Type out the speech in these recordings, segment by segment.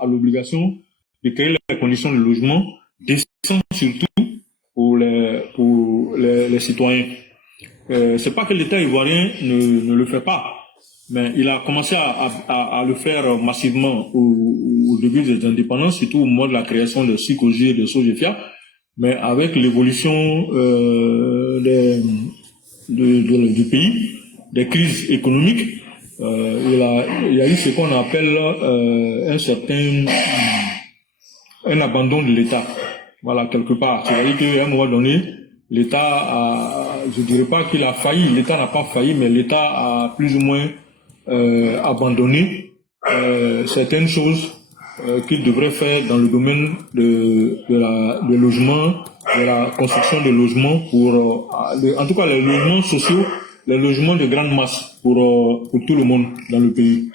a l'obligation de créer les conditions de logement décentes surtout pour les citoyens. C'est pas que l'État ivoirien ne le fait pas, mais il a commencé à le faire massivement au début des indépendances, surtout au moment de la création de Sikoji et de Sogefia, mais avec l'évolution du pays, des crises économiques, il y a eu ce qu'on appelle un abandon de l'État. Voilà, quelque part. C'est-à-dire qu'à un moment donné, l'État je dirais pas qu'il a failli, l'État n'a pas failli, mais l'État a plus ou moins abandonné certaines choses qu'il devrait faire dans le domaine de logement, de la construction de logements en tout cas les logements sociaux, les logements de grande masse pour tout le monde dans le pays.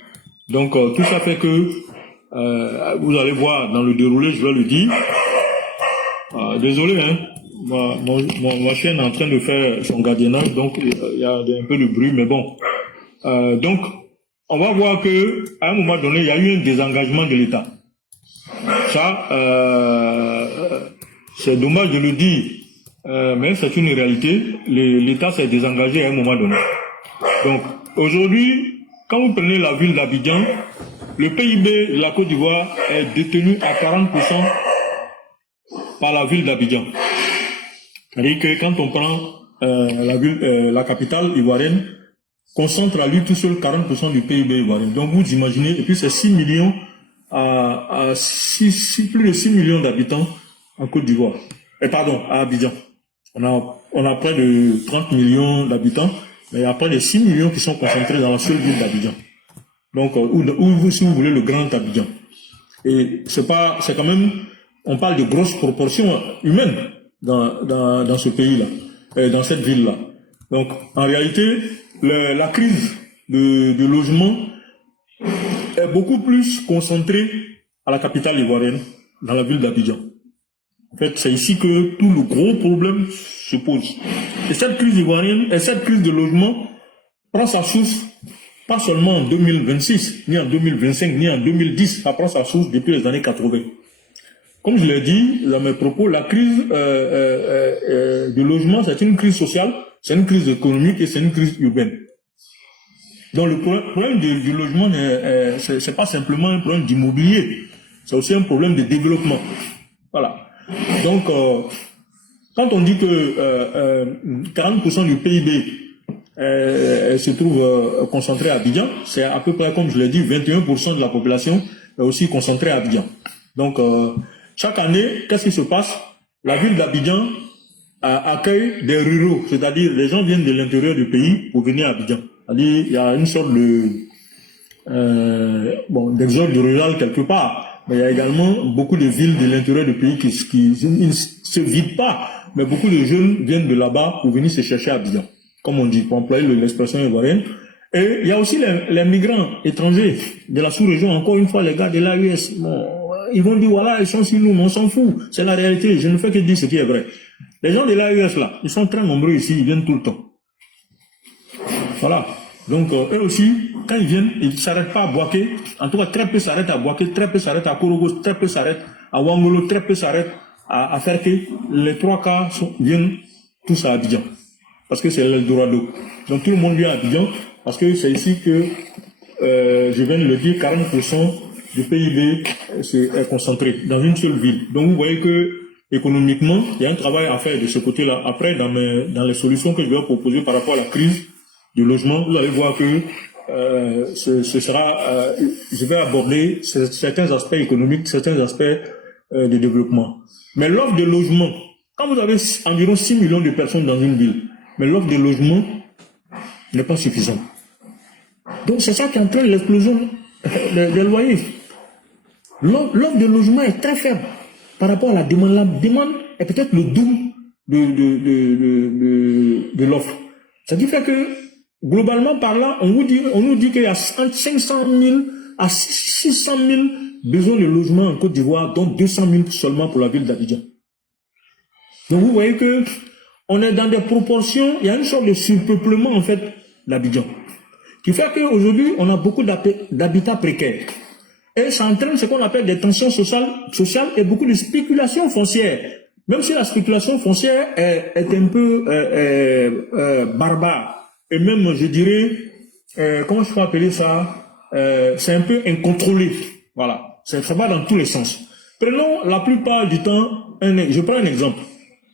Donc tout ça fait que vous allez voir dans le déroulé, je vais le dire. Désolé, hein. Ma chienne est en train de faire son gardiennage, donc il y a un peu de bruit, mais bon. Donc, on va voir que à un moment donné, il y a eu un désengagement de l'État. Ça, c'est dommage de le dire, mais c'est une réalité. L'État s'est désengagé à un moment donné. Donc, aujourd'hui, quand vous prenez la ville d'Abidjan, le PIB de la Côte d'Ivoire est détenu à 40% par la ville d'Abidjan. C'est-à-dire que quand on prend la capitale ivoirienne, concentre à lui tout seul 40% du PIB ivoirien. Donc vous imaginez, et puis c'est 6 millions plus de 6 millions d'habitants en Côte d'Ivoire. Pardon, à Abidjan. On a près de 30 millions d'habitants, mais il y a près de 6 millions qui sont concentrés dans la seule ville d'Abidjan. Donc, ou si vous voulez, le Grand Abidjan. Et c'est quand même, on parle de grosses proportions humaines dans ce pays-là, dans cette ville-là. Donc, en réalité, la crise de logement est beaucoup plus concentrée à la capitale ivoirienne, dans la ville d'Abidjan. En fait, c'est ici que tout le gros problème se pose. Et cette crise ivoirienne, et cette crise de logement prend sa source pas seulement en 2026, ni en 2025, ni en 2010, ça prend sa source depuis les années 80. Comme je l'ai dit dans mes propos, la crise du logement, c'est une crise sociale, c'est une crise économique et c'est une crise urbaine. Donc le problème du logement, c'est pas simplement un problème d'immobilier, c'est aussi un problème de développement. Voilà. Donc, quand on dit que 40% du PIB se trouve concentré à Abidjan, c'est à peu près, comme je l'ai dit, 21% de la population est aussi concentrée à Abidjan. Donc, chaque année, qu'est-ce qui se passe? La ville d'Abidjan accueille des ruraux, c'est-à-dire les gens viennent de l'intérieur du pays pour venir à Abidjan. C'est-à-dire il y a une sorte d'exode rural quelque part, mais il y a également beaucoup de villes de l'intérieur du pays qui ne se vident pas, mais beaucoup de jeunes viennent de là-bas pour venir se chercher à Abidjan, comme on dit, pour employer l'expression ivoirienne. Et il y a aussi les migrants étrangers de la sous-région, encore une fois les gars de l'AES, ils vont dire voilà, ils sont sur nous, mais on s'en fout, c'est la réalité, je ne fais que dire ce qui est vrai. Les gens de l'AES là, ils sont très nombreux ici, ils viennent tout le temps. Voilà. Donc eux aussi, quand ils viennent, ils ne s'arrêtent pas à Boaké, en tout cas très peu s'arrêtent à Boaké, très peu s'arrêtent à Korogos, très peu s'arrêtent à Wangolo, très peu s'arrêtent à Ferté. Les trois quarts viennent tous à Abidjan, parce que c'est l'Eldorado. Donc tout le monde vient à Abidjan, parce que c'est ici que, je viens de le dire, 40% du PIB est concentré dans une seule ville. Donc vous voyez que économiquement, il y a un travail à faire de ce côté-là. Après, dans les solutions que je vais proposer par rapport à la crise du logement, vous allez voir que je vais aborder certains aspects économiques, certains aspects de développement. Mais l'offre de logement, quand vous avez environ 6 millions de personnes dans une ville, mais l'offre de logement n'est pas suffisante. Donc c'est ça qui entraîne l'explosion des loyers. L'offre de logement est très faible par rapport à la demande. La demande est peut-être le double de l'offre. Ça fait que, globalement parlant, on nous dit qu'il y a 500 000 à 600 000 besoins de logement en Côte d'Ivoire, dont 200 000 seulement pour la ville d'Abidjan. Donc vous voyez que on est dans des proportions, il y a une sorte de surpeuplement en fait d'Abidjan, qui fait qu'aujourd'hui on a beaucoup d'habitats précaires. Et ça entraîne ce qu'on appelle des tensions sociales et beaucoup de spéculation foncière. Même si la spéculation foncière est un peu barbare, et même, je dirais, comment je peux appeler ça, c'est un peu incontrôlé. Voilà, ça va dans tous les sens. Prenons la plupart du temps, je prends un exemple.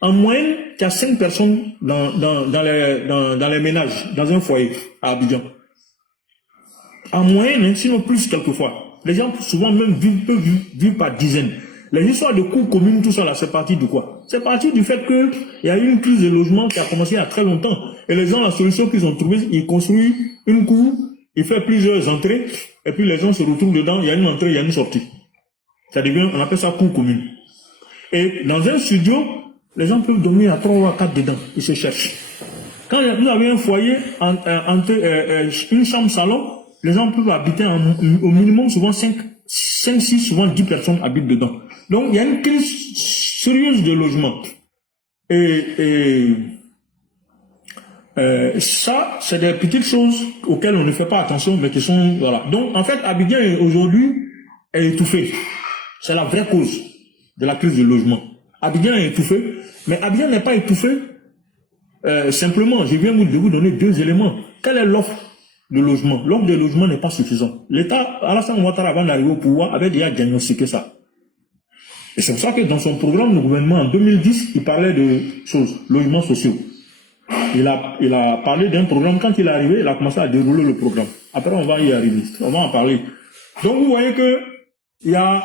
En moyenne, il y a 5 personnes dans les ménages, dans un foyer à Abidjan. En moyenne, sinon plus quelquefois. Les gens souvent même peuvent vivre par dizaines. Les histoires de cours communes, tout ça là, c'est parti de quoi? C'est parti du fait qu'il y a eu une crise de logement qui a commencé il y a très longtemps. Et les gens, la solution qu'ils ont trouvée, ils construisent une cour, ils font plusieurs entrées, et puis les gens se retrouvent dedans, il y a une entrée, il y a une sortie. Ça devient, on appelle ça cour commune. Et dans un studio, les gens peuvent dormir à 3 ou à 4 dedans, ils se cherchent. Quand vous avez un foyer, une chambre salon, les gens peuvent habiter au minimum souvent 5, 6, souvent 10 personnes habitent dedans. Donc il y a une crise sérieuse de logement. Et ça, c'est des petites choses auxquelles on ne fait pas attention, mais qui sont, voilà. Donc en fait, Abidjan aujourd'hui est étouffé. C'est la vraie cause de la crise du logement. Abidjan est étouffé, mais Abidjan n'est pas étouffé simplement. Je viens de vous donner 2 éléments. Quelle est l'offre de logement? L'offre de logement n'est pas suffisante. L'État, Alassane Ouattara, avant d'arriver au pouvoir, avait déjà diagnostiqué ça. Et c'est pour ça que dans son programme de gouvernement en 2010, il parlait de choses, logements sociaux. Il a parlé d'un programme. Quand il est arrivé, il a commencé à dérouler le programme. Après, on va y arriver. On va en parler. Donc, vous voyez que il y a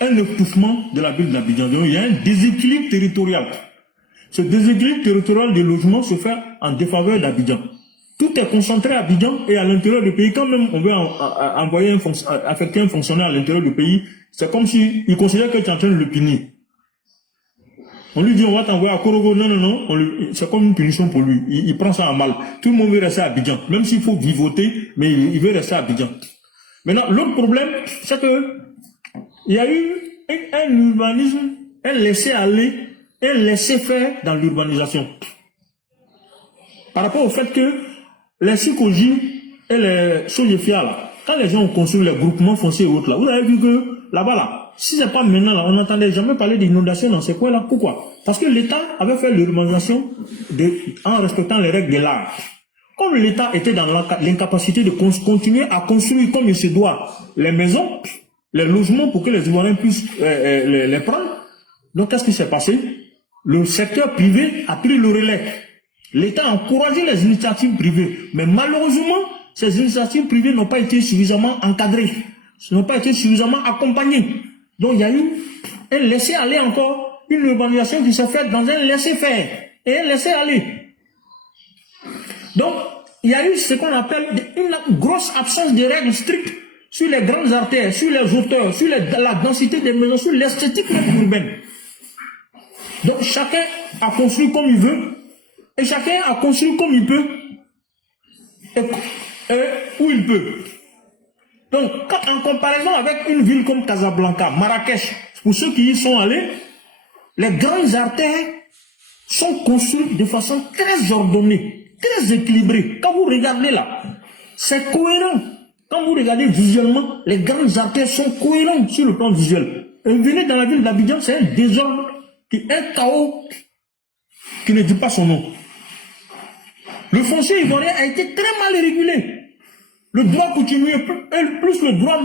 un étouffement de la ville d'Abidjan. Donc, il y a un déséquilibre territorial. Ce déséquilibre territorial des logements se fait en défaveur d'Abidjan. Tout est concentré à Abidjan et à l'intérieur du pays. Quand même on veut affecter un fonctionnaire à l'intérieur du pays, c'est comme s'il considère que tu es en train de le punir. On lui dit on va t'envoyer à Korogo. Non, non, non. C'est comme une punition pour lui. Il prend ça en mal. Tout le monde veut rester à Abidjan. Même s'il faut vivoter, mais il veut rester à Abidjan. Maintenant, l'autre problème, c'est que il y a eu un urbanisme, un laisser-aller, un laisser-faire dans l'urbanisation. Par rapport au fait que les Sikoji et les Sojefia, là, quand les gens ont construit les groupements fonciers et autres, là, vous avez vu que là-bas, là, si c'est pas maintenant, là, on n'entendait jamais parler d'inondation dans ces coins-là. Pourquoi? Parce que l'État avait fait l'urbanisation en respectant les règles de l'art. Comme l'État était dans l'incapacité de continuer à construire comme il se doit les maisons, les logements pour que les Ivoiriens puissent les prendre, donc qu'est-ce qui s'est passé? Le secteur privé a pris le relais. L'État a encouragé les initiatives privées, mais malheureusement, ces initiatives privées n'ont pas été suffisamment encadrées, n'ont pas été suffisamment accompagnées. Donc il y a eu un laisser-aller encore, une urbanisation qui s'est faite dans un laisser-faire et un laisser-aller. Donc il y a eu ce qu'on appelle une grosse absence de règles strictes sur les grandes artères, sur les hauteurs, sur la densité des maisons, sur l'esthétique urbaine. Donc chacun a construit comme il veut, et chacun a construit comme il peut, et où il peut. Donc, en comparaison avec une ville comme Casablanca, Marrakech, pour ceux qui y sont allés, les grandes artères sont construites de façon très ordonnée, très équilibrée. Quand vous regardez là, c'est cohérent. Quand vous regardez visuellement, les grandes artères sont cohérentes sur le plan visuel. Et vous venez dans la ville d'Abidjan, c'est un désordre, un chaos qui ne dit pas son nom. Le foncier ivoirien a été très mal régulé. Le droit coutumier plus le droit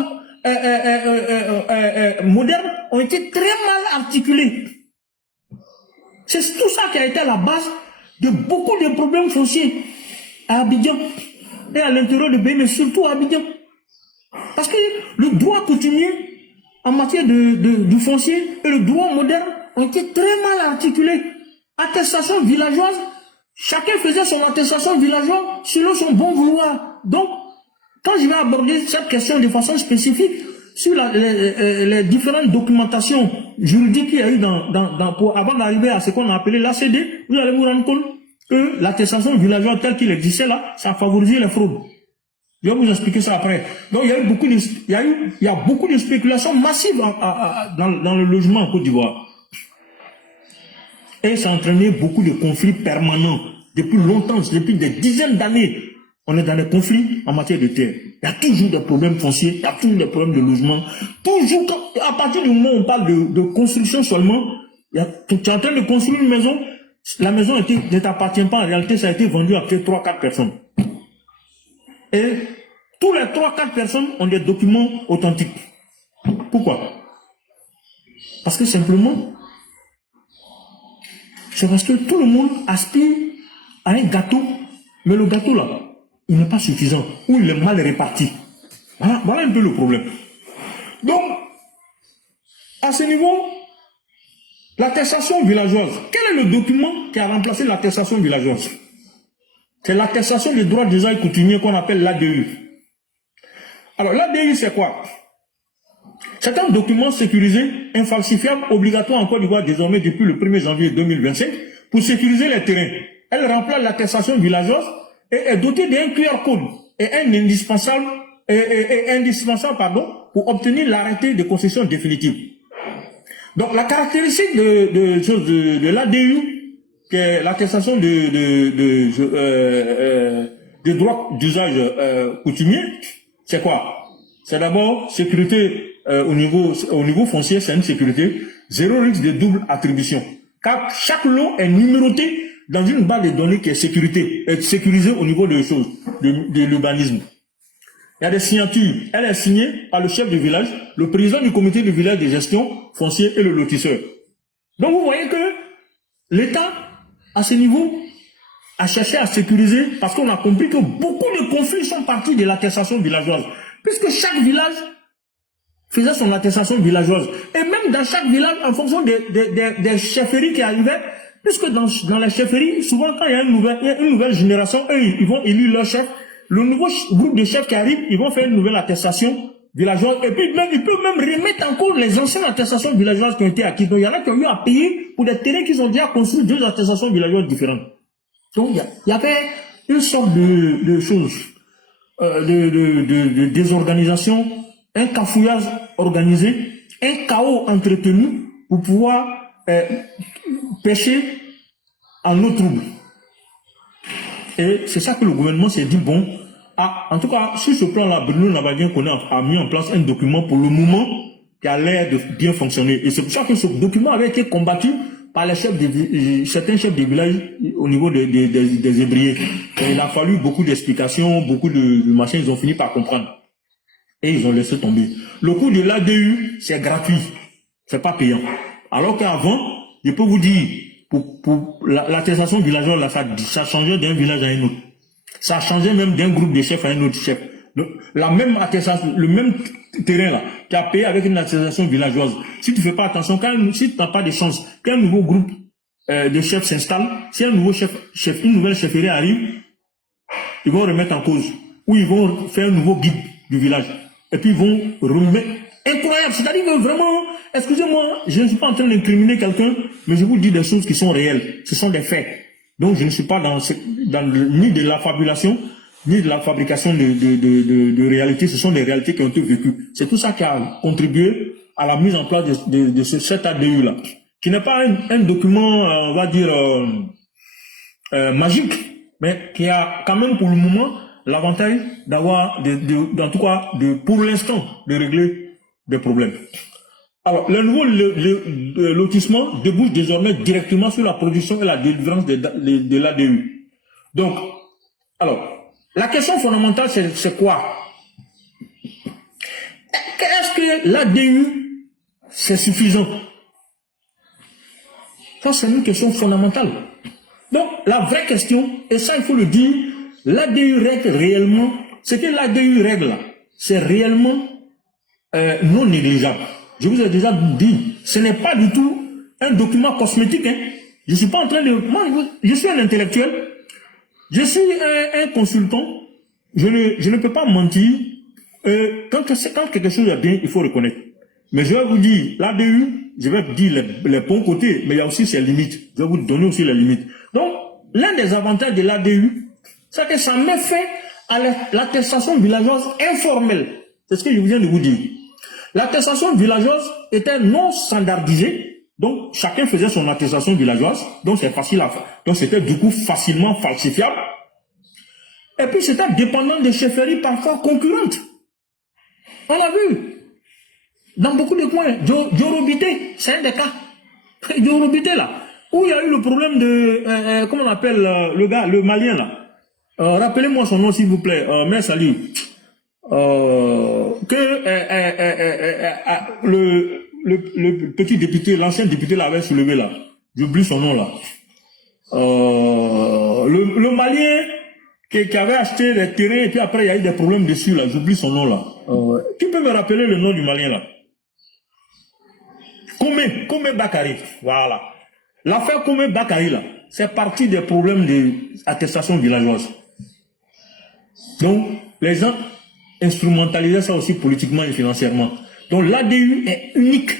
moderne ont été très mal articulés. C'est tout ça qui a été à la base de beaucoup de problèmes fonciers à Abidjan et à l'intérieur du pays, mais surtout à Abidjan. Parce que le droit coutumier en matière du foncier et le droit moderne ont été très mal articulés. Attestation villageoise, chacun faisait son attestation villageoise selon son bon vouloir. Donc, quand je vais aborder cette question de façon spécifique sur les différentes documentations juridiques qu'il y a eu avant d'arriver à ce qu'on a appelé l'ACD, vous allez vous rendre compte que l'attestation villageoise telle qu'il existait là, ça a favorisé les fraudes. Je vais vous expliquer ça après. Donc il y a eu beaucoup de spéculations massives dans le logement en Côte d'Ivoire. Et ça a entraîné beaucoup de conflits permanents depuis longtemps, depuis des dizaines d'années. on est dans des conflits en matière de terre. Il y a toujours des problèmes fonciers, il y a toujours des problèmes de logement. Toujours, à partir du moment où on parle de construction seulement, tu es en train de construire une maison, la maison ne t'appartient pas, en réalité, ça a été vendu à peut-être 3-4 personnes. Et tous les 3-4 personnes ont des documents authentiques. Pourquoi? Parce que simplement, c'est parce que tout le monde aspire à un gâteau, mais le gâteau là, il n'est pas suffisant, ou il est mal réparti. Voilà un peu le problème. Donc, à ce niveau, l'attestation villageoise, quel est le document qui a remplacé l'attestation villageoise? C'est l'attestation des droits des usagers coutumiers qu'on appelle l'ADU. Alors, l'ADU, c'est quoi? C'est un document sécurisé, infalsifiable, obligatoire en Côte d'Ivoire désormais depuis le 1er janvier 2025 pour sécuriser les terrains. Elle remplace l'attestation villageoise et est dotée d'un QR code et un indispensable, pour obtenir l'arrêté de concession définitive. Donc la caractéristique de l'ADU, qui est l'attestation de droit d'usage coutumier, c'est quoi? C'est d'abord sécurité au niveau foncier, c'est une sécurité, zéro risque de double attribution. Car chaque lot est numéroté dans une base de données qui est sécurisée au niveau de choses, de l'urbanisme. Il y a des signatures. Elle est signée par le chef de village, le président du comité de village de gestion foncier et le lotisseur. Donc vous voyez que l'État, à ce niveau, a cherché à sécuriser parce qu'on a compris que beaucoup de conflits sont partis de l'attestation villageoise. Puisque chaque village faisait son attestation villageoise. Et même dans chaque village, en fonction des chefferies qui arrivaient, puisque dans les chefferies, souvent quand il y a une nouvelle génération, eux, ils vont élire leur chef. Le nouveau groupe de chefs qui arrive, ils vont faire une nouvelle attestation villageoise. Et puis même, ils peuvent même remettre encore les anciennes attestations villageoises qui ont été acquises. Donc il y en a qui ont eu à payer pour des terrains qui ont déjà construit 2 attestations villageoises différentes. Donc il y avait une sorte de choses, de désorganisation, un cafouillage organisé, un chaos entretenu pour pouvoir pêcher en eau trouble. Et c'est ça que le gouvernement s'est dit, bon, en tout cas, sur ce plan-là, Bruno Nabagien a mis en place un document pour le moment qui a l'air de bien fonctionner. Et c'est pour ça que ce document avait été combattu par les certains chefs de village au niveau des ébriers. Et il a fallu beaucoup d'explications, beaucoup de machins, ils ont fini par comprendre. Et ils ont laissé tomber. Le coût de l'ADU, c'est gratuit. C'est pas payant. Alors qu'avant, je peux vous dire, pour l'attestation villageoise, là, ça changeait d'un village à un autre. Ça changeait même d'un groupe de chefs à un autre chef. Donc, la même attestation, le même terrain là, tu as payé avec une attestation villageoise. Si tu fais pas attention, si tu n'as pas de chance, qu'un nouveau groupe de chefs s'installe, si un nouveau une nouvelle chefferie arrive, ils vont remettre en cause. Ou ils vont faire un nouveau guide du village. Et puis ils vont remettre. Incroyable, c'est-à-dire que vraiment, excusez-moi, je ne suis pas en train d'incriminer quelqu'un, mais je vous dis des choses qui sont réelles, ce sont des faits. Donc je ne suis pas ni de la fabulation, ni de la fabrication de réalités, ce sont des réalités qui ont été vécues. C'est tout ça qui a contribué à la mise en place de cet ADU-là, qui n'est pas un document, on va dire, magique, mais qui a quand même pour le moment l'avantage d'avoir, en tout cas, pour l'instant, de régler des problèmes. Alors, le nouveau lotissement débouche désormais directement sur la production et la délivrance de l'ADU. Donc, alors, la question fondamentale, c'est quoi? Est-ce que l'ADU, c'est suffisant? Ça, c'est une question fondamentale. Donc, la vraie question, et ça, il faut le dire, l'ADU règle réellement, ce que l'ADU règle, c'est réellement non négligeable. Je vous ai déjà dit, ce n'est pas du tout un document cosmétique. Hein. Je ne suis pas en train de... Moi, je suis un intellectuel, je suis un consultant, je ne peux pas mentir. Quand quelque chose est bien, il faut reconnaître. Mais je vais vous dire, l'ADU, je vais vous dire les bons côtés, mais il y a aussi ses limites. Je vais vous donner aussi les limites. Donc, l'un des avantages de l'ADU, c'est que ça met fin à l'attestation villageoise informelle. C'est ce que je viens de vous dire. L'attestation villageoise était non standardisée, donc chacun faisait son attestation villageoise, donc c'est facile à faire. Donc c'était du coup facilement falsifiable. Et puis c'était dépendant des chefferies parfois concurrentes. On l'a vu. Dans beaucoup de coins, Diorobité, c'est un des cas. Diorobité là, où il y a eu le problème de, comment on appelle le gars, le Malien là. Rappelez-moi son nom s'il vous plaît, mais salut. Que le petit député, l'ancien député l'avait soulevé là. J'oublie son nom là. Le Malien qui avait acheté des terrains et puis après il y a eu des problèmes dessus là. J'oublie son nom là. Qui peut me rappeler le nom du Malien là? Kome Bakari. Voilà. L'affaire Kome Bakari là, c'est parti des problèmes d'attestation villageoise. Donc, les gens instrumentalisaient ça aussi politiquement et financièrement. Donc, l'ADU est unique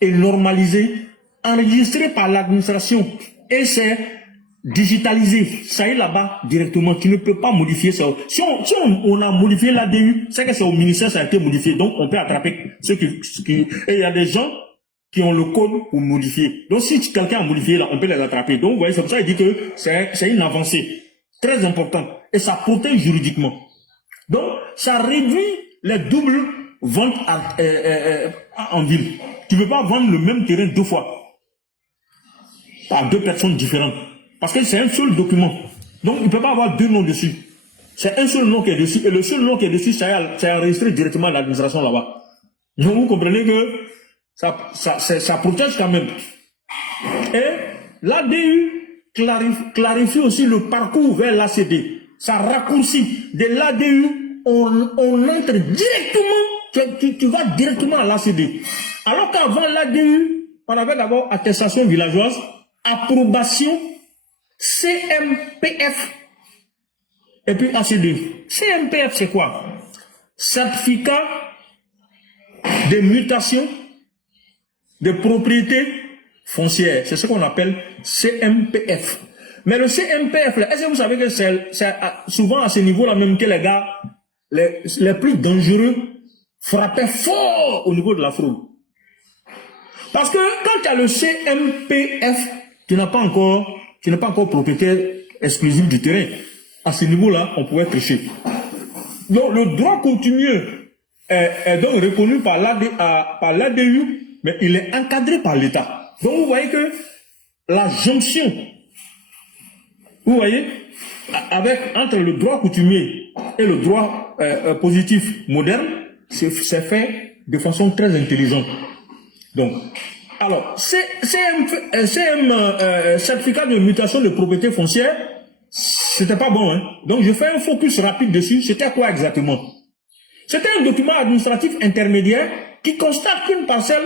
et normalisé, enregistré par l'administration et c'est digitalisé. Ça est là-bas directement. Tu ne peux pas modifier ça. Si on a modifié l'ADU, c'est que c'est au ministère, ça a été modifié. Donc, on peut attraper ceux et il y a des gens qui ont le code pour modifier. Donc, si quelqu'un a modifié là, on peut les attraper. Donc, vous voyez, c'est pour ça qu'il dit que c'est une avancée très importante. Et ça protège juridiquement. Donc, ça réduit les doubles ventes en ville. Tu ne peux pas vendre le même terrain deux fois à deux personnes différentes. Parce que c'est un seul document. Donc, il ne peut pas avoir deux noms dessus. C'est un seul nom qui est dessus. Et le seul nom qui est dessus, c'est enregistré directement à l'administration là-bas. Donc, vous comprenez que ça protège quand même. Et l'ADU clarifie aussi le parcours vers l'ACD. Ça raccourcit. De l'ADU, on entre directement, tu vas directement à l'ACD. Alors qu'avant l'ADU, on avait d'abord attestation villageoise, approbation, CMPF, et puis ACD. CMPF, c'est quoi? Certificat de mutation de propriété foncière. C'est ce qu'on appelle CMPF. Mais le CMPF, est-ce que vous savez que c'est souvent à ce niveau-là même que les gars, les plus dangereux, frappaient fort au niveau de la fraude. Parce que quand tu as le CMPF, tu n'es pas encore propriétaire exclusif du terrain. À ce niveau-là, on pouvait tricher. Donc le droit coutumier est donc reconnu par l'ADU, mais il est encadré par l'État. Donc vous voyez que la jonction, vous voyez, entre le droit coutumier et le droit positif moderne, c'est fait de façon très intelligente. Donc, alors, certificat de mutation de propriété foncière, c'était pas bon, hein. Donc, je fais un focus rapide dessus. C'était quoi exactement? C'était un document administratif intermédiaire qui constate qu'une parcelle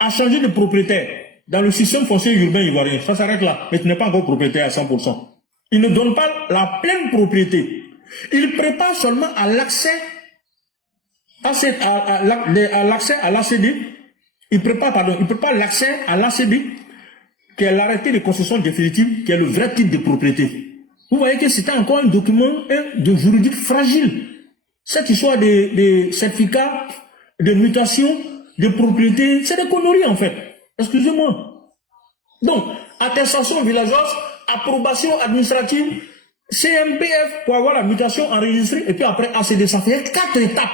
a changé de propriétaire dans le système foncier urbain ivoirien. Ça s'arrête là, mais tu n'es pas encore propriétaire à 100%. Il ne donne pas la pleine propriété. Il prépare seulement à l'accès à l'ACD. Il prépare l'accès à l'ACD, qui est l'arrêté de concession définitive, qui est le vrai titre de propriété. Vous voyez que c'était encore un document de juridique fragile. Cette histoire de certificat, de mutation, de propriété, c'est des conneries en fait. Excusez-moi. Donc, attestation villageoise, approbation administrative, CMPF pour avoir la mutation enregistrée, et puis après ACD, ça fait 4 étapes.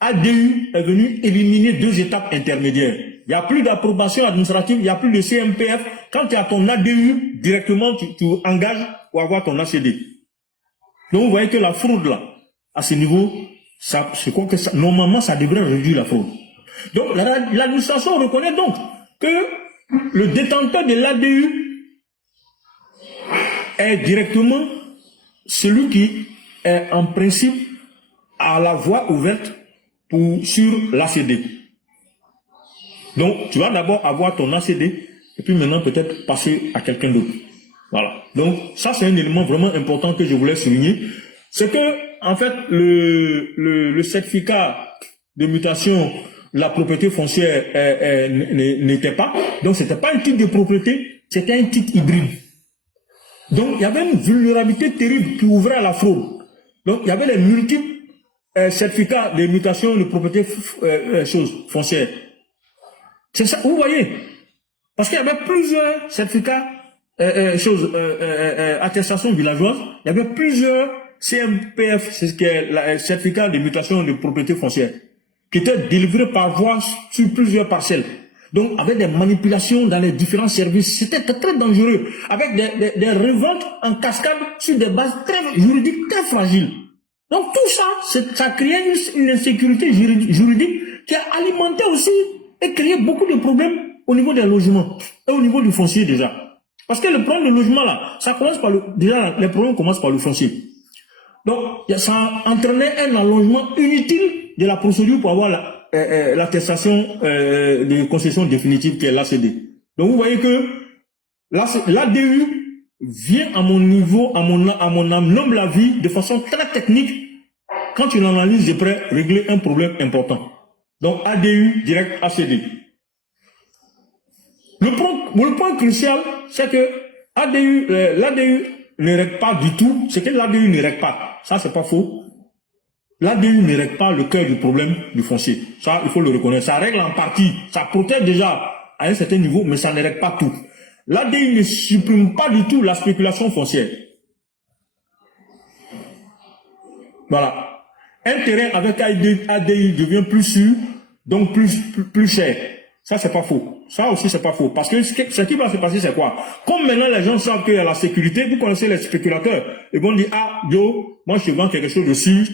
ADU est venu éliminer 2 étapes intermédiaires. Il n'y a plus d'approbation administrative, il n'y a plus de CMPF. Quand tu as ton ADU, directement, tu engages pour avoir ton ACD. Donc, vous voyez que la fraude, là, à ce niveau, je crois que normalement, ça devrait réduire la fraude. Donc, l'administration reconnaît donc que le détenteur de l'ADU est directement celui qui est en principe à la voie ouverte sur l'ACD. Donc, tu vas d'abord avoir ton ACD et puis maintenant peut-être passer à quelqu'un d'autre. Voilà. Donc, ça c'est un élément vraiment important que je voulais souligner. C'est que, en fait, le certificat de mutation de la propriété foncière n'était pas. Donc, c'était pas un titre de propriété, c'était un titre hybride. Donc, il y avait une vulnérabilité terrible qui ouvrait à la fraude. Donc, il y avait les multiples certificats de mutation de propriété foncière. C'est ça, vous voyez. Parce qu'il y avait plusieurs certificats, attestations villageoises, il y avait plusieurs CMPF, c'est ce qui est le certificat de mutation de propriété foncière, qui était délivré par voie sur plusieurs parcelles. Donc, avec des manipulations dans les différents services, c'était très dangereux, avec des reventes en cascade sur des bases très juridiques, très fragiles. Donc, tout ça, ça créait une insécurité juridique qui a alimenté aussi et créé beaucoup de problèmes au niveau des logements et au niveau du foncier déjà. Parce que le problème du logement là, ça commence par déjà, les problèmes commencent par le foncier. Donc, ça entraînait un allongement inutile de la procédure pour avoir l'attestation de concession définitive qui est l'ACD. Donc, vous voyez que l'ADU vient à mon niveau, à mon humble avis, de façon très technique, quand une analyse de près, régler un problème important. Donc, ADU direct ACD. Le point crucial, c'est que l'ADU ne règle pas du tout. C'est que l'ADU ne règle pas. Ça, c'est pas faux. L'ADU ne règle pas le cœur du problème du foncier. Ça, il faut le reconnaître. Ça règle en partie. Ça protège déjà à un certain niveau, mais ça ne règle pas tout. L'ADU ne supprime pas du tout la spéculation foncière. Voilà. Un terrain avec ADU devient plus sûr, donc plus cher. Ça, c'est pas faux. Ça aussi, c'est pas faux. Parce que ce qui va se passer, c'est quoi? Comme maintenant, les gens savent qu'il y a la sécurité, vous connaissez les spéculateurs. Ils vont dire, ah, yo, moi, je vends quelque chose de sûr,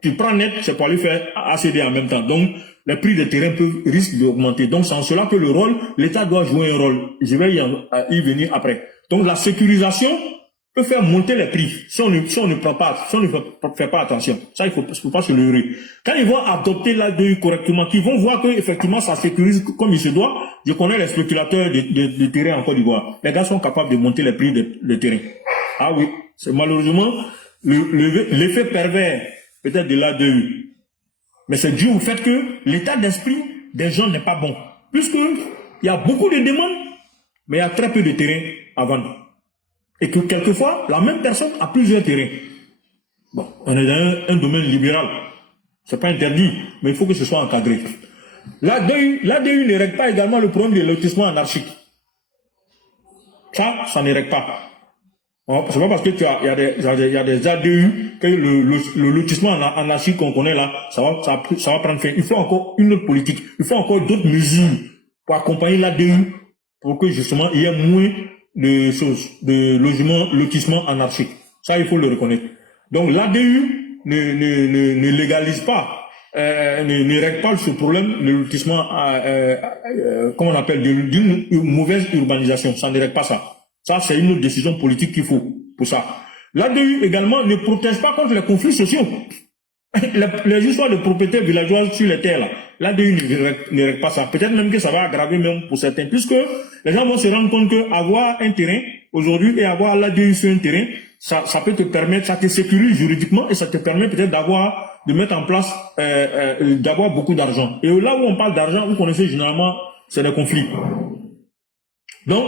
tu prends net, c'est pour aller faire ACD en même temps. Donc, les prix des terrains risquent d'augmenter. Donc, c'est en cela que le rôle, l'État doit jouer un rôle. Je vais y venir après. Donc, la sécurisation peut faire monter les prix si on ne prend pas, si on ne fait pas attention. Ça, il faut pas se leurrer. Quand ils vont adopter l'ADU correctement, qu'ils vont voir que effectivement ça sécurise comme il se doit, je connais les spéculateurs de terrain en Côte d'Ivoire. Les gars sont capables de monter les prix de terrain. Ah oui, c'est malheureusement l'effet pervers peut-être de l'ADU. Mais c'est dû au fait que l'état d'esprit des gens n'est pas bon. Puisque il y a beaucoup de demandes, mais il y a très peu de terrain à vendre. Et que quelquefois, la même personne a plusieurs terrains. Bon, on est dans un domaine libéral. C'est pas interdit, mais il faut que ce soit encadré. L'ADU ne règle pas également le problème de lotissement anarchique. Ça ne règle pas. C'est pas parce que il y a des ADU que le lotissement anarchique qu'on connaît là, ça va prendre fin. Il faut encore une autre politique. Il faut encore d'autres mesures pour accompagner l'ADU pour que justement il y ait moins de lotissement anarchique. Ça, il faut le reconnaître. Donc, l'ADU ne légalise pas, ne règle pas ce problème de lotissement, comment on appelle, d'une mauvaise urbanisation. Ça ne règle pas ça. Ça, c'est une autre décision politique qu'il faut pour ça. L'ADU également ne protège pas contre les conflits sociaux. Les histoires de propriété villageoise sur les terres, là, l'ADU ne règle pas ça. Peut-être même que ça va aggraver même pour certains, puisque les gens vont se rendre compte qu'avoir un terrain aujourd'hui et avoir l'ADU sur un terrain, ça peut te permettre, ça te sécurise juridiquement et ça te permet peut-être de mettre en place, d'avoir beaucoup d'argent. Et là où on parle d'argent, vous connaissez généralement, c'est les conflits. Donc,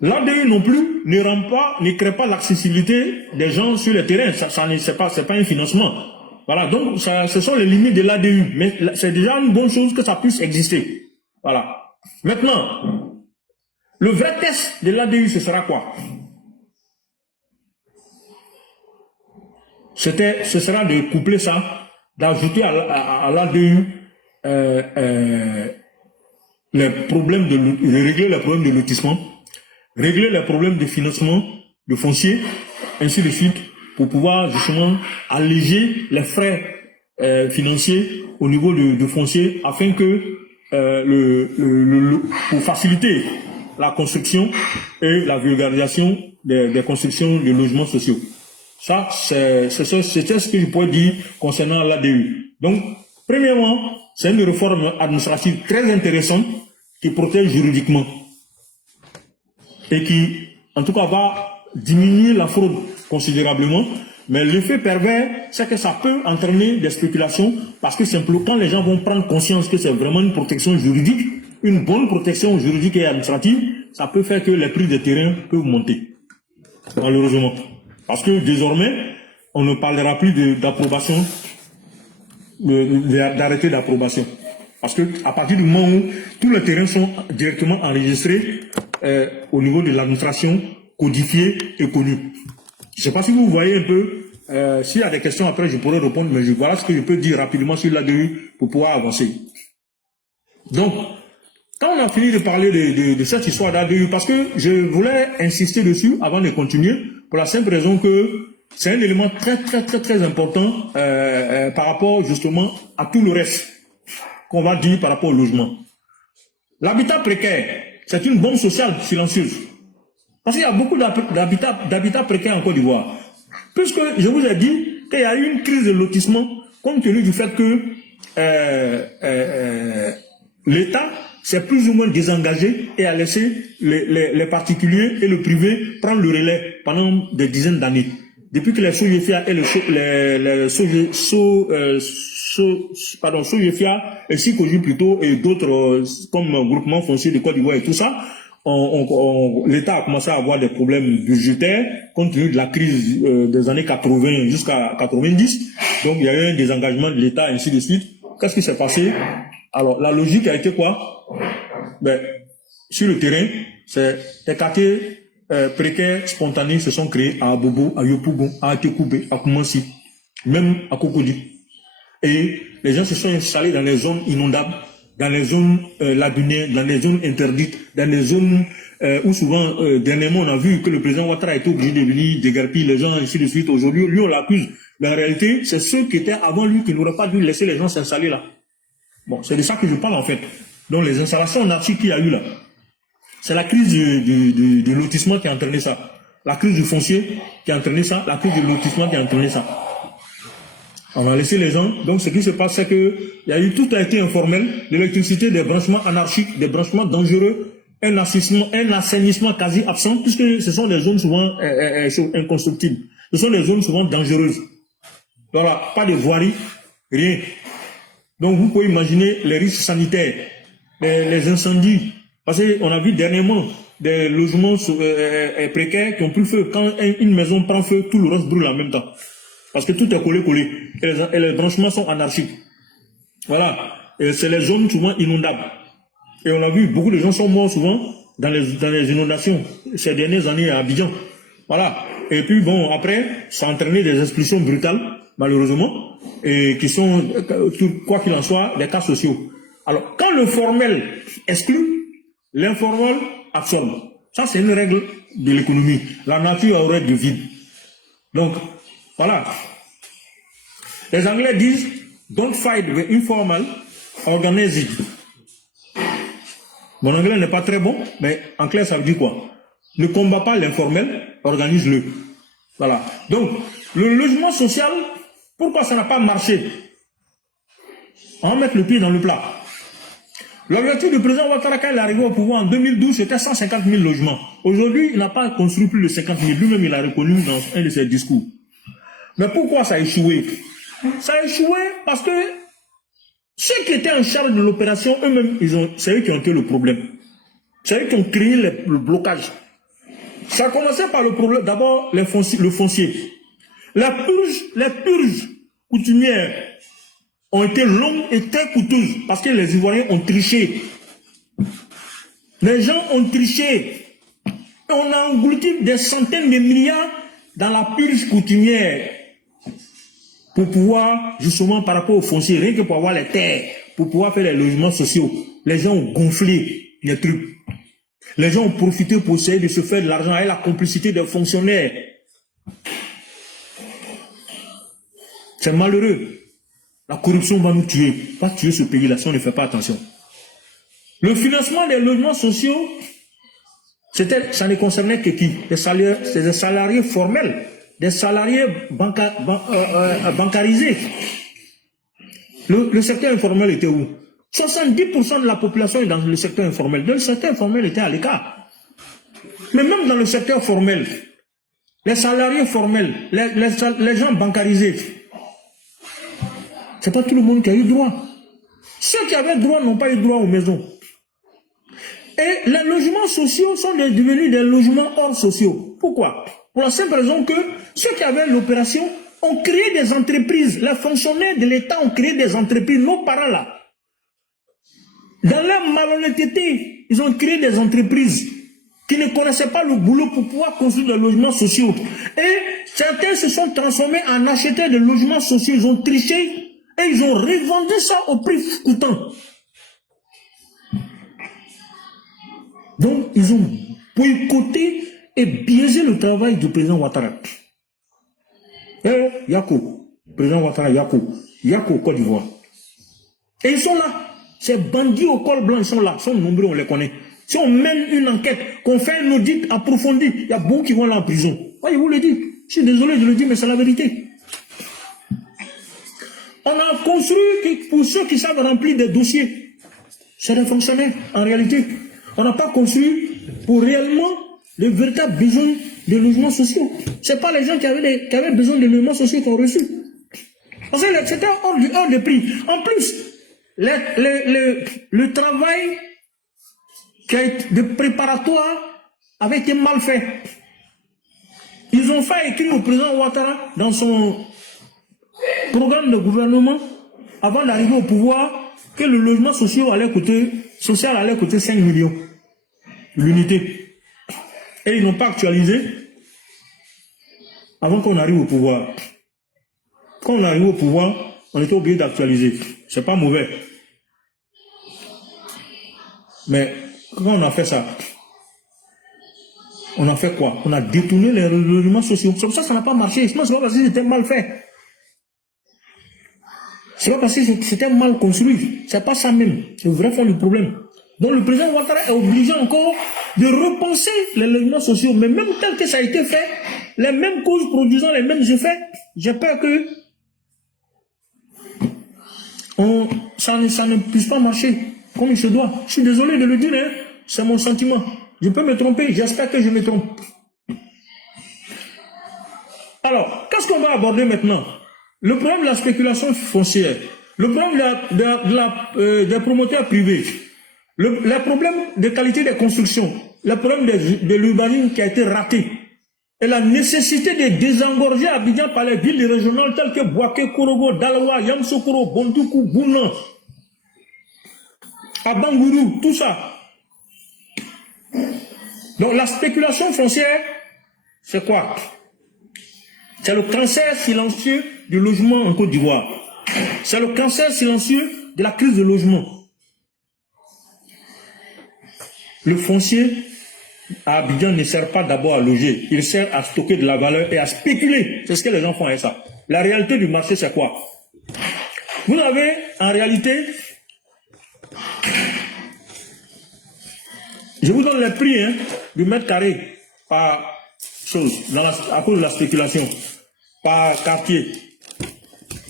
l'ADU non plus ne crée pas l'accessibilité des gens sur les terrains. C'est pas un financement. Voilà. Donc, ce sont les limites de l'ADU. Mais c'est déjà une bonne chose que ça puisse exister. Voilà. Maintenant, le vrai test de l'ADU, ce sera quoi? Ce sera de coupler ça, d'ajouter à l'ADU les problèmes de régler les problèmes de lotissement, régler les problèmes de financement, de foncier, ainsi de suite, pour pouvoir justement alléger les frais financiers au niveau de foncier, afin que pour faciliter la construction et la vulgarisation des constructions de logements sociaux. Ça, c'était ce que je pourrais dire concernant l'ADU. Donc, premièrement, c'est une réforme administrative très intéressante qui protège juridiquement et qui, en tout cas, va diminuer la fraude considérablement. Mais l'effet pervers, c'est que ça peut entraîner des spéculations parce que simplement, quand les gens vont prendre conscience que c'est vraiment une protection juridique, une bonne protection juridique et administrative, ça peut faire que les prix des terrains peuvent monter, malheureusement. Parce que désormais, on ne parlera plus d'approbation, d'arrêté d'approbation. Parce que à partir du moment où tous les terrains sont directement enregistrés au niveau de l'administration, codifiés et connus. Je ne sais pas si vous voyez un peu. S'il y a des questions après, je pourrais répondre, mais voilà ce que je peux dire rapidement sur l'ADU pour pouvoir avancer. Donc, quand on a fini de parler de cette histoire d'ADU, parce que je voulais insister dessus avant de continuer, pour la simple raison que c'est un élément très important par rapport justement à tout le reste qu'on va dire par rapport au logement. L'habitat précaire, c'est une bombe sociale silencieuse. Parce qu'il y a beaucoup d'habitats précaires en Côte d'Ivoire. Puisque je vous ai dit qu'il y a eu une crise de lotissement compte tenu du fait que l'État s'est plus ou moins désengagé et a laissé les particuliers et le privé prendre le relais pendant des dizaines d'années. Depuis que les SOGEFIA et SOGEFIA ainsi qu'aujourd'hui plutôt et d'autres comme groupement foncier de Côte d'Ivoire et tout ça, l'État a commencé à avoir des problèmes budgétaires compte tenu de la crise des années 80 jusqu'à 90. Donc il y a eu un désengagement de l'État ainsi de suite. Qu'est-ce qui s'est passé? Alors la logique a été quoi? Ben, sur le terrain, c'est des quartiers précaires spontanés se sont créés à Abobo, à Yopougon, à Atekoubé, à Koumansi, même à Cocody. Et les gens se sont installés dans les zones inondables, dans les zones lagunaires, dans les zones interdites, dans les zones où souvent, dernièrement, on a vu que le président Ouattara a été obligé de venir déguerpir les gens, ainsi de suite. Aujourd'hui, lui, on l'accuse. Mais en réalité, c'est ceux qui étaient avant lui qui n'auraient pas dû laisser les gens s'installer là. Bon, c'est de ça que je parle en fait. Donc les installations anarchiques qu'il y a eu là, c'est la crise du lotissement qui a entraîné ça. La crise du foncier qui a entraîné ça, la crise du lotissement qui a entraîné ça. On a laissé les gens. Donc ce qui se passe, c'est que il y a eu tout a été informel, l'électricité, des branchements anarchiques, des branchements dangereux, un assainissement quasi absent, puisque ce sont des zones souvent inconstructibles. Ce sont des zones souvent dangereuses. Voilà, pas de voirie, rien. Donc vous pouvez imaginer les risques sanitaires, les incendies. Parce qu'on a vu dernièrement des logements précaires qui ont pris feu. Quand une maison prend feu, tout le reste brûle en même temps. Parce que tout est collé. Et les branchements sont anarchiques. Voilà. Et c'est les zones souvent inondables. Et on a vu beaucoup de gens sont morts souvent dans les inondations ces dernières années à Abidjan. Voilà. Et puis bon, après, ça a entraîné des expulsions brutales, malheureusement, et qui sont, quoi qu'il en soit, des cas sociaux. Alors, quand le formel exclut, l'informel absorbe. Ça, c'est une règle de l'économie. La nature aurait du vide. Donc, voilà. Les Anglais disent, don't fight the informal, organize it. Mon anglais n'est pas très bon, mais en clair, ça veut dire quoi? Ne combat pas l'informel, organise-le. Voilà. Donc, le logement social, pourquoi ça n'a pas marché? On va mettre le pied dans le plat. L'objectif du président Ouattara, quand il est arrivé au pouvoir en 2012, c'était 150 000 logements. Aujourd'hui, il n'a pas construit plus de 50 000. Lui-même, il a reconnu dans un de ses discours. Mais pourquoi ça a échoué? Ça a échoué parce que ceux qui étaient en charge de l'opération, eux-mêmes, c'est eux qui ont été le problème. C'est eux qui ont créé le blocage. Ça a commencé par le problème, d'abord le foncier. Les purges coutumières ont été longues et très coûteuses parce que les Ivoiriens ont triché. Les gens ont triché. On a englouti des centaines de milliards dans la purge coutumière pour pouvoir, justement, par rapport au foncier, rien que pour avoir les terres, pour pouvoir faire les logements sociaux. Les gens ont gonflé les trucs. Les gens ont profité pour essayer de se faire de l'argent avec la complicité des fonctionnaires. C'est malheureux. La corruption va nous tuer. Pas tuer ce pays-là si on ne fait pas attention. Le financement des logements sociaux, ça ne concernait que qui? C'est des salariés formels, des salariés bancarisés. Le secteur informel était où? 70% de la population est dans le secteur informel. Donc le secteur informel était à l'écart. Mais même dans le secteur formel, les salariés formels, les gens bancarisés, c'est pas tout le monde qui a eu droit. Ceux qui avaient droit n'ont pas eu droit aux maisons. Et les logements sociaux sont devenus des logements hors sociaux. Pourquoi? Pour la simple raison que ceux qui avaient l'opération ont créé des entreprises. Les fonctionnaires de l'État ont créé des entreprises. Nos parents là, dans leur malhonnêteté, ils ont créé des entreprises. qui ne connaissaient pas le boulot pour pouvoir construire des logements sociaux. Et certains se sont transformés en acheteurs de logements sociaux. Ils ont triché et ils ont revendu ça au prix coûtant. Donc, ils ont boycotté et biaisé le travail du président Ouattara. Yako, président Ouattara, Yako, Côte d'Ivoire. Et ils sont là. Ces bandits au col blanc, ils sont là. Ils sont nombreux, on les connaît. Si on mène une enquête, qu'on fait un audit approfondi, il y a beaucoup qui vont là en prison. Je vous le dis. Je suis désolé de le dire, mais c'est la vérité. On a construit, pour ceux qui savent remplir des dossiers, c'est des fonctionnaires, en réalité. On n'a pas construit pour réellement les véritables besoins de logements sociaux. Ce n'est pas les gens qui avaient besoin de logements sociaux qui ont reçu. Parce que c'était hors de prix. En plus, le travail qui a été de préparatoire avait été mal fait. Ils ont fait écrire au président Ouattara dans son programme de gouvernement, avant d'arriver au pouvoir, que le logement social allait coûter 5 millions l'unité. Et ils n'ont pas actualisé avant qu'on arrive au pouvoir. Quand on arrive au pouvoir, on était obligé d'actualiser. C'est pas mauvais. Mais quand on a fait ça, on a fait quoi? On a détourné les logements sociaux. C'est pour ça que ça n'a pas marché. Sinon, c'est pas parce que c'était mal fait. C'est pas parce que c'était mal construit. C'est pas ça même. C'est le vrai fond du problème. Donc le président Ouattara est obligé encore de repenser les logements sociaux. Mais même tel que ça a été fait, les mêmes causes produisant les mêmes effets, j'ai peur que ça ne puisse pas marcher comme il se doit. Je suis désolé de le dire, hein. C'est mon sentiment. Je peux me tromper, j'espère que je me trompe. Alors, qu'est-ce qu'on va aborder maintenant? Le problème de la spéculation foncière, le problème des promoteurs privés, le problème de qualité des constructions, le problème de l'urbanisme qui a été raté, et la nécessité de désengorger Abidjan par les villes régionales telles que Bouaké, Korogo, Dalawa, Yamsoukro, Bondoukou, Bounan, Abangourou, tout ça. Donc la spéculation foncière, c'est quoi? C'est le cancer silencieux du logement en Côte d'Ivoire. C'est le cancer silencieux de la crise de logement. Le foncier à Abidjan ne sert pas d'abord à loger, il sert à stocker de la valeur et à spéculer. C'est ce que les gens font avec ça. La réalité du marché, c'est quoi? Vous avez en réalité, je vous donne les prix du mètre carré par chose, à cause de la spéculation, par quartier.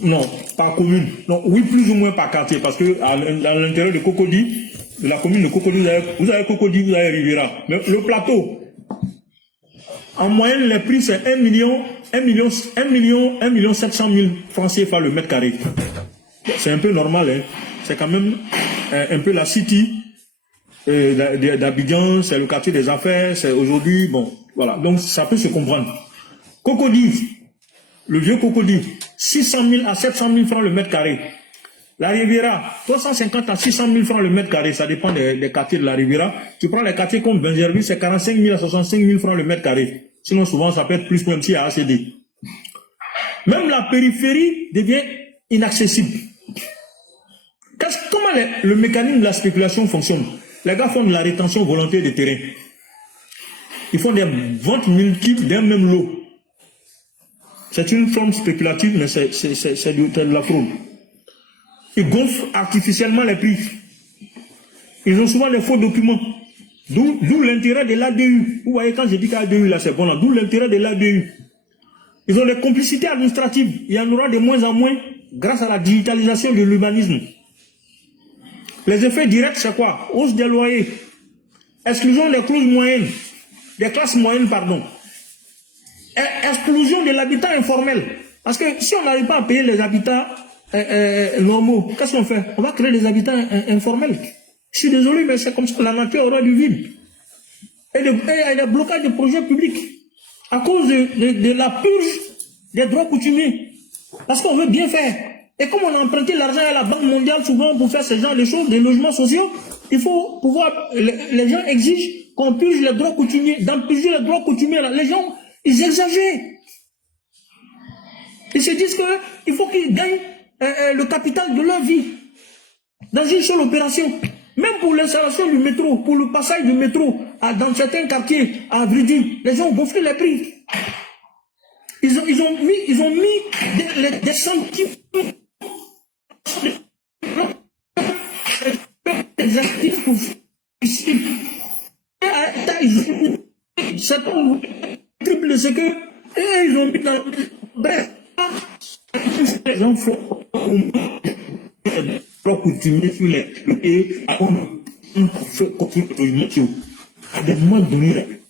Non, par commune. Non, oui, plus ou moins par quartier, parce que dans l'intérieur de Cocody, de la commune de Cocody, vous avez Cocody, vous avez Riviera. Mais le plateau, en moyenne, les prix, c'est 1 million 700 000 francs CFA le mètre carré. C'est un peu normal, hein. C'est quand même un peu la city d'Abidjan, c'est le quartier des affaires, c'est aujourd'hui, bon, voilà. Donc, ça peut se comprendre. Cocody, le vieux Cocody, 600 000 à 700 000 francs le mètre carré. La Riviera, 350 à 600 000 francs le mètre carré, ça dépend des quartiers de la Riviera. Tu prends les quartiers comme Benjerville, c'est 45 000 à 65 000 francs le mètre carré. Sinon, souvent, ça peut être plus, même s'il y a ACD. Même la périphérie devient inaccessible. Comment le mécanisme de la spéculation fonctionne? Les gars font de la rétention volontaire des terrains. Ils font des ventes multiples d'un même lot. C'est une forme spéculative, mais c'est de la fraude. Ils gonflent artificiellement les prix. Ils ont souvent des faux documents. D'où l'intérêt de l'ADU. Vous voyez, quand je dis qu'ADU, là, c'est bon, là. D'où l'intérêt de l'ADU. Ils ont des complicités administratives. Il y en aura de moins en moins grâce à la digitalisation de l'urbanisme. Les effets directs, c'est quoi? Hausse des loyers. Exclusion des clauses moyennes. Des classes moyennes, pardon. Explosion de l'habitat informel. Parce que si on n'arrive pas à payer les habitats normaux, qu'est-ce qu'on fait? On va créer des habitats informels. Je suis désolé, mais c'est comme ça, la nature aura du vide. Et il y a des blocages de projets publics à cause de la purge des droits coutumiers. Parce qu'on veut bien faire. Et comme on a emprunté l'argent à la Banque mondiale souvent pour faire ce genre de choses, des logements sociaux, il faut pouvoir, les gens exigent qu'on pige les droits coutumiers, dans piger les droits coutumiers, là, les gens, ils exagèrent. Ils se disent qu'il faut qu'ils gagnent le capital de leur vie dans une seule opération. Même pour l'installation du métro, pour le passage du métro dans certains quartiers, à Vridi, les gens ont gonflé les prix. Ils ont mis des centimes des actifs pour ici. Ça triple de ce que ils ont mis dans. Bref, les gens font coutumier sur les et on fait construire le métier. À des moments donnés,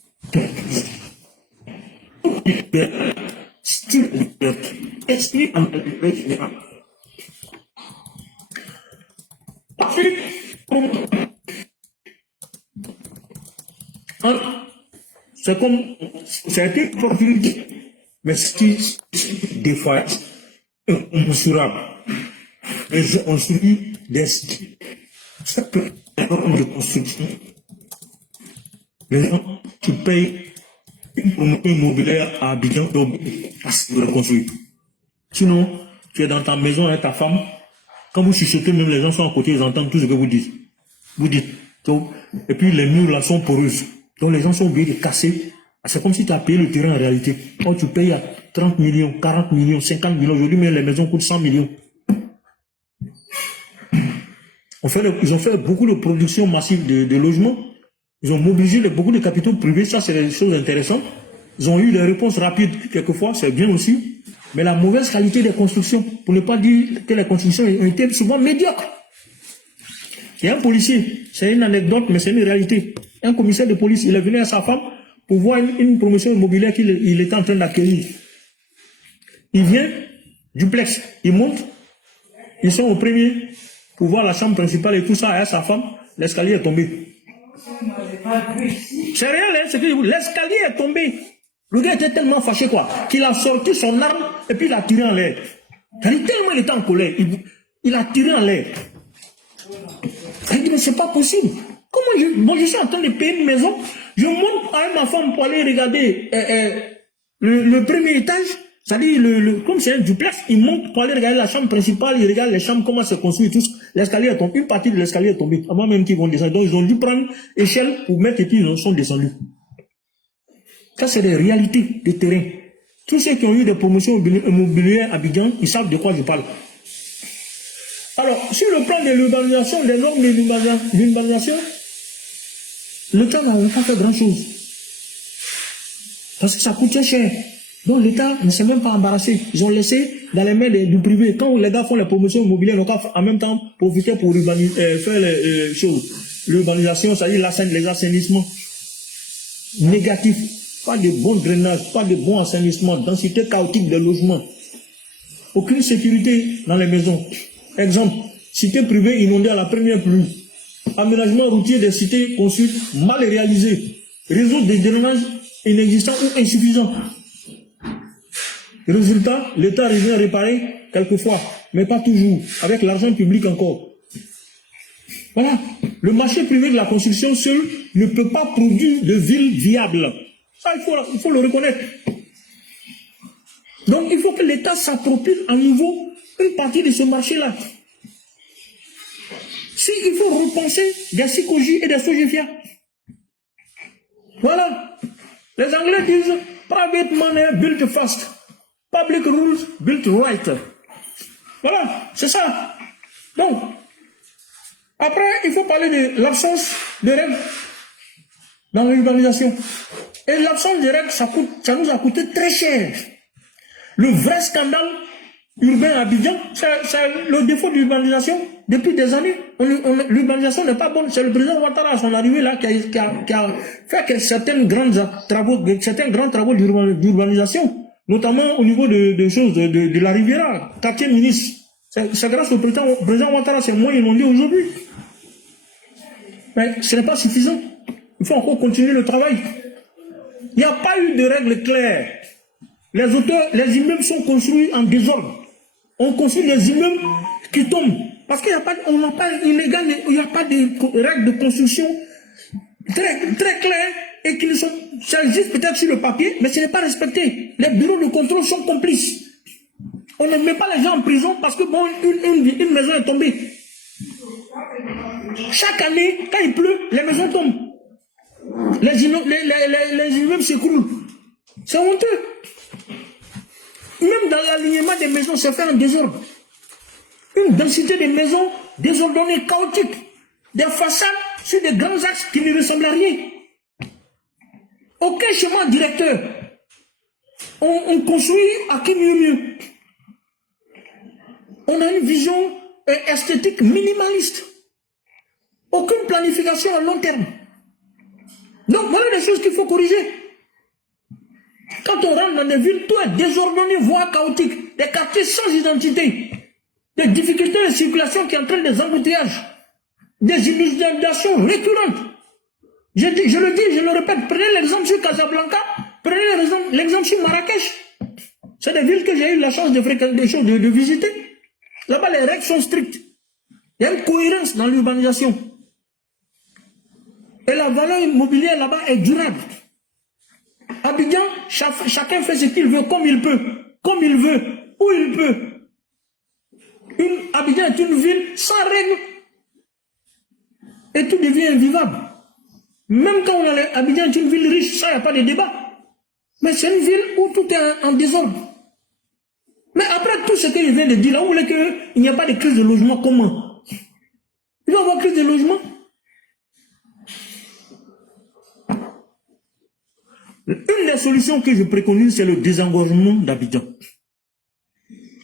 style esprit en général. C'est comme ça a été profilé, mais c'est des fois immesurable. Les gens ont suivi des styles. Ça peut être comme de construction. Les gens qui payent une promotion immobilière à Abidjan, donc parce qu'ils reconstruisent. Sinon, tu es dans ta maison avec ta femme, quand vous chuchotez, même les gens sont à côté, ils entendent tout ce que vous dites. Vous dites. Donc, et puis les murs là sont poreuses. Donc les gens sont obligés de casser. C'est comme si tu as payé le terrain en réalité. Quand tu payes à 30 millions, 40 millions, 50 millions, aujourd'hui, mais les maisons coûtent 100 millions. Ils ont fait beaucoup de production massive de logements. Ils ont mobilisé beaucoup de capitaux privés. Ça, c'est des choses intéressantes. Ils ont eu des réponses rapides quelquefois, c'est bien aussi. Mais la mauvaise qualité des constructions, pour ne pas dire que les constructions ont été souvent médiocres. Il y a un policier, c'est une anecdote, mais c'est une réalité. Un commissaire de police, il est venu à sa femme pour voir une promotion immobilière qu'il était en train d'accueillir. Il vient, duplex, il monte, ils sont au premier pour voir la chambre principale et tout ça, et à sa femme, l'escalier est tombé. C'est réel, hein, c'est que l'escalier est tombé. Le gars était tellement fâché, quoi, qu'il a sorti son arme et puis il a tiré en l'air. Tellement il était en colère, il a tiré en l'air. Il dit, mais c'est pas possible. Comment je suis en train de payer une maison, je monte avec ma femme pour aller regarder le premier étage, c'est-à-dire, comme c'est un duplex, il monte pour aller regarder la chambre principale, il regarde les chambres, comment c'est construit, tout. L'escalier est tombé, une partie de l'escalier est tombée, avant même qu'ils vont descendre. Donc, ils ont dû prendre échelle pour mettre et puis ils sont descendus. Ça, c'est des réalités de terrain. Tous ceux qui ont eu des promotions immobilières à Abidjan, ils savent de quoi je parle. Alors, sur le plan de l'urbanisation, des normes de l'urbanisation, l'État n'a pas fait grand-chose. Parce que ça coûtait cher. Donc l'État ne s'est même pas embarrassé. Ils ont laissé dans les mains du privé. Quand les gars font les promotions immobilières, ils ont en même temps profiter pour faire les choses. L'urbanisation, c'est-à-dire les assainissements négatifs. Pas de bon drainage, pas de bon assainissement, densité chaotique des logements. Aucune sécurité dans les maisons. Exemple, cité privée inondée à la première pluie. Aménagement routier des cités conçues mal réalisé. Réseau de drainage inexistant ou insuffisant. Résultat, l'État revient réparer quelquefois, mais pas toujours, avec l'argent public encore. Voilà. Le marché privé de la construction seul ne peut pas produire de villes viables. Ça, il faut le reconnaître. Donc, il faut que l'État s'approprie à nouveau une partie de ce marché-là. Il faut repenser des psychologies et des sogéfias. Voilà. Les Anglais disent private money built fast. Public rules built right. Voilà, c'est ça. Donc, après, il faut parler de l'absence de règles dans l'urbanisation. Et l'absence de règles, ça nous a coûté très cher. Le vrai scandale urbain à Abidjan, c'est le défaut de l'urbanisation depuis des années. L'urbanisation n'est pas bonne. C'est le président Ouattara à son arrivée là qui a fait certains grands travaux d'urbanisation, notamment au niveau de la Riviera, quartier ministre. C'est grâce au président Ouattara, c'est moins inondé aujourd'hui. Mais ce n'est pas suffisant. Il faut encore continuer le travail. Il n'y a pas eu de règles claires. Les immeubles sont construits en désordre. On construit des immeubles qui tombent. Parce qu'il n'y a pas, il n'y a pas de règles de construction très clairs et qui ne sont, ça existe peut-être sur le papier, mais ce n'est pas respecté. Les bureaux de contrôle sont complices. On ne met pas les gens en prison parce que bon, une maison est tombée. Chaque année, quand il pleut, les maisons tombent. Les immeubles s'écroulent. C'est honteux. Même dans l'alignement des maisons, c'est fait en désordre. Une densité de maisons désordonnées, chaotiques. Des façades sur des grands axes qui ne ressemblent à rien. Aucun chemin directeur. On construit à qui mieux. On a une vision esthétique minimaliste. Aucune planification à long terme. Donc voilà des choses qu'il faut corriger. Quand on rentre dans des villes, tout est désordonné, voire chaotique. Des quartiers sans identité. Des difficultés de circulation qui entraînent des embouteillages. Des inondations récurrentes. Je le dis, je le répète, prenez l'exemple sur Casablanca, prenez l'exemple sur Marrakech. C'est des villes que j'ai eu la chance de fréquenter, de visiter. Là-bas, les règles sont strictes. Il y a une cohérence dans l'urbanisation. Et la valeur immobilière là-bas est durable. Abidjan, chacun fait ce qu'il veut, comme il peut, où il peut. Abidjan est une ville sans règles. Et tout devient invivable. Même quand on a Abidjan est une ville riche, ça, il n'y a pas de débat. Mais c'est une ville où tout est en désordre. Mais après tout ce que je viens de dire, là, vous voulez qu'il n'y a pas de crise de logement, comment? Il va y avoir crise de logement. Une des solutions que je préconise, c'est le désengorgement d'Abidjan.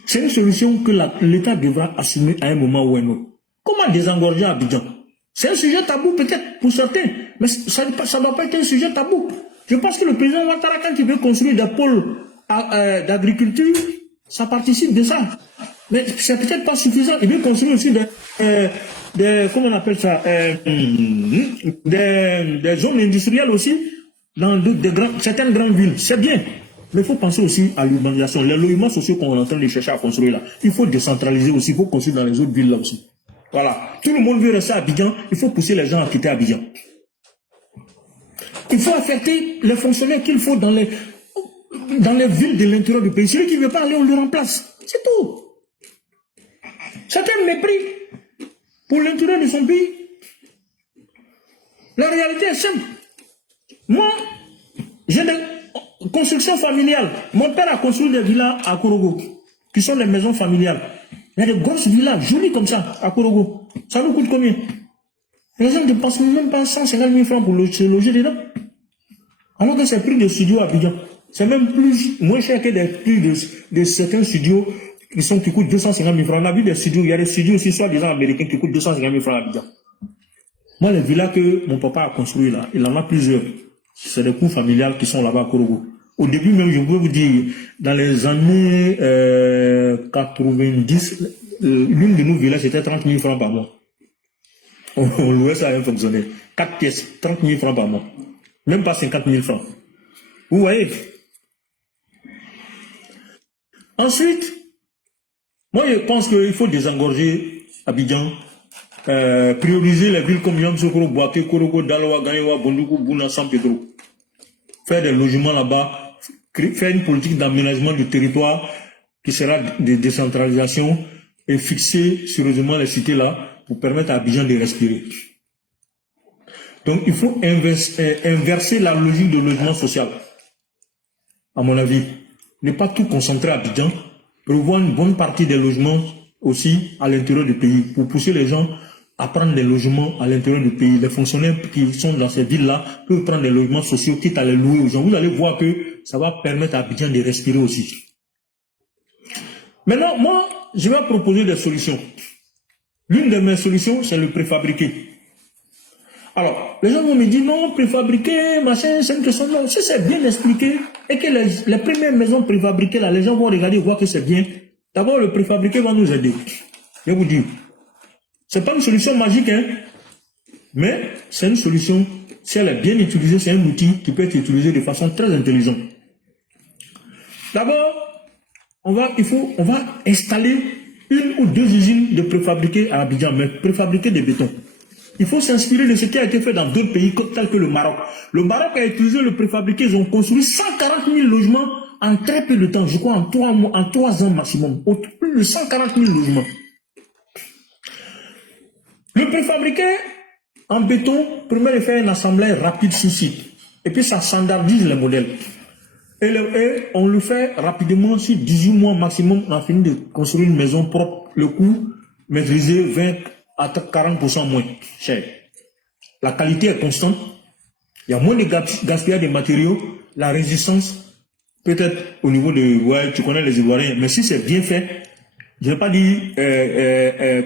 C'est une solution que l'État devra assumer à un moment ou à un autre. Comment désengorger Abidjan? C'est un sujet tabou peut-être pour certains, mais ça ne doit pas être un sujet tabou. Je pense que le président Ouattara, quand il veut construire des pôles d'agriculture, ça participe de ça. Mais c'est peut-être pas suffisant. Il veut construire aussi comment on appelle ça, des zones industrielles aussi, dans certaines grandes villes. C'est bien. Mais il faut penser aussi à l'urbanisation. Les logements sociaux qu'on est en train de chercher à construire là, il faut décentraliser aussi, il faut construire dans les autres villes là aussi. Voilà. Tout le monde veut rester à Abidjan, il faut pousser les gens à quitter Abidjan. Il faut affecter les fonctionnaires qu'il faut dans les villes de l'intérieur du pays. Celui qui ne veut pas aller, on le remplace. C'est tout. C'est un mépris pour l'intérieur de son pays. La réalité est simple. Moi, j'ai des constructions familiales. Mon père a construit des villas à Korogo, qui sont des maisons familiales. Il y a des grosses villas jolies comme ça, à Korogo. Ça nous coûte combien? Les gens ne dépensent même pas 150 000 francs pour se loger dedans. Alors que c'est le prix de studio à Abidjan. C'est même moins cher que des prix de certains studios qui coûtent 250 000 francs. On a vu des studios, il y a des studios aussi, soi-disant américains, qui coûtent 250 000 francs à Abidjan. Moi, les villas que mon papa a construites là, il en a plusieurs. C'est des coûts familiales qui sont là-bas à Korogo. Au début même, je peux vous dire, dans les années 90, l'une de nos villas, c'était 30 000 francs par mois. On louait ça à un fonctionnaire. 4 pièces, 30 000 francs par mois. Même pas 50 000 francs. Vous voyez? Ensuite, moi je pense qu'il faut désengorger Abidjan, prioriser les villes comme Yamoussoukro, Boaké, Korogo, Daloa, Ganyewa, Bondoukou, Bouna, San Pedro. Faire des logements là-bas, faire une politique d'aménagement du territoire qui sera de décentralisation et fixer sérieusement les cités là pour permettre à Abidjan de respirer. Donc il faut inverser la logique de logement social. À mon avis, ne pas tout concentrer à Abidjan, prévoir une bonne partie des logements aussi à l'intérieur du pays pour pousser les gens à prendre des logements à l'intérieur du pays. Les fonctionnaires qui sont dans ces villes-là peuvent prendre des logements sociaux, quitte à les louer aux gens. Vous allez voir que ça va permettre à Abidjan de respirer aussi. Maintenant, moi, je vais proposer des solutions. L'une de mes solutions, c'est le préfabriqué. Alors, les gens vont me dire, non, préfabriqué, machin, c'est une question de... Si c'est bien expliqué, et que les premières maisons préfabriquées, là, les gens vont regarder et voir que c'est bien, d'abord, le préfabriqué va nous aider. Je vais vous dire. C'est pas une solution magique, hein, mais c'est une solution, si elle est bien utilisée, c'est un outil qui peut être utilisé de façon très intelligente. D'abord, on va installer une ou deux usines de préfabriqués à Abidjan, mais préfabriqués de béton. Il faut s'inspirer de ce qui a été fait dans d'autres pays tels que le Maroc. Le Maroc a utilisé le préfabriqué, ils ont construit 140 000 logements en très peu de temps, je crois en 3 ans maximum. Plus de 140 000 logements. Le préfabriqué en béton permet de faire une assemblée rapide sur site. Et puis ça standardise les modèles. Et on le fait rapidement, sur 18 mois maximum, on a fini de construire une maison propre. Le coût maîtrisé 20 à 40% moins cher. La qualité est constante. Il y a moins de gaspillage de matériaux. La résistance, peut-être au niveau de... Ouais, tu connais les Ivoiriens. Mais si c'est bien fait, je n'ai pas dit,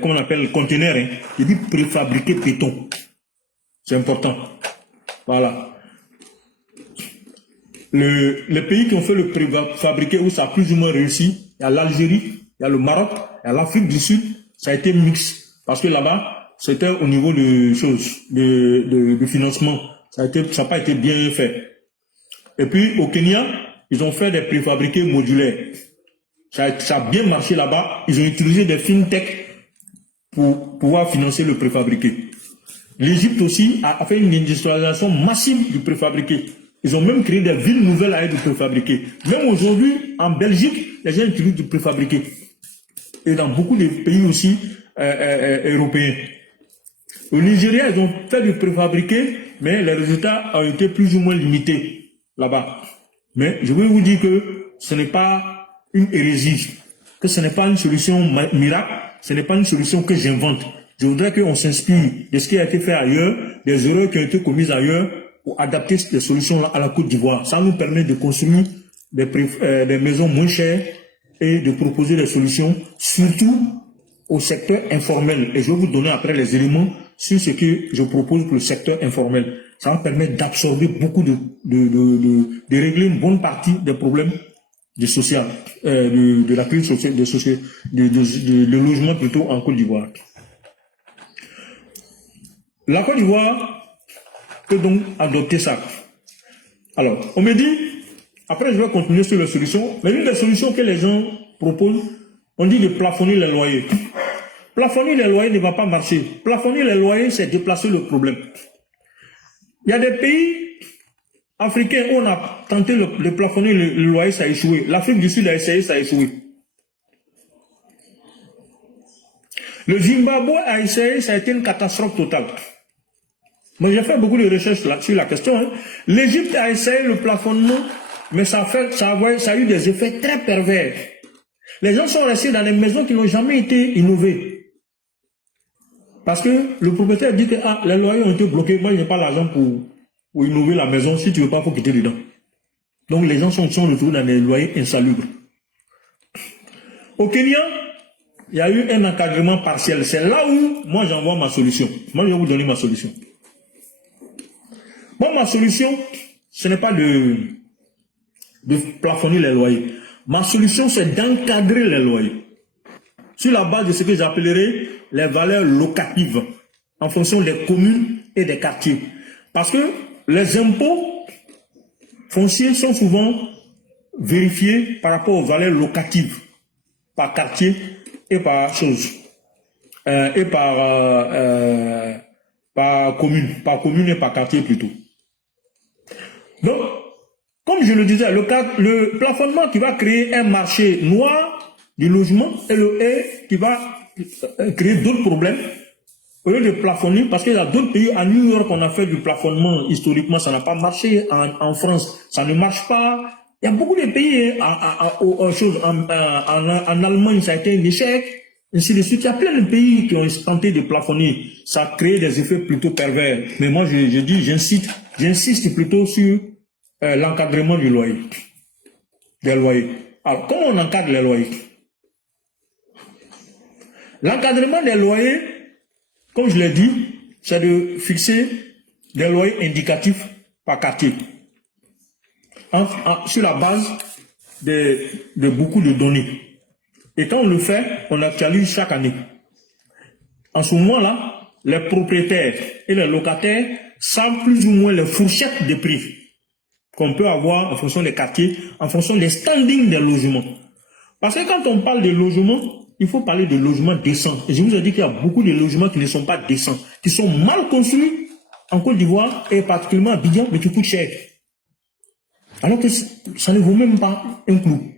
comment on appelle, conteneur. Hein. Je dis préfabriqué béton. C'est important. Voilà. Les pays qui ont fait le préfabriqué où ça a plus ou moins réussi, il y a l'Algérie, il y a le Maroc, il y a l'Afrique du Sud, ça a été mixte. Parce que là-bas, c'était au niveau de choses, de financement. Ça n'a pas été bien fait. Et puis, au Kenya, ils ont fait des préfabriqués modulaires. Ça a bien marché là-bas. Ils ont utilisé des fintech pour pouvoir financer le préfabriqué. L'Égypte aussi a fait une industrialisation massive du préfabriqué. Ils ont même créé des villes nouvelles à du préfabriqué. Même aujourd'hui, en Belgique, les gens utilisent du préfabriqué. Et dans beaucoup de pays aussi européens. Au Nigeria, ils ont fait du préfabriqué, mais les résultats ont été plus ou moins limités là-bas. Mais je veux vous dire que ce n'est pas une hérésie, que ce n'est pas une solution miracle, ce n'est pas une solution que j'invente. Je voudrais qu'on s'inspire de ce qui a été fait ailleurs, des erreurs qui ont été commises ailleurs, pour adapter ces solutions à la Côte d'Ivoire. Ça nous permet de construire des maisons moins chères et de proposer des solutions, surtout au secteur informel. Et je vais vous donner après les éléments sur ce que je propose pour le secteur informel. Ça va permettre d'absorber beaucoup de régler une bonne partie des problèmes du social, de la crise sociale, de logement plutôt en Côte d'Ivoire. La Côte d'Ivoire peut donc adopter ça. Alors, on me dit, après je vais continuer sur les solutions, mais une des solutions que les gens proposent, on dit de plafonner les loyers. Plafonner les loyers ne va pas marcher. Plafonner les loyers, c'est déplacer le problème. Il y a des pays africains où on a tenté de plafonner le loyer, ça a échoué. L'Afrique du Sud a essayé, ça a échoué. Le Zimbabwe a essayé, ça a été une catastrophe totale. Moi, j'ai fait beaucoup de recherches là-dessus, la question. Hein. L'Égypte a essayé le plafonnement, mais ça a eu des effets très pervers. Les gens sont restés dans des maisons qui n'ont jamais été innovées. Parce que le propriétaire dit que les loyers ont été bloqués, moi, je n'ai pas l'argent pour innover la maison. Si tu ne veux pas, il faut quitter dedans. Donc, les gens sont retrouvés dans des loyers insalubres. Au Kenya, il y a eu un encadrement partiel. C'est là où, moi, j'envoie ma solution. Moi, je vais vous donner ma solution. Bon, ma solution, ce n'est pas de plafonner les loyers. Ma solution, c'est d'encadrer les loyers. Sur la base de ce que j'appellerai les valeurs locatives, en fonction des communes et des quartiers. Parce que les impôts fonciers sont souvent vérifiés par rapport aux valeurs locatives, par quartier et par chose, et par commune et par quartier plutôt. Donc, comme je le disais, le plafonnement qui va créer un marché noir du logement et qui va créer d'autres problèmes, au lieu de plafonner, parce qu'il y a d'autres pays, à New York, on a fait du plafonnement historiquement, ça n'a pas marché, en France, ça ne marche pas. Il y a beaucoup de pays, en Allemagne, ça a été un échec, ainsi de suite. Il y a plein de pays qui ont tenté de plafonner, ça a créé des effets plutôt pervers. Mais moi, je dis, j'insiste plutôt sur l'encadrement du loyer, des loyers. Alors, comment on encadre les loyers? L'encadrement des loyers, comme je l'ai dit, c'est de fixer des loyers indicatifs par quartier, sur la base de beaucoup de données. Et quand on le fait, on actualise chaque année. En ce moment-là, les propriétaires et les locataires savent plus ou moins les fourchettes de prix qu'on peut avoir en fonction des quartiers, en fonction des standings des logements. Parce que quand on parle de logements, il faut parler de logements décents. Et je vous ai dit qu'il y a beaucoup de logements qui ne sont pas décents, qui sont mal construits en Côte d'Ivoire et particulièrement à Abidjan, mais qui coûtent cher. Alors que ça ne vaut même pas un clou.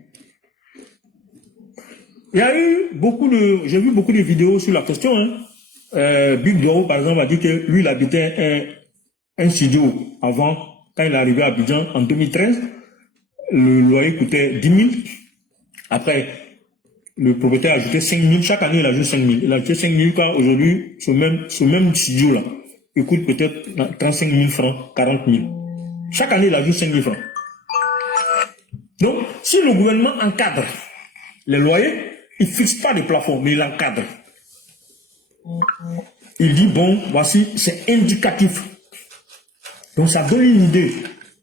Il y a eu j'ai vu beaucoup de vidéos sur la question. Big Doro, par exemple, a dit que lui, il habitait un studio avant, quand il est arrivé à Abidjan en 2013. Le loyer coûtait 10 000. Après, le propriétaire a ajouté 5 000. Chaque année, il ajoute 5 000. Il a ajouté 5 000 car aujourd'hui, ce même studio-là, il coûte peut-être 35 000 francs, 40 000. Chaque année, il ajoute 5 000 francs. Donc, si le gouvernement encadre les loyers, il ne fixe pas de plafond, mais il encadre. Il dit, bon, voici, c'est indicatif. Donc, ça donne une idée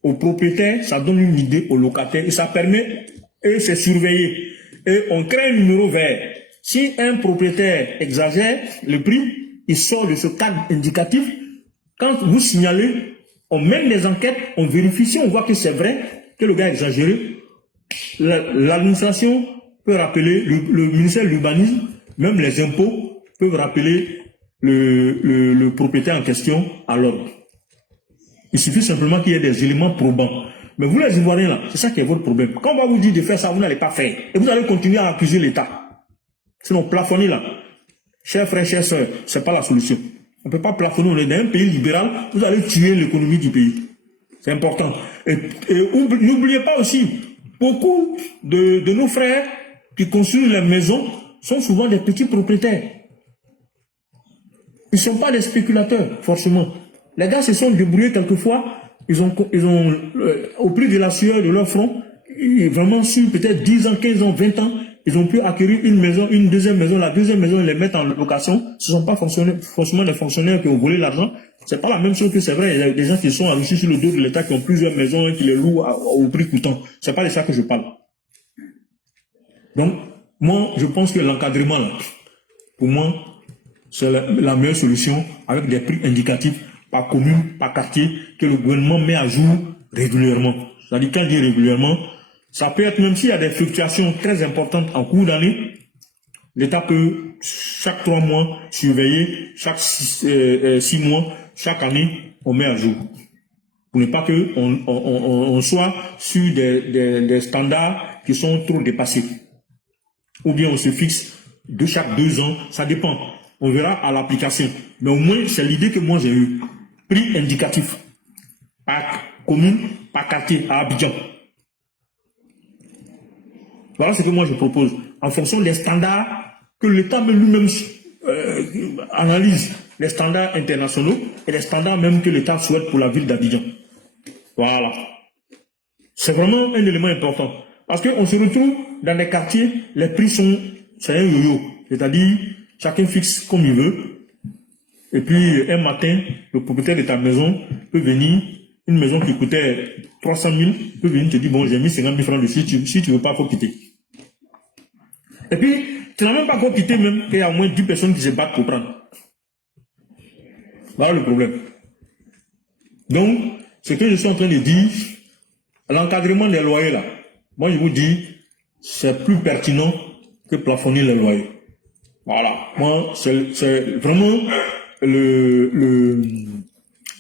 aux propriétaires, ça donne une idée aux locataires, et ça permet, et c'est surveillé. Et on crée un numéro vert. Si un propriétaire exagère le prix, il sort de ce cadre indicatif. Quand vous signalez, on mène des enquêtes, on vérifie. Si on voit que c'est vrai, que le gars a exagéré, l'administration peut rappeler, le ministère de l'urbanisme, même les impôts peuvent rappeler le propriétaire en question à l'ordre. Il suffit simplement qu'il y ait des éléments probants. Mais vous les Ivoiriens là, c'est ça qui est votre problème. Quand on va vous dire de faire ça, vous n'allez pas faire. Et vous allez continuer à accuser l'État. Sinon, plafonner là, chers frères, chères sœurs, c'est pas la solution. On ne peut pas plafonner, on est dans un pays libéral, vous allez tuer l'économie du pays. C'est important. Et n'oubliez pas aussi, beaucoup de nos frères qui construisent les maisons sont souvent des petits propriétaires. Ils ne sont pas des spéculateurs, forcément. Les gars se sont débrouillés quelquefois, ils ont au prix de la sueur de leur front, vraiment sur peut-être 10 ans, 15 ans, 20 ans, ils ont pu acquérir une maison, une deuxième maison, la deuxième maison, ils les mettent en location. Ce ne sont pas forcément des fonctionnaires qui ont volé l'argent. C'est pas la même chose que c'est vrai. Il y a des gens qui sont enrichis sur le dos de l'État, qui ont plusieurs maisons et qui les louent au prix coûtant. C'est pas de ça que je parle. Donc, moi, je pense que l'encadrement, là, pour moi, c'est la meilleure solution avec des prix indicatifs par commune, par quartier, que le gouvernement met à jour régulièrement. C'est-à-dire, quand je dis régulièrement, ça peut être, même s'il y a des fluctuations très importantes en cours d'année, l'État peut, chaque 3 mois, surveiller, chaque 6 mois, chaque année, on met à jour. Pour ne pas qu'on soit sur des standards qui sont trop dépassés. Ou bien on se fixe de chaque 2 ans, ça dépend. On verra à l'application. Mais au moins, c'est l'idée que moi j'ai eue. Prix indicatif. Par commune, par quartier, à Abidjan. Voilà ce que moi je propose. En fonction des standards que l'État lui-même analyse. Les standards internationaux et les standards même que l'État souhaite pour la ville d'Abidjan. Voilà. C'est vraiment un élément important. Parce qu'on se retrouve dans des quartiers, les prix c'est un yo-yo. C'est-à-dire, chacun fixe comme il veut. Et puis, un matin, le propriétaire de ta maison peut venir, une maison qui coûtait 300 000, peut venir te dire, bon, j'ai mis 50 000 francs dessus, si tu ne veux pas, il faut quitter. Et puis, tu n'as même pas encore quitté même, qu'il y a au moins 10 personnes qui se battent pour prendre. Voilà le problème. Donc, ce que je suis en train de dire, l'encadrement des loyers là, moi je vous dis, c'est plus pertinent que plafonner les loyers. Voilà. Moi, c'est vraiment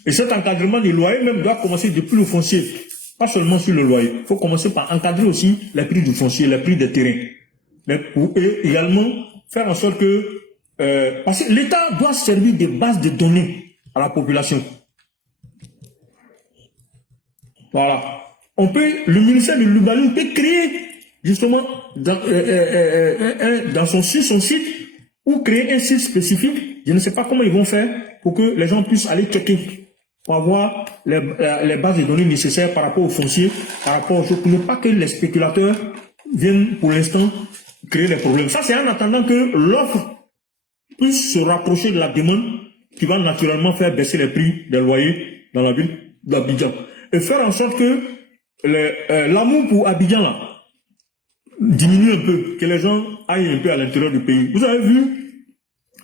et cet encadrement des loyers même doit commencer depuis le foncier. Pas seulement sur le loyer. Il faut commencer par encadrer aussi les prix du foncier, les prix des terrains. Et également faire en sorte que parce que l'État doit servir de base de données à la population. Voilà. Le ministère de l'Urbanisme peut créer justement sur son site ou créer un site spécifique. Je ne sais pas comment ils vont faire pour que les gens puissent aller checker pour avoir les bases de données nécessaires par rapport aux fonciers, par rapport aux choses, pour ne pas que les spéculateurs viennent pour l'instant créer des problèmes. Ça, c'est en attendant que l'offre puisse se rapprocher de la demande qui va naturellement faire baisser les prix des loyers dans la ville d'Abidjan. Et faire en sorte que l'amour pour Abidjan là, diminue un peu, que les gens aillent un peu à l'intérieur du pays. Vous avez vu,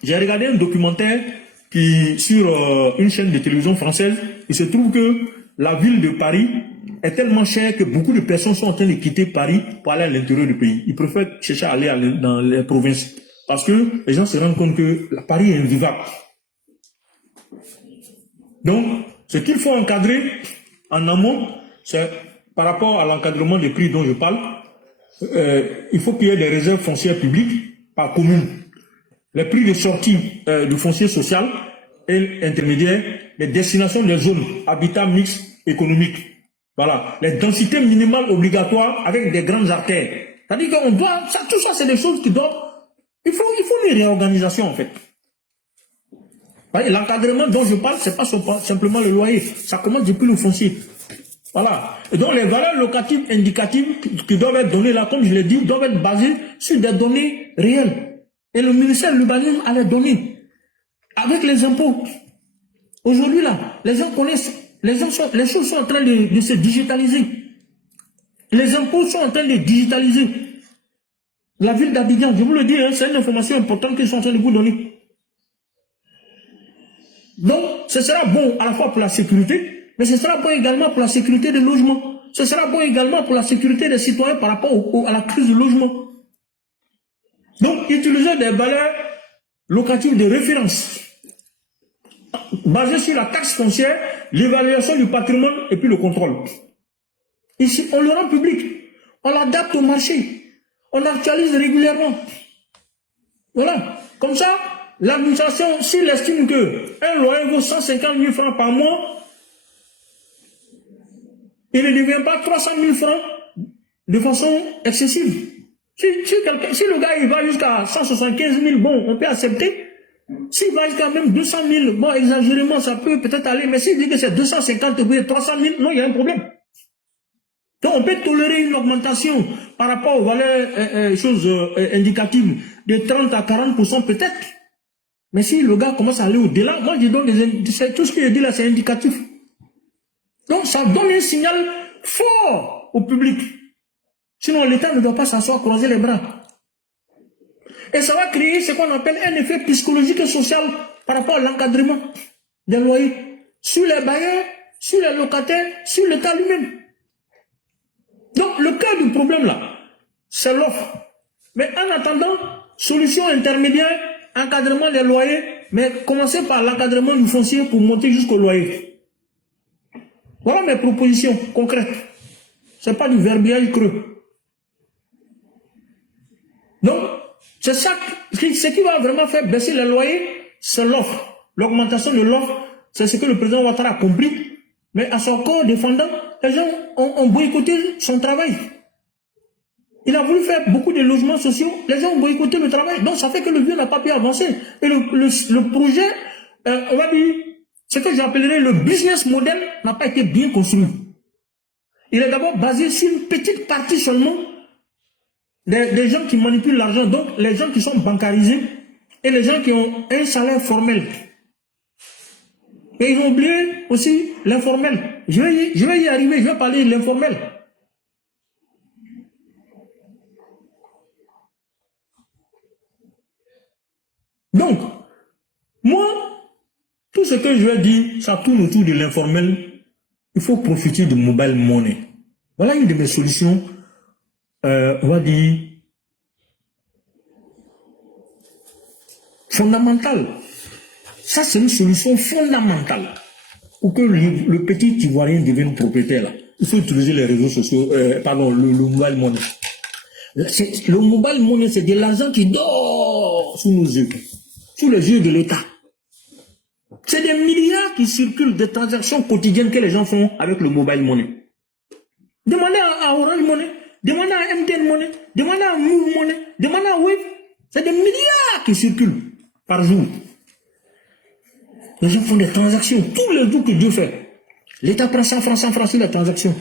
j'ai regardé un documentaire sur une chaîne de télévision française. Il se trouve que la ville de Paris est tellement cher que beaucoup de personnes sont en train de quitter Paris pour aller à l'intérieur du pays. Ils préfèrent chercher à aller dans les provinces. Parce que les gens se rendent compte que Paris est invivable. Donc, ce qu'il faut encadrer en amont, c'est par rapport à l'encadrement des prix dont je parle, il faut qu'il y ait des réserves foncières publiques par commune. Les prix de sortie du foncier social et intermédiaire, les destinations des zones, habitat mixte économique. Voilà, les densités minimales obligatoires avec des grandes artères. C'est-à-dire qu'on doit, tout ça c'est des choses qui doivent, il faut une réorganisation en fait. L'encadrement dont je parle, c'est pas simplement le loyer, ça commence depuis le foncier. Voilà. Et donc les valeurs locatives indicatives qui doivent être données là, comme je l'ai dit, doivent être basées sur des données réelles. Et le ministère de l'Urbanisme a les données. Avec les impôts. Aujourd'hui là, les gens connaissent, les choses sont en train de se digitaliser. Les impôts sont en train de digitaliser. La ville d'Abidjan, je vous le dis, hein, c'est une information importante qu'ils sont en train de vous donner. Donc, ce sera bon à la fois pour la sécurité, mais ce sera bon également pour la sécurité des logements. Ce sera bon également pour la sécurité des citoyens par rapport à la crise du logement. Donc, utiliser des valeurs locatives de référence, basées sur la taxe foncière, l'évaluation du patrimoine et puis le contrôle. Ici, on le rend public, on l'adapte au marché, on actualise régulièrement. Voilà, comme ça, l'administration, s'il estime qu'un loyer vaut 150 000 francs par mois, il ne devient pas 300 000 francs de façon excessive. Si le gars il va jusqu'à 175 000, bon, on peut accepter. S'il va jusqu'à même 200 000, bon, exagérément, ça peut peut-être aller, mais s'il dit que c'est 250 000, 300 000, non, il y a un problème. Donc, on peut tolérer une augmentation par rapport aux valeurs indicatives de 30 à 40% peut-être. Mais si le gars commence à aller au-delà, moi je donne tout ce que je dis là, c'est indicatif. Donc ça donne un signal fort au public. Sinon l'État ne doit pas s'asseoir, croiser les bras. Et ça va créer ce qu'on appelle un effet psychologique et social par rapport à l'encadrement des loyers sur les bailleurs, sur les locataires, sur l'État lui-même. Donc le cœur du problème là, c'est l'offre. Mais en attendant, solution intermédiaire, encadrement des loyers, mais commencez par l'encadrement du foncier pour monter jusqu'au loyer. Voilà mes propositions concrètes. Ce n'est pas du verbiage creux. Donc, c'est ça, ce qui va vraiment faire baisser les loyers, c'est l'offre. L'augmentation de l'offre, c'est ce que le président Ouattara a compris. Mais à son corps défendant, les gens ont boycotté son travail. Il a voulu faire beaucoup de logements sociaux, les gens ont boycotté le travail. Donc ça fait que le vieux n'a pas pu avancer. Et le projet, on va dire, ce que j'appellerais le business model n'a pas été bien construit. Il est d'abord basé sur une petite partie seulement des gens qui manipulent l'argent, donc les gens qui sont bancarisés et les gens qui ont un salaire formel. Et ils ont oublié aussi l'informel. Je vais y arriver, je vais parler de l'informel. Donc, moi, tout ce que je vais dire, ça tourne autour de l'informel. Il faut profiter de mobile money. Voilà une de mes solutions, on va dire, fondamentale. Ça, c'est une solution fondamentale pour que le petit Ivoirien devienne propriétaire. Là. Il faut utiliser les réseaux sociaux, le mobile money. Le mobile money, c'est de l'argent qui dort sous nos yeux, sous les yeux de l'État. C'est des milliards qui circulent des transactions quotidiennes que les gens font avec le mobile money. Demandez à Orange Money, demandez à MTN Money, demandez à Move Money, demandez à Wave. C'est des milliards qui circulent par jour. Les gens font des transactions tous les jours que Dieu fait. L'État prend 100 francs sur les transactions.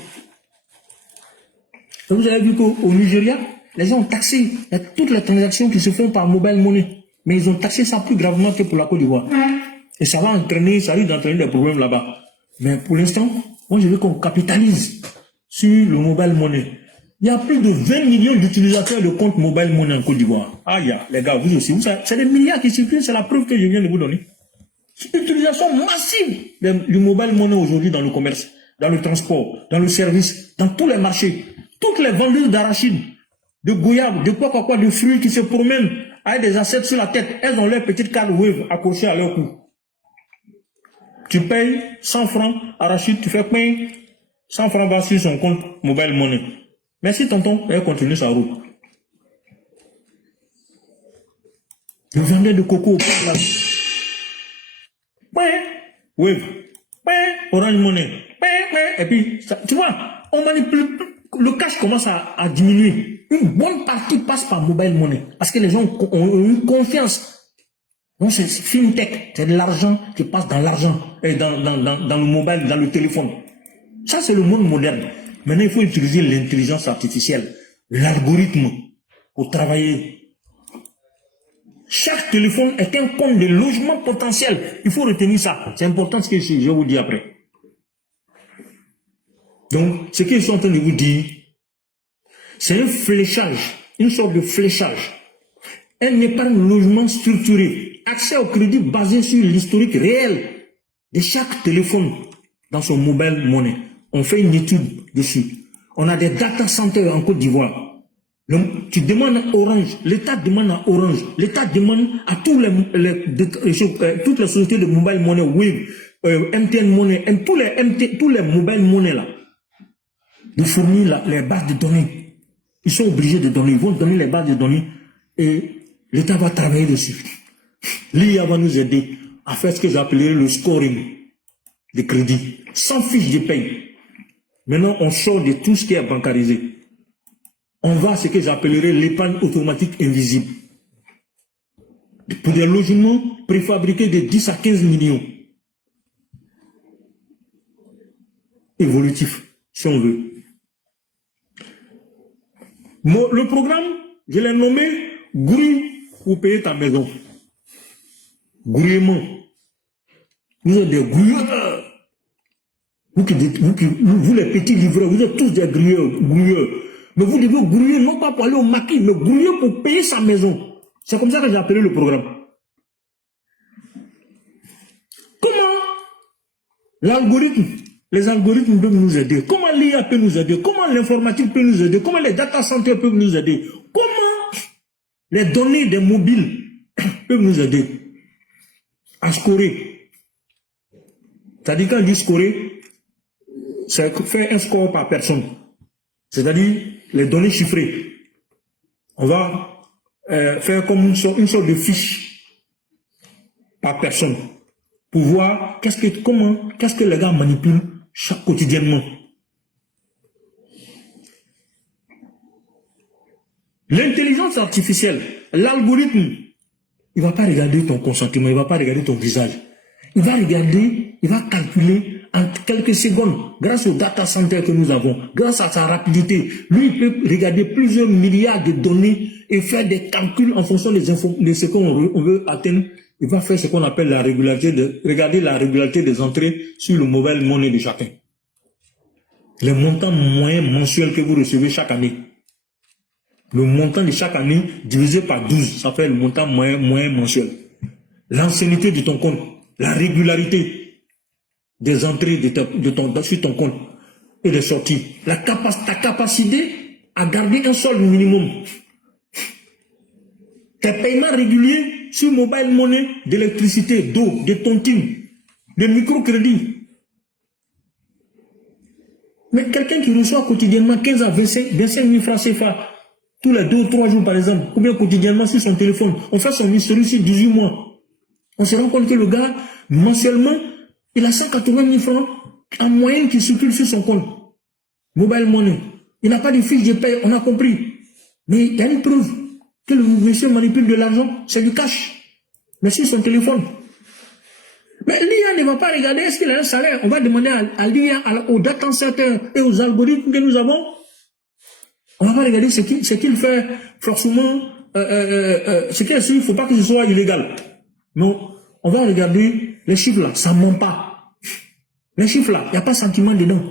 Et vous avez vu qu'au Nigeria, les gens ont taxé toutes les transactions qui se font par mobile money. Mais ils ont taxé ça plus gravement que pour la Côte d'Ivoire. Et ça va entraîner, ça risque d'entraîner des problèmes là-bas. Mais pour l'instant, moi je veux qu'on capitalise sur le mobile money. Il y a plus de 20 millions d'utilisateurs de comptes mobile money en Côte d'Ivoire. Ah, les gars, vous aussi, c'est des milliards qui circulent, c'est la preuve que je viens de vous donner. C'est une utilisation massive du mobile money aujourd'hui dans le commerce. dans le transport, dans le service, dans tous les marchés. Toutes les vendeuses d'arachides, de goyave, de quoi, de fruits qui se promènent avec des assiettes sur la tête, elles ont leur petite carte Wave accrochée à leur cou. Tu payes 100 francs arachide, tu fais pain, 100 francs va sur son compte mobile money. Merci tonton, elle continue sa route. Le vendeur de coco au pain, Wave, Orange Money, et puis, ça, tu vois, on manipule, le cash commence à diminuer. Une bonne partie passe par mobile money, parce que les gens ont eu confiance. Donc c'est FinTech, c'est de l'argent qui passe dans l'argent, et dans le mobile, dans le téléphone. Ça c'est le monde moderne. Maintenant il faut utiliser l'intelligence artificielle, l'algorithme, pour travailler. Chaque téléphone est un compte de logement potentiel. Il faut retenir ça. C'est important ce que je vais vous dire après. Donc, ce qu'ils sont en train de vous dire, c'est un fléchage, une sorte de fléchage. Un épargne logement structuré, accès au crédit basé sur l'historique réel de chaque téléphone dans son mobile money. On fait une étude dessus. On a des data centers en Côte d'Ivoire. Tu demandes à Orange, l'État demande à Orange, l'État demande à toutes les sociétés de mobile money, Wave, MTN Money, tous les mobile money là, de fournir les bases de données. Ils sont obligés de donner, ils vont donner les bases de données et l'État va travailler dessus. L'IA va nous aider à faire ce que j'appellerais le scoring de crédit, sans fiche de paye. Maintenant, on sort de tout ce qui est bancarisé. On va à ce que j'appellerais l'épargne automatique invisible. Pour des logements préfabriqués de 10 à 15 millions. Évolutif, si on veut. Le programme, je l'ai nommé Grue pour payer ta maison. Grouillement. Vous êtes des grouilleurs. Vous les petits livreurs, vous êtes tous des grouilleurs. Mais vous devez grouiller, non pas pour aller au maquis, mais grouiller pour payer sa maison. C'est comme ça que j'ai appelé le programme. Comment les algorithmes peuvent nous aider? Comment l'IA peut nous aider? Comment l'informatique peut nous aider? Comment les data centers peuvent nous aider? Comment les données des mobiles peuvent nous aider à scorer? C'est-à-dire quand on dit scorer, c'est faire un score par personne. C'est-à-dire les données chiffrées. On va faire comme une sorte de fiche par personne pour voir qu'est-ce que les gars manipulent quotidiennement. L'intelligence artificielle, l'algorithme, il ne va pas regarder ton consentement, il ne va pas regarder ton visage. Il va regarder, il va calculer en quelques secondes, grâce au data center que nous avons, grâce à sa rapidité. Lui, il peut regarder plusieurs milliards de données et faire des calculs en fonction de ce qu'on veut atteindre. Il va faire ce qu'on appelle la régularité, regarder la régularité des entrées sur le mobile money de chacun. Les montants moyens mensuels que vous recevez chaque année. Le montant de chaque année divisé par 12, ça fait le montant moyen mensuel. L'ancienneté de ton compte, la régularité des entrées sur ton compte et des sorties. Ta capacité à garder un solde minimum. Tes paiements réguliers sur mobile money, d'électricité, d'eau, de tontine, de microcrédit. Mais quelqu'un qui reçoit quotidiennement 15 à 25 000 francs CFA, tous les 2 ou 3 jours par exemple, ou bien quotidiennement sur son téléphone, on fait son historique sur 18 mois. On se rend compte que le gars, mensuellement, il a 180 000 francs en moyenne qui circulent sur son compte. Mobile money. Il n'a pas de fiche de paie, on a compris. Mais il y a une preuve que le monsieur manipule de l'argent, c'est du cash. Mais sur son téléphone. Mais l'IA ne va pas regarder est-ce qu'il a un salaire. On va demander à l'IA, aux data centers et aux algorithmes que nous avons. On va pas regarder ce qu'il fait forcément, ce qu'il il ne faut pas que ce soit illégal. Non, on va regarder les chiffres là, ça ne ment pas. Les chiffres là, il n'y a pas de sentiment dedans.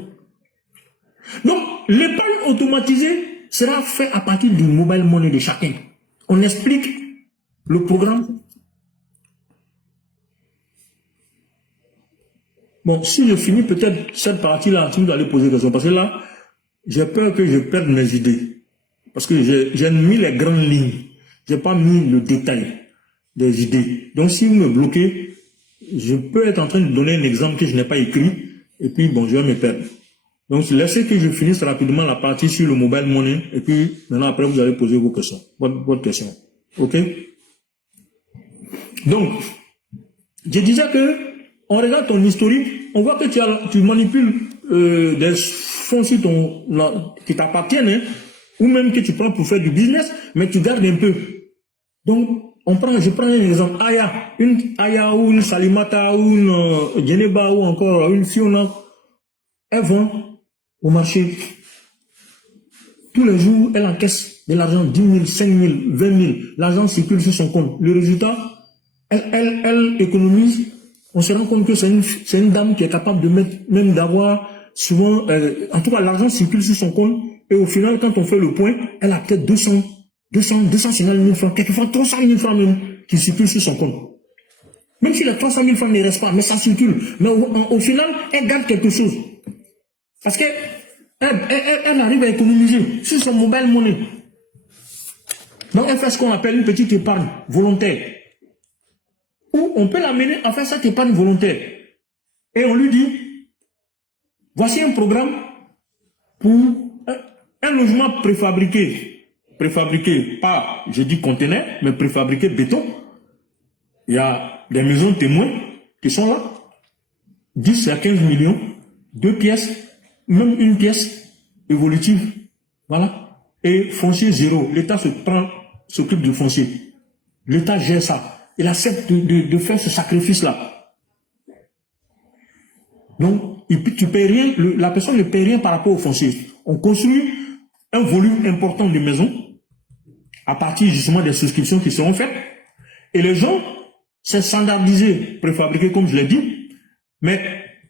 Donc, l'épargne automatisée sera faite à partir du mobile money de chacun. On explique le programme. Bon, si je finis peut-être cette partie-là, si vous allez poser des questions, parce que là, j'ai peur que je perde mes idées. Parce que j'ai mis les grandes lignes. J'ai pas mis le détail des idées. Donc, si vous me bloquez, je peux être en train de donner un exemple que je n'ai pas écrit, et puis, bon, je vais me perdre. Donc, laissez que je finisse rapidement la partie sur le mobile money, et puis, maintenant, après, vous allez poser vos questions, votre question. OK? Donc, je disais que, on regarde ton historique, on voit que tu manipules des fonds sur qui t'appartiennent, hein, ou même que tu prends pour faire du business, mais tu gardes un peu. Donc, je prends un exemple, une Aya ou une Salimata ou une Geneba ou encore une Fiona, elle vend au marché. Tous les jours, elle encaisse de l'argent, 10 000, 5 000, 20 000. L'argent circule sur son compte. Le résultat, elle économise. On se rend compte que c'est une dame qui est capable de mettre, même d'avoir souvent, en tout cas, l'argent circule sur son compte. Et au final, quand on fait le point, elle a peut-être 250 000 francs, quelquefois 300 000 francs même, qui circulent sur son compte. Même si les 300 000 francs ne restent pas, mais ça circule. Mais au final, elle garde quelque chose. Parce que elle arrive à économiser sur son mobile money. Donc, elle fait ce qu'on appelle une petite épargne volontaire. Ou on peut l'amener à faire cette épargne volontaire. Et on lui dit, voici un programme pour un logement préfabriqué. Préfabriqué, pas, je dis conteneur, mais préfabriqué béton. Il y a des maisons témoins qui sont là. 10 à 15 millions, 2 pièces, même une pièce évolutive. Voilà. Et foncier zéro. L'État s'occupe du foncier. L'État gère ça. Il accepte de faire ce sacrifice-là. Donc, tu payes rien, la personne ne paye rien par rapport au foncier. On construit un volume important de maisons à partir justement des souscriptions qui seront faites. Et les gens, c'est standardisé, préfabriqué comme je l'ai dit, mais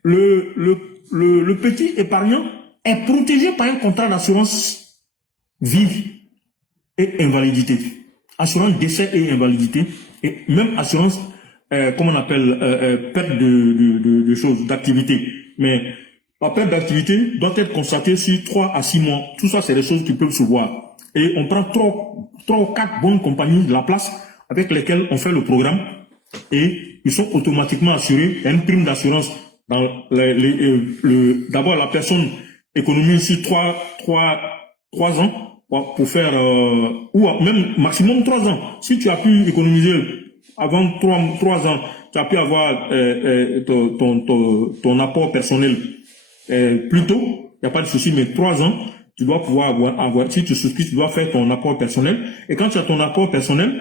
le petit épargnant est protégé par un contrat d'assurance vie et invalidité. Assurance décès et invalidité, et même assurance, comment on appelle, perte de choses, d'activité. Mais la perte d'activité doit être constatée sur 3 à 6 mois. Tout ça, c'est des choses qui peuvent se voir. Et on prend 3 ou 4 bonnes compagnies de la place avec lesquelles on fait le programme et ils sont automatiquement assurés. Il y a une prime d'assurance. D'abord, la personne économise sur 3 ans pour faire, ou même maximum 3 ans. Si tu as pu économiser avant 3 ans, tu as pu avoir ton apport personnel plus tôt, il n'y a pas de souci, mais 3 ans, tu dois pouvoir avoir, si tu souscris, tu dois faire ton apport personnel. Et quand tu as ton apport personnel,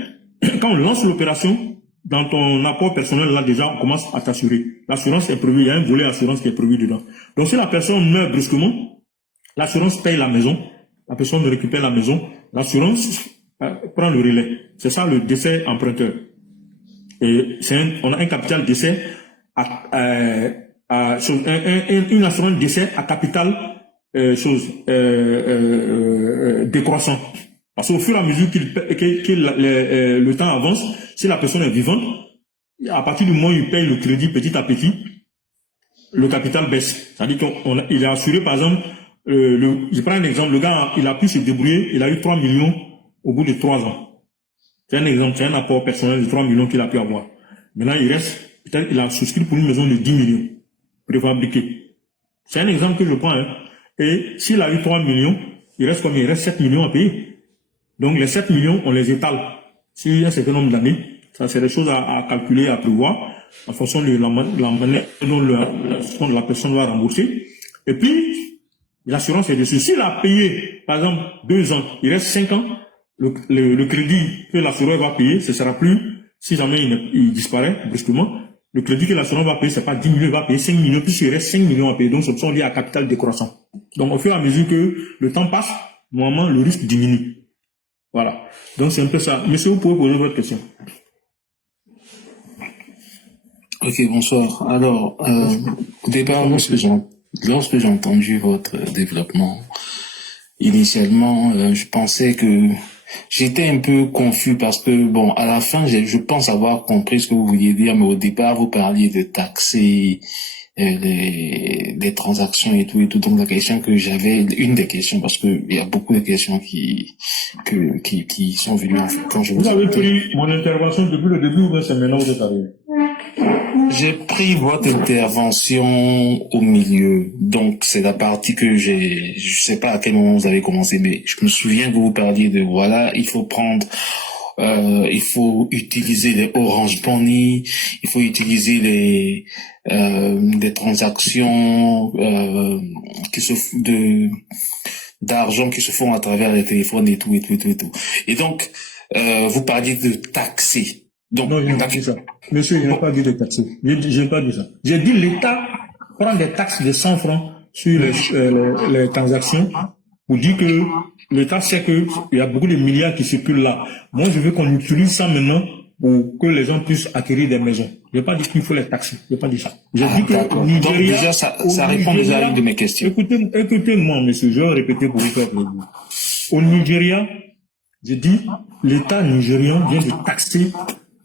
quand on lance l'opération, dans ton apport personnel, là, déjà, on commence à t'assurer. L'assurance est prévue, il y a un volet assurance qui est prévu dedans. Donc, si la personne meurt brusquement, l'assurance paye la maison, la personne récupère la maison, l'assurance prend le relais. C'est ça le décès emprunteur. Et on a un capital décès une assurance décès à capital décroissant. Parce qu'au fur et à mesure que le temps avance, si la personne est vivante, à partir du moment où il paye le crédit petit à petit, le capital baisse. C'est-à-dire qu'il est assuré, par exemple, je prends un exemple, le gars, il a pu se débrouiller, il a eu 3 millions au bout de 3 ans. C'est un exemple, c'est un apport personnel de 3 millions qu'il a pu avoir. Maintenant, il reste, peut-être il a souscrit pour une maison de 10 millions, préfabriquée. C'est un exemple que je prends, hein. Et s'il a eu 3 millions, il reste combien? Il reste 7 millions à payer. Donc, les 7 millions, on les étale sur un certain nombre d'années. Ça, c'est des choses à calculer, à prévoir, en fonction de la manière dont la personne va rembourser. Et puis, l'assurance est dessus. S'il a payé, par exemple, 2 ans, il reste 5 ans, le crédit que l'assureur va payer, ce sera plus, si jamais il disparaît brusquement, le crédit que l'assureur va payer, c'est pas 10 millions, il va payer 5 millions, puisqu'il reste 5 millions à payer. Donc, ce sont liés à capital décroissant. Donc, au fur et à mesure que le temps passe, normalement, le risque diminue. Voilà. Donc, c'est un peu ça. Monsieur, vous pouvez poser votre question. Ok, bonsoir. Alors, au départ, lorsque j'ai entendu votre développement, initialement, je pensais que j'étais un peu confus parce que, bon, à la fin, je pense avoir compris ce que vous vouliez dire, mais au départ, vous parliez de taxer les transactions et tout. Donc la question que j'avais, une des questions, parce que il y a beaucoup de questions qui sont venues en fait, quand je Vous vous ai avez appelé. pris mon intervention depuis le début ou bien c'est maintenant que vous êtes arrivé? J'ai pris votre intervention au milieu, donc c'est la partie que je sais pas à quel moment vous avez commencé, mais je me souviens que vous parliez de voilà, il faut utiliser les Orange Money, il faut utiliser des transactions d'argent qui se font à travers les téléphones et tout. Et donc vous parliez de taxer. Donc, Non, je n'ai pas dit ça. Monsieur, je n'ai pas dit de taxer. Je n'ai pas dit ça. J'ai dit l'État prend des taxes de 100 francs sur les transactions pour dire que l'État sait qu'il y a beaucoup de milliards qui circulent là. Moi, je veux qu'on utilise ça maintenant pour que les gens puissent acquérir des maisons. Je n'ai pas dit qu'il faut les taxer. Je n'ai pas dit ça. J'ai dit que d'accord. Nigeria, Donc déjà, ça répond déjà à une de mes questions. Écoutez-moi, monsieur, je vais répéter pour vous faire plaisir. Au Nigeria, j'ai dit, l'État nigérian vient de taxer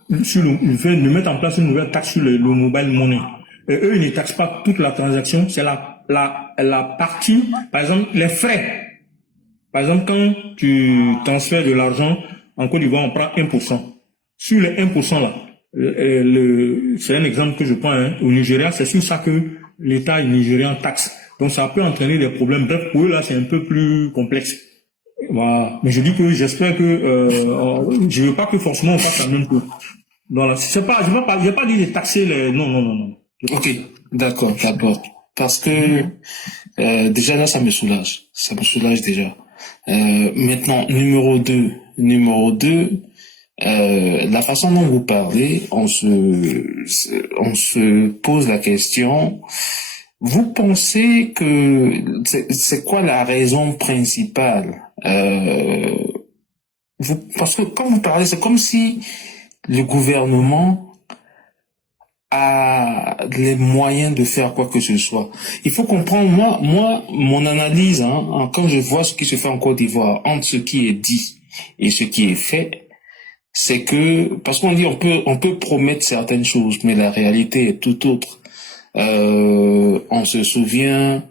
de mettre en place une nouvelle taxe sur le mobile money. Et eux, ils ne taxent pas toute la transaction, c'est la partie, par exemple, les frais. Par exemple, quand tu transfères de l'argent, en Côte d'Ivoire, on prend 1%. Sur les 1% là, c'est un exemple que je prends, hein, au Nigeria, c'est sur ça que l'État nigérian taxe. Donc ça peut entraîner des problèmes. Bref, pour eux là, c'est un peu plus complexe. Voilà. Mais je dis que j'espère que je veux pas que forcément on fasse la même chose. Voilà. C'est pas, j'ai pas dit de taxer les. Non. Ok, d'accord. Parce que déjà là, ça me soulage déjà. Maintenant, numéro 2, la façon dont vous parlez, on se pose la question. Vous pensez que c'est quoi la raison principale? Parce que quand vous parlez, c'est comme si le gouvernement a les moyens de faire quoi que ce soit. Il faut comprendre, moi, mon analyse, quand je vois ce qui se fait en Côte d'Ivoire, entre ce qui est dit et ce qui est fait, c'est que, parce qu'on dit on peut promettre certaines choses, mais la réalité est tout autre. On se souvient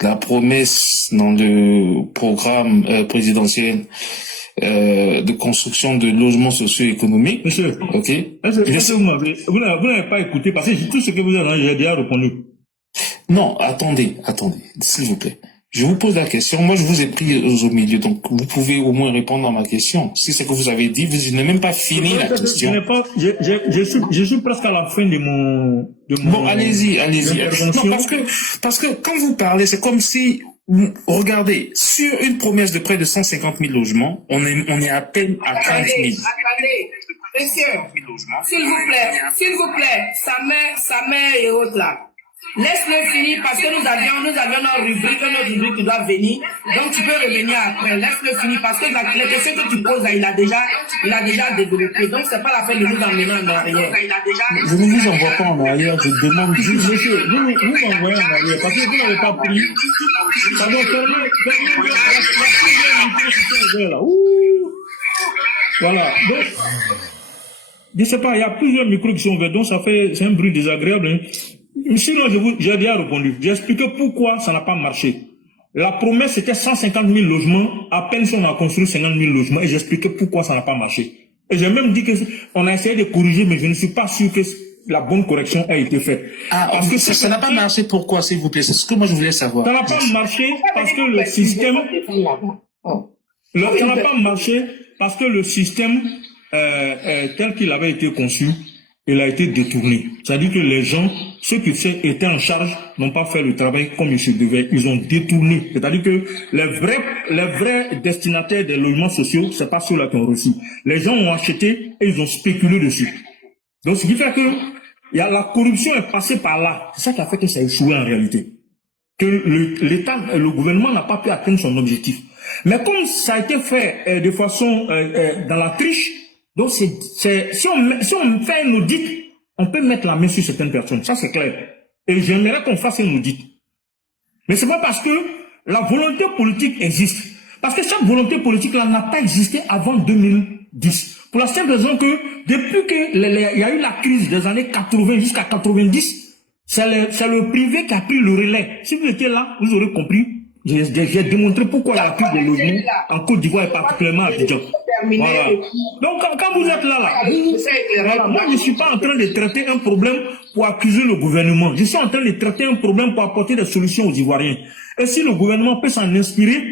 de la promesse dans le programme présidentiel de construction de logements socio-économiques. Monsieur, ok. est-ce que vous n'avez pas écouté parce que tout ce que vous avez, j'ai déjà répondu. Non, attendez, s'il vous plaît. Je vous pose la question. Moi, je vous ai pris au milieu, donc vous pouvez au moins répondre à ma question. Si c'est que vous avez dit, vous n'avez même pas fini la question. Je suis presque à la fin de mon bon, allez-y. Non, parce que quand vous parlez, c'est comme si, regardez, sur une promesse de près de 150 000 logements, on est à peine à 30 000. Attendez, monsieur, s'il vous plaît, sa mère et autres là. Laisse-le finir parce que nous avions notre rubrique qui doit venir. Donc tu peux revenir après. Laisse-le finir parce que les questions que tu poses là, il a déjà développé. Donc c'est pas la peine de nous emmener en arrière. Je ne vous envoie pas en arrière, je demande juste. Monsieur, vous m'envoyez en arrière parce que vous n'avez pas pris. Pardon, fermez. Voilà. Donc, je sais pas, il y a plusieurs micros qui sont ouverts, donc c'est un bruit désagréable. Hein. Sinon, j'ai déjà répondu. J'ai expliqué pourquoi ça n'a pas marché. La promesse, c'était 150 000 logements. À peine si on a construit 50 000 logements. Et j'ai expliqué pourquoi ça n'a pas marché. Et j'ai même dit qu'on a essayé de corriger, mais je ne suis pas sûr que la bonne correction a été faite. Parce que ça n'a pas marché, pourquoi, s'il vous plaît? C'est ce que moi je voulais savoir. Ça n'a pas marché parce que le système... Ça n'a pas marché parce que le système, tel qu'il avait été conçu, il a été détourné. C'est-à-dire que les gens, ceux qui étaient en charge, n'ont pas fait le travail comme ils se devaient. Ils ont détourné. C'est-à-dire que les vrais destinataires des logements sociaux, c'est pas ceux-là qui ont reçu. Les gens ont acheté et ils ont spéculé dessus. Donc, ce qui fait que la corruption est passée par là. C'est ça qui a fait que ça a échoué en réalité. Que l'État, le gouvernement n'a pas pu atteindre son objectif. Mais comme ça a été fait de façon dans la triche, donc si on fait un audit, on peut mettre la main sur certaines personnes. Ça, c'est clair. Et j'aimerais qu'on fasse un audit. Mais c'est pas parce que la volonté politique existe. Parce que cette volonté politique-là n'a pas existé avant 2010. Pour la simple raison que, depuis qu'il y a eu la crise des années 80 jusqu'à 90, C'est le privé qui a pris le relais. Si vous étiez là, vous aurez compris. J'ai démontré pourquoi la prise de logement en Côte d'Ivoire est particulièrement à Abidjan. Voilà. Donc, quand vous êtes là, voilà, moi, je ne suis pas en train de traiter un problème pour accuser le gouvernement. Je suis en train de traiter un problème pour apporter des solutions aux Ivoiriens. Et si le gouvernement peut s'en inspirer,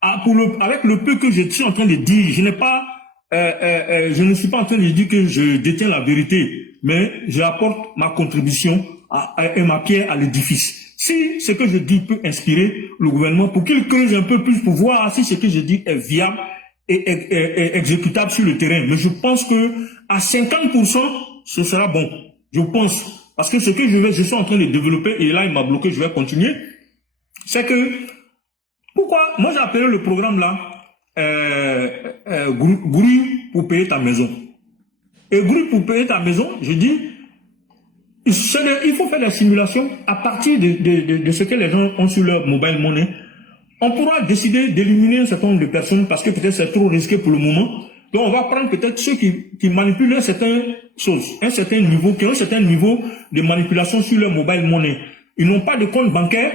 avec le peu que je suis en train de dire, je ne suis pas en train de dire que je détiens la vérité, mais j'apporte ma contribution et ma pierre à l'édifice. Si ce que je dis peut inspirer le gouvernement pour qu'il creuse un peu plus pour voir si ce que je dis est viable et exécutable sur le terrain. Mais je pense que à 50%, ce sera bon. Je pense. Parce que ce que je suis en train de développer, et là il m'a bloqué, je vais continuer, c'est que, pourquoi, moi j'ai appelé le programme là, Grue pour payer ta maison. Et Grue pour payer ta maison, je dis, il faut faire des simulations à partir de ce que les gens ont sur leur mobile money. On pourra décider d'éliminer un certain nombre de personnes parce que peut-être c'est trop risqué pour le moment. Donc on va prendre peut-être ceux qui manipulent certaines choses, un certain niveau, qui ont un certain niveau de manipulation sur leur mobile money. Ils n'ont pas de compte bancaire,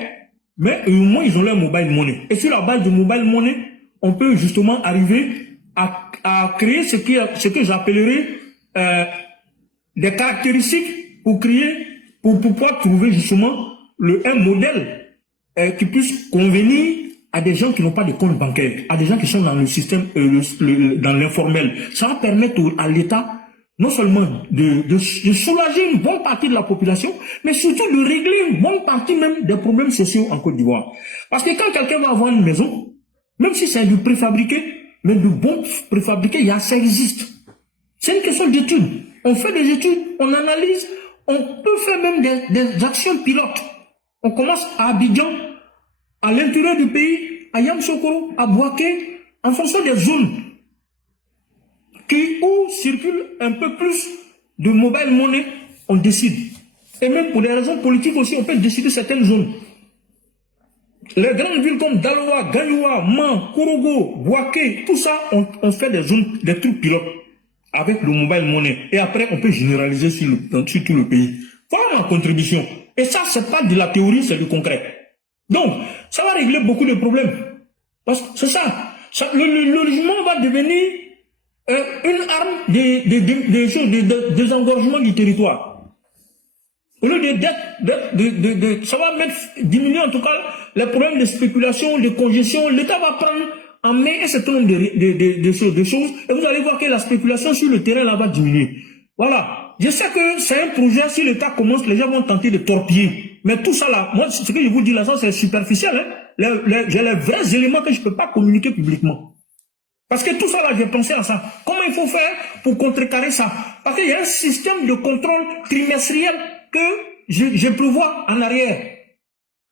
mais au moins ils ont leur mobile money. Et sur la base du mobile money, on peut justement arriver à créer ce que j'appellerais des caractéristiques pour pouvoir trouver justement un modèle qui puisse convenir à des gens qui n'ont pas de compte bancaire, à des gens qui sont dans le système, dans l'informel. Ça va permettre à l'État non seulement de soulager une bonne partie de la population, mais surtout de régler une bonne partie même des problèmes sociaux en Côte d'Ivoire. Parce que quand quelqu'un va avoir une maison, même si c'est du préfabriqué, mais du bon préfabriqué, ça existe. C'est une question d'études. On fait des études, on analyse, on peut faire même des actions pilotes. On commence à Abidjan, à l'intérieur du pays, à Yamoussoukro, à Bouaké, en fonction des zones où circule un peu plus de mobile money, on décide. Et même pour des raisons politiques aussi, on peut décider certaines zones. Les grandes villes comme Daloa, Gayoua, Man, Korogo, Bouaké, tout ça, on fait des zones, des trucs pilotes avec le mobile money. Et après, on peut généraliser sur tout le pays. Voilà ma contribution. Et ça, c'est pas de la théorie, c'est du concret. Donc, ça va régler beaucoup de problèmes. Parce que c'est ça. Le logement va devenir une arme de désengorgement du territoire. Au lieu ça va diminuer en tout cas les problèmes de spéculation, de congestion. L'État va prendre en main un certain nombre de choses et vous allez voir que la spéculation sur le terrain là va diminuer. Voilà. Je sais que c'est un projet, si l'État commence, les gens vont tenter de torpiller. Mais tout ça là, moi, ce que je vous dis là, ça c'est superficiel. Hein. J'ai les vrais éléments que je ne peux pas communiquer publiquement. Parce que tout ça là, j'ai pensé à ça. Comment il faut faire pour contrecarrer ça? Parce qu'il y a un système de contrôle trimestriel que je prévois en arrière.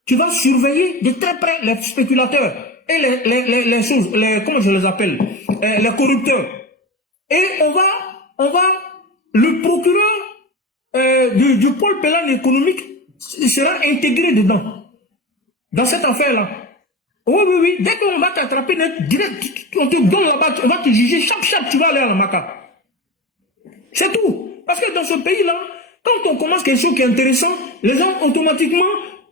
Tu vas surveiller de très près les spéculateurs et les choses, comment je les appelle, les corrupteurs. Et on va le procureur du pôle pénal économique sera intégré dedans, dans cette affaire-là. Oui. Dès qu'on va t'attraper, direct, on te donne là-bas, on va te juger, chaque, tu vas aller à la Maca. C'est tout. Parce que dans ce pays-là, quand on commence quelque chose qui est intéressant, les gens automatiquement,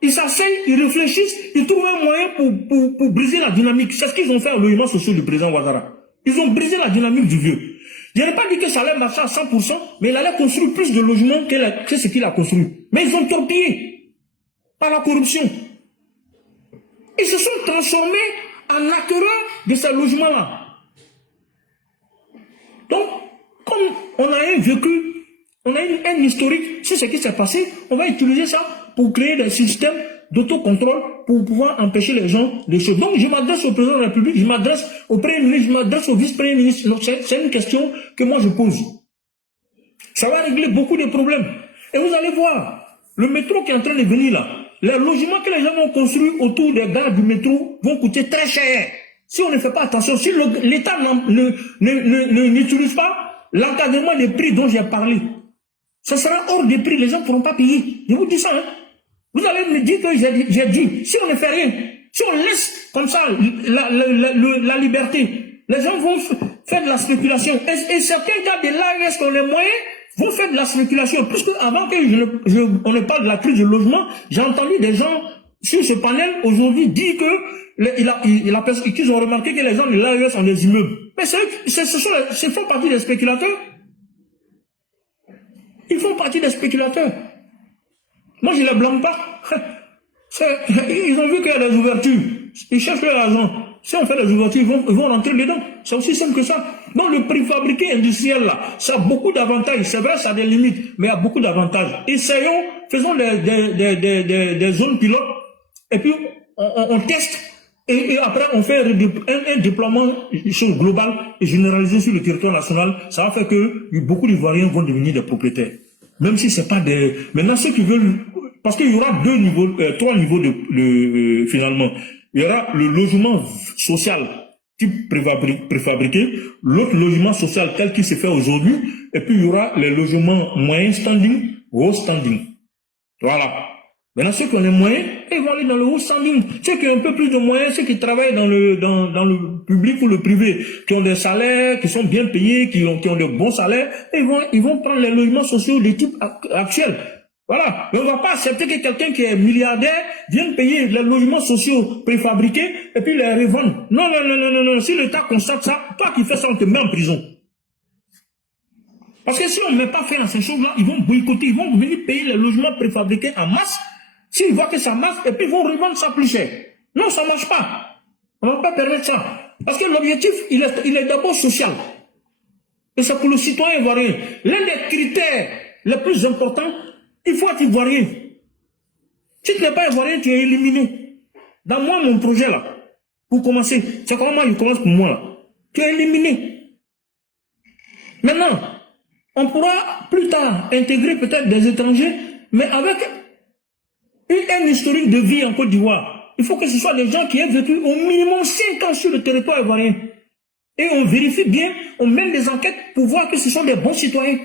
ils s'asseyent, ils réfléchissent, ils trouvent un moyen pour briser la dynamique. C'est ce qu'ils ont fait au logement social du président Ouattara. Ils ont brisé la dynamique du vieux. Je n'ai pas dit que ça allait marcher à 100%, mais il allait construire plus de logements que ce qu'il a construit. Mais ils ont torpillé par la corruption. Ils se sont transformés en acquéreurs de ces logements-là. Donc, comme on a vécu, on a un historique sur ce qui s'est passé, on va utiliser ça pour créer des systèmes d'autocontrôle pour pouvoir empêcher les gens de choses. Donc, je m'adresse au président de la République, je m'adresse au Premier ministre, je m'adresse au vice-premier ministre. C'est une question que moi je pose. Ça va régler beaucoup de problèmes. Et vous allez voir, le métro qui est en train de venir là, les logements que les gens vont construire autour des gares du métro vont coûter très cher. Si on ne fait pas attention, si l'État n'utilise pas l'encadrement des prix dont j'ai parlé, ça sera hors des prix, les gens ne pourront pas payer. Je vous dis ça, hein. Vous allez me dire que j'ai dit, si on ne fait rien, si on laisse comme ça la liberté, les gens vont faire de la spéculation. Et certains cas de l'ARS qui ont les moyens vont faire de la spéculation. Puisque avant que on ne parle de la crise du logement, j'ai entendu des gens sur ce panel aujourd'hui dire que qu'ils ont remarqué que les gens de l'AES ont des immeubles. Mais ce font partie des spéculateurs. Ils font partie des spéculateurs. Moi, je ne les blâme pas. Ils ont vu qu'il y a des ouvertures. Ils cherchent leur argent. Si on fait des ouvertures, ils vont rentrer dedans. C'est aussi simple que ça. Donc, le préfabriqué industriel, là, ça a beaucoup d'avantages. C'est vrai, ça a des limites, mais il y a beaucoup d'avantages. Essayons, faisons des zones pilotes, et puis on teste, et après on fait un déploiement global et généralisé sur le territoire national. Ça va faire que beaucoup d'Ivoiriens vont devenir des propriétaires. Même si c'est pas des... Maintenant, ceux qui veulent... Parce qu'il y aura trois niveaux finalement. Il y aura le logement social type préfabriqué, l'autre logement social tel qu'il se fait aujourd'hui, et puis il y aura les logements moyens standing, haut standing. Voilà. Maintenant, ceux qui ont les moyens, ils vont aller dans le haut standing. Ceux qui ont un peu plus de moyens, ceux qui travaillent dans le public ou le privé, qui ont des salaires, qui sont bien payés, qui ont de bons salaires, ils vont prendre les logements sociaux de type actuel. Voilà. Mais on ne va pas accepter que quelqu'un qui est milliardaire vienne payer les logements sociaux préfabriqués et puis les revendre. Non. Si l'État constate ça, toi qui fais ça, on te met en prison. Parce que si on ne met pas fin à ces choses-là, ils vont boycotter, ils vont venir payer les logements préfabriqués en masse. S'ils voient que ça marche, et puis ils vont revendre ça plus cher. Non, ça ne marche pas. On ne va pas permettre ça. Parce que l'objectif, il est d'abord social. Et c'est pour le citoyen ivoirien. L'un des critères les plus importants, il faut être ivoirien. Si tu n'es pas ivoirien, tu es éliminé. Dans moi, mon projet là, pour commencer, c'est comment il commence pour moi là. Tu es éliminé. Maintenant, on pourra plus tard intégrer peut-être des étrangers, mais avec un historique de vie en Côte d'Ivoire. Il faut que ce soit des gens qui aient vécu au minimum 5 ans sur le territoire ivoirien. Et on vérifie bien, on mène des enquêtes pour voir que ce sont des bons citoyens.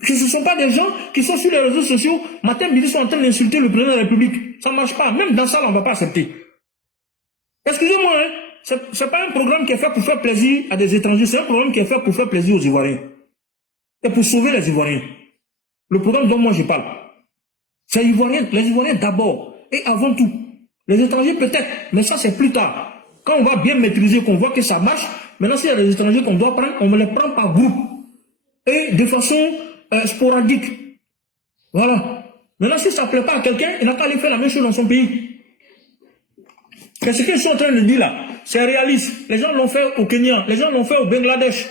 Que ce ne sont pas des gens qui sont sur les réseaux sociaux, matin, midi, sont en train d'insulter le président de la République. Ça ne marche pas. Même dans ça, on ne va pas accepter. Excusez-moi, hein, ce n'est pas un programme qui est fait pour faire plaisir à des étrangers, c'est un programme qui est fait pour faire plaisir aux Ivoiriens. Et pour sauver les Ivoiriens. Le programme dont moi je parle. C'est les Ivoiriens d'abord et avant tout. Les étrangers peut-être, mais ça c'est plus tard. Quand on va bien maîtriser, qu'on voit que ça marche, maintenant s'il y a des étrangers qu'on doit prendre, on les prend par groupe. Et de façon sporadique. Voilà. Maintenant si ça ne plaît pas à quelqu'un, il n'a qu'à aller faire la même chose dans son pays. C'est ce qu'ils sont en train de dire là. C'est réaliste. Les gens l'ont fait au Kenya, les gens l'ont fait au Bangladesh.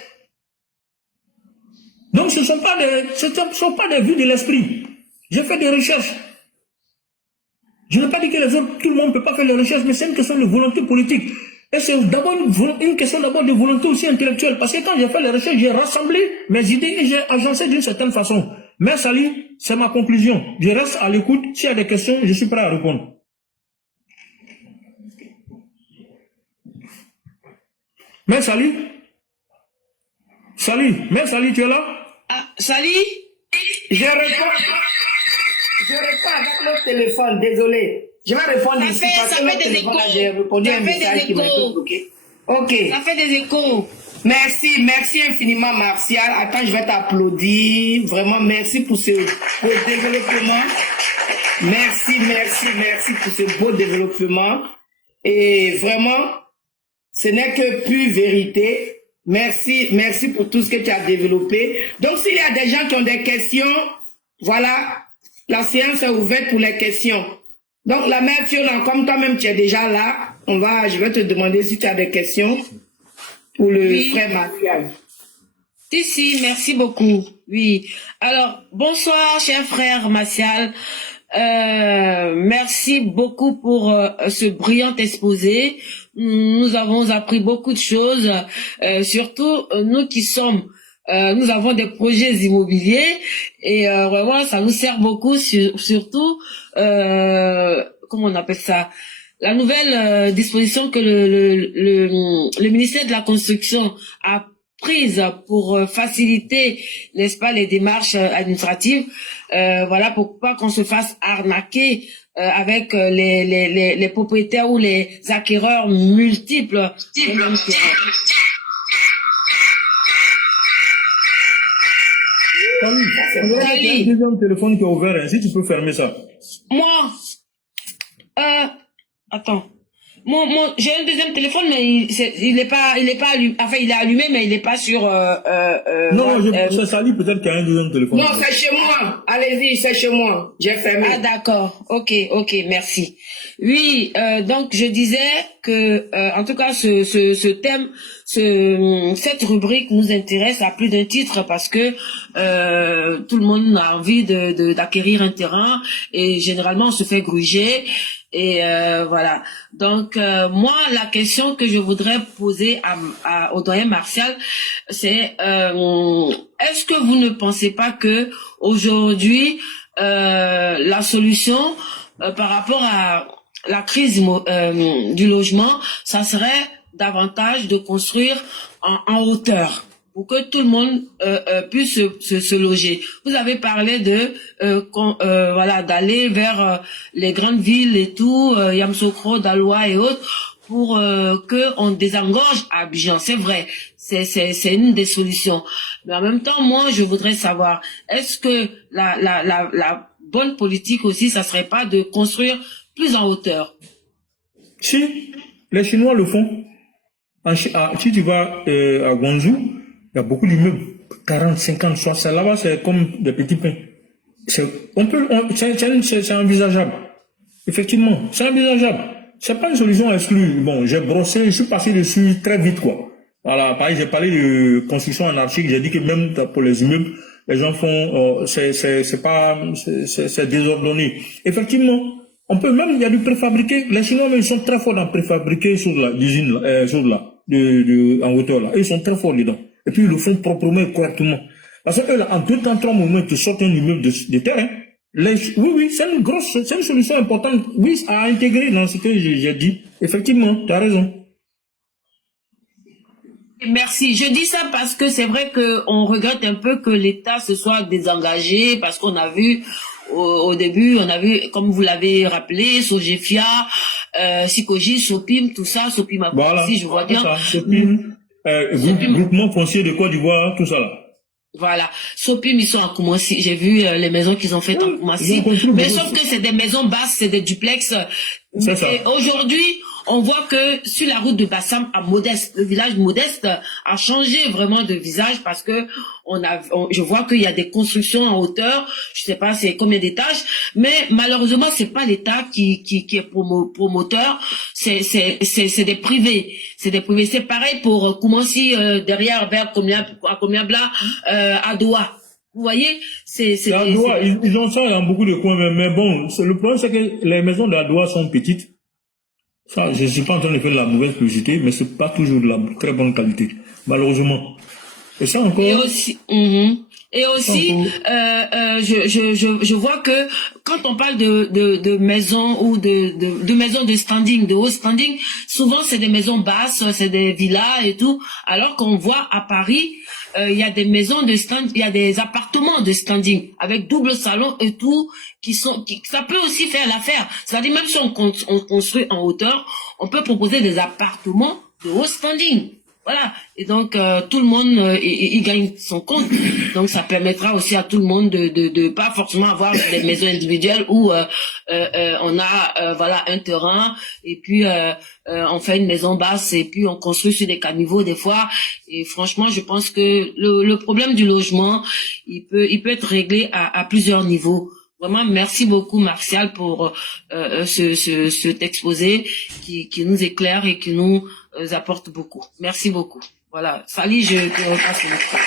Donc ce ne sont pas des vues de l'esprit. J'ai fait des recherches. Je n'ai pas dit que les autres, tout le monde ne peut pas faire des recherches, mais c'est une question de volonté politique. Et c'est d'abord une question d'abord de volonté aussi intellectuelle. Parce que quand j'ai fait les recherches, j'ai rassemblé mes idées et j'ai agencé d'une certaine façon. Mais Sali, c'est ma conclusion. Je reste à l'écoute. S'il y a des questions, je suis prêt à répondre. Mais Sali, tu es là? Ah, Sali? Je réponds avec le téléphone, désolé. Je vais répondre ici parce que le téléphone, j'ai répondu à un message qui m'a été bloqué. Ok. Ça fait des échos. Merci infiniment, Martial. Attends, je vais t'applaudir. Vraiment, merci pour ce beau développement. Merci pour ce beau développement. Et vraiment, ce n'est que pure vérité. Merci pour tout ce que tu as développé. Donc, s'il y a des gens qui ont des questions, voilà, la séance est ouverte pour les questions. Donc, la mère Fiona, comme toi-même tu es déjà là, je vais te demander si tu as des questions pour le frère Martial. Si, merci beaucoup. Oui. Alors, bonsoir, cher frère Martial. Merci beaucoup pour ce brillant exposé. Nous avons appris beaucoup de choses, surtout nous qui sommes, nous avons des projets immobiliers et vraiment ça nous sert beaucoup, surtout comment on appelle ça, la nouvelle disposition que le ministère de la Construction a prise pour faciliter, n'est-ce pas, les démarches administratives, voilà, pour pas qu'on se fasse arnaquer avec les propriétaires ou les acquéreurs multiples. Sali. un deuxième téléphone qui est ouvert, ainsi tu peux fermer ça. Moi, attends. J'ai un deuxième téléphone, mais il est pas allumé. Enfin, il est allumé, mais il n'est pas sur. Non, c'est Sali peut-être qu'il y a un deuxième téléphone. Non, c'est chez moi. Allez-y, c'est chez moi. J'ai fermé. Ah d'accord. Ok, merci. Oui, donc je disais que, en tout cas, ce thème, cette rubrique nous intéresse à plus d'un titre parce que tout le monde a envie d'acquérir un terrain et généralement on se fait gruger. Et voilà. Donc moi, la question que je voudrais poser au doyen Martial, c'est est-ce que vous ne pensez pas que aujourd'hui la solution par rapport à la crise du logement, ça serait davantage de construire en hauteur pour que tout le monde puisse se loger. Vous avez parlé de voilà, d'aller vers les grandes villes et tout, Yamoussoukro, Daloa et autres, pour que on désengorge Abidjan. C'est vrai, c'est une des solutions. Mais en même temps, moi, je voudrais savoir, est-ce que la bonne politique aussi, ça serait pas de construire plus en hauteur? Si, les Chinois le font. Si tu vas à Guangzhou, il y a beaucoup d'immeubles, 40, 50, 60, là-bas c'est comme des petits pains. C'est envisageable. Effectivement, c'est envisageable. C'est pas une solution exclue. Bon, j'ai brossé, je suis passé dessus très vite, quoi. Voilà, pareil, j'ai parlé de construction anarchique, j'ai dit que même pour les immeubles, les gens font, c'est désordonné. Effectivement, on peut même, il y a du préfabriqué. Les Chinois, ils sont très forts dans préfabriquer sur l'usine, en hauteur, là. Ils sont très forts dedans. Et puis, ils le font proprement et correctement. Parce que, là, en 2 temps, 3 moments, ils te sortent un immeuble de terrain. Oui, c'est une solution importante, oui, à intégrer dans ce que j'ai dit. Effectivement, tu as raison. Merci. Je dis ça parce que c'est vrai qu'on regrette un peu que l'État se soit désengagé parce qu'on a vu au début, on a vu, comme vous l'avez rappelé, Sogefia, Sikoji, Sopim, tout ça, Sopim voilà, aussi, je vois bien. Sopim, groupement foncier de Côte d'Ivoire, tout ça là. Voilà. Sopim, ils sont à Koumassi. J'ai vu les maisons qu'ils ont faites en Koumassi. Mais sauf que c'est des maisons basses, c'est des duplex. Et aujourd'hui, on voit que sur la route de Bassam à Modeste, le village Modeste a changé vraiment de visage parce que je vois qu'il y a des constructions en hauteur, je sais pas c'est combien d'étages, mais malheureusement c'est pas l'État qui est promoteur, c'est des privés, c'est pareil pour Koumassi derrière vers Comiabla à Doha. Vous voyez, à Doha, ils ont ça dans beaucoup de coins, mais bon, le problème c'est que les maisons de Doha sont petites. Ça, je ne suis pas en train de faire de la mauvaise publicité, mais c'est pas toujours de la très bonne qualité, malheureusement. Et ça encore. Et aussi, je vois que quand on parle de maisons ou de maisons de standing, de haut standing, souvent c'est des maisons basses, c'est des villas et tout, alors qu'on voit à Paris, il y a des maisons de stand, il y a des appartements de standing avec double salon et tout ça peut aussi faire l'affaire. C'est-à-dire même si on construit en hauteur, on peut proposer des appartements de haut standing. Voilà. Et donc tout le monde il gagne son compte. Donc ça permettra aussi à tout le monde de pas forcément avoir des maisons individuelles où on a voilà un terrain et puis on fait une maison basse et puis on construit sur des caniveaux des fois. Et franchement, je pense que le problème du logement, il peut être réglé à plusieurs niveaux. Vraiment, merci beaucoup Martial pour cet exposé qui nous éclaire et qui nous apporte beaucoup. Merci beaucoup. Voilà. Sali, je te repasse le micro.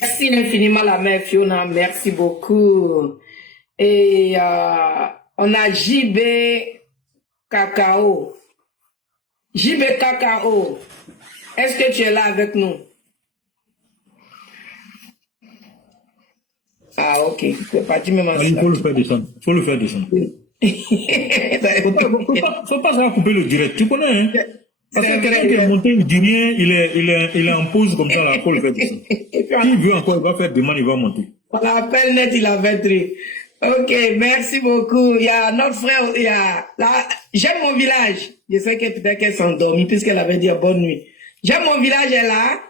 Merci infiniment la mère Fiona, merci beaucoup. Et on a JB Cacao. JB Cacao, est-ce que tu es là avec nous? Ah, ok. C'est pas même il faut le faire descendre. Faut le faire descendre. faut pas savoir couper le direct. Tu connais, hein? Parce que quelqu'un qui est monté, il dit rien, il est en pause comme ça, là, faut le faire descendre. S'il veut encore, il va faire demande, il va monter. On l'appelle net, il avait tri. Ok, merci beaucoup. Il y a notre frère, là, j'aime mon village. Je sais que peut-être qu'elle s'endormit puisqu'elle avait dit bonne nuit. J'aime mon village, elle est là.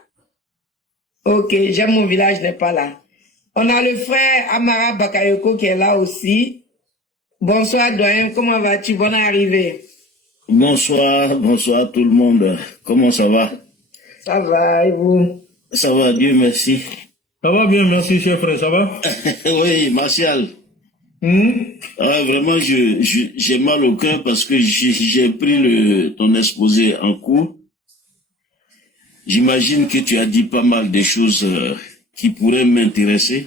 Ok, j'aime mon village n'est pas là. On a le frère Amara Bakayoko qui est là aussi. Bonsoir, doyen. Comment vas-tu? Bonne arrivée. Bonsoir, bonsoir tout le monde. Comment ça va? Ça va, et vous? Ça va, Dieu merci. Ça va bien, merci, cher frère, ça va? Oui, Martial. Vraiment, j'ai mal au cœur parce que j'ai pris ton exposé en cours. J'imagine que tu as dit pas mal de choses qui pourraient m'intéresser.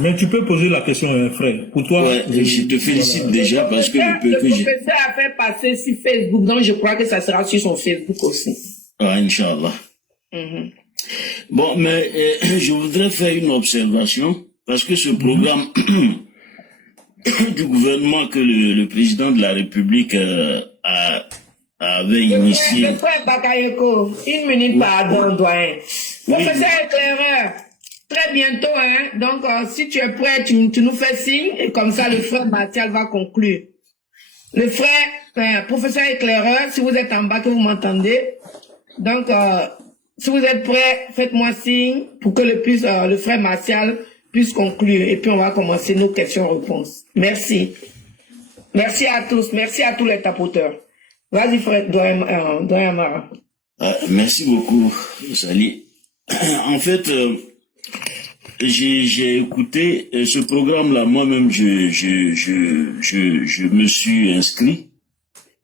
Mais tu peux poser la question, frère. Pour toi, ouais, je te félicite déjà parce que le professeur a fait passer sur Facebook, donc je crois que ça sera sur son Facebook aussi. Ah, Inch'Allah. Bon, mais je voudrais faire une observation parce que ce programme du gouvernement que le président de la République avait initié. Le frère Bakayoko, une minute, pardon, doyen. Professeur éclaireur, très bientôt, hein. Donc, si tu es prêt, tu nous fais signe et comme ça, le frère Martial va conclure. Le frère, professeur éclaireur, si vous êtes en bas, que vous m'entendez. Donc, si vous êtes prêt, faites-moi signe pour que le frère Martial puisse conclure. Et puis, on va commencer nos questions-réponses. Merci. Merci à tous. Merci à tous les tapoteurs. Vas-y, frère Doyen Amara. Merci beaucoup, Sali. En fait, j'ai écouté ce programme-là. Moi-même, je me suis inscrit.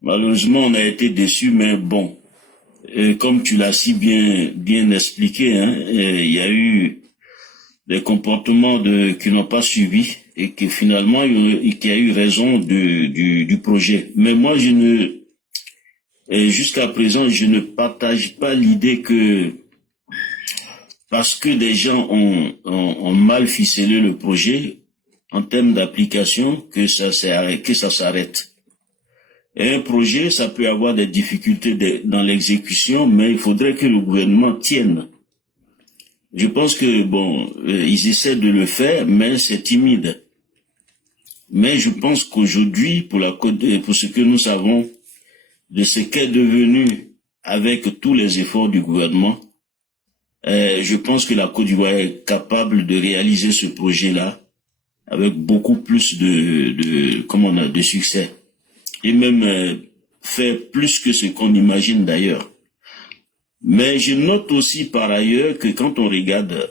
Malheureusement, on a été déçus, mais bon, comme tu l'as si bien expliqué, hein, il y a eu des comportements qui n'ont pas suivi et que finalement, il y a eu raison du projet. Mais moi, jusqu'à présent, je ne partage pas l'idée que parce que des gens ont mal ficelé le projet en termes d'application que ça s'arrête. Et un projet, ça peut avoir des difficultés dans l'exécution, mais il faudrait que le gouvernement tienne. Je pense que bon, ils essaient de le faire, mais c'est timide. Mais je pense qu'aujourd'hui, pour ce que nous savons de ce qu'est devenu avec tous les efforts du gouvernement, je pense que la Côte d'Ivoire est capable de réaliser ce projet-là avec beaucoup plus de succès. Et même faire plus que ce qu'on imagine d'ailleurs. Mais je note aussi par ailleurs que quand on regarde,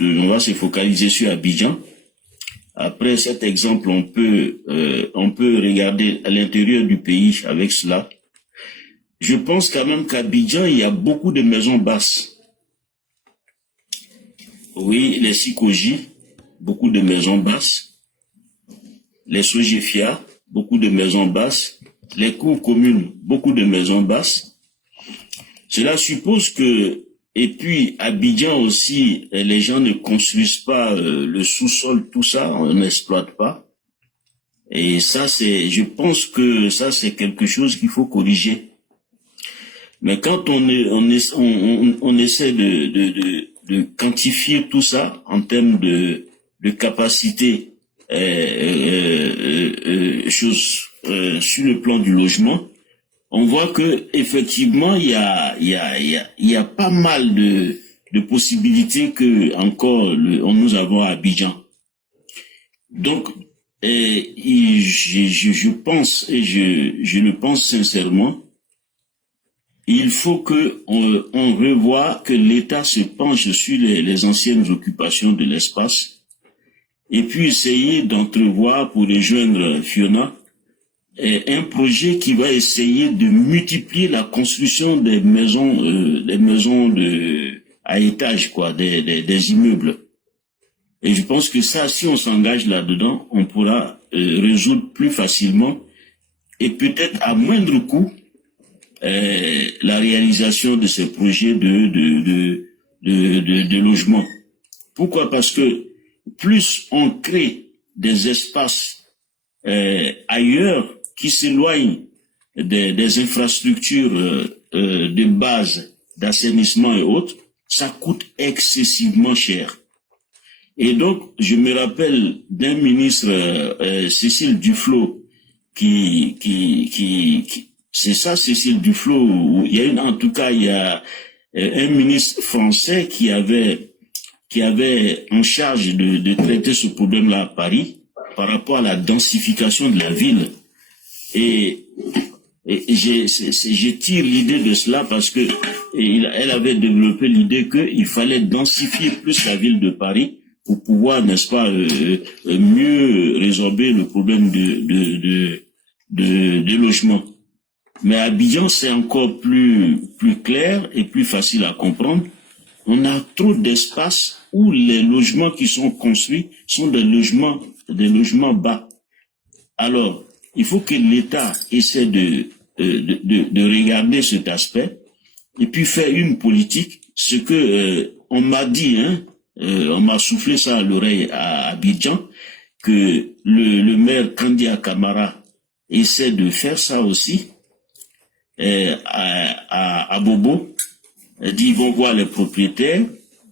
on va se focaliser sur Abidjan. Après cet exemple, on peut regarder à l'intérieur du pays avec cela. Je pense quand même qu'Abidjan, il y a beaucoup de maisons basses. Oui, les Sikoji, beaucoup de maisons basses. Les Sojefia, beaucoup de maisons basses. Les cours communes, beaucoup de maisons basses. Cela suppose que, et puis Abidjan aussi, les gens ne construisent pas le sous-sol, tout ça, on n'exploite pas. Et ça, je pense que ça, c'est quelque chose qu'il faut corriger. Mais quand on essaie de quantifier tout ça en termes de capacité, sur le plan du logement, on voit que effectivement il y a pas mal de possibilités que encore nous avons à Abidjan. Donc je pense et je le pense sincèrement, il faut que on revoie, que l'État se penche sur les anciennes occupations de l'espace et puis essayer d'entrevoir, pour rejoindre Fiona, un projet qui va essayer de multiplier la construction des maisons à étage, quoi, des immeubles. Et je pense que ça, si on s'engage là-dedans, on pourra résoudre plus facilement et peut-être à moindre coût la réalisation de ces projets de logement. Pourquoi? Parce que plus on crée des espaces ailleurs qui s'éloignent des infrastructures de base d'assainissement et autres, ça coûte excessivement cher. Et donc, je me rappelle d'un ministre, Cécile Duflot, c'est ça, Cécile Duflot, en tout cas, il y a un ministre français qui avait en charge de traiter ce problème-là à Paris par rapport à la densification de la ville. Et je tire l'idée de cela parce que elle avait développé l'idée qu'il fallait densifier plus la ville de Paris pour pouvoir, n'est-ce pas, mieux résorber le problème de logement. Mais à Abidjan, c'est encore plus clair et plus facile à comprendre. On a trop d'espace où les logements qui sont construits sont des logements bas. Alors, il faut que l'État essaie de regarder cet aspect et puis faire une politique. Ce que on m'a dit, on m'a soufflé ça à l'oreille à Abidjan, que le maire Kandia Kamara essaie de faire ça aussi à Bobo. Elle dit ils vont voir les propriétaires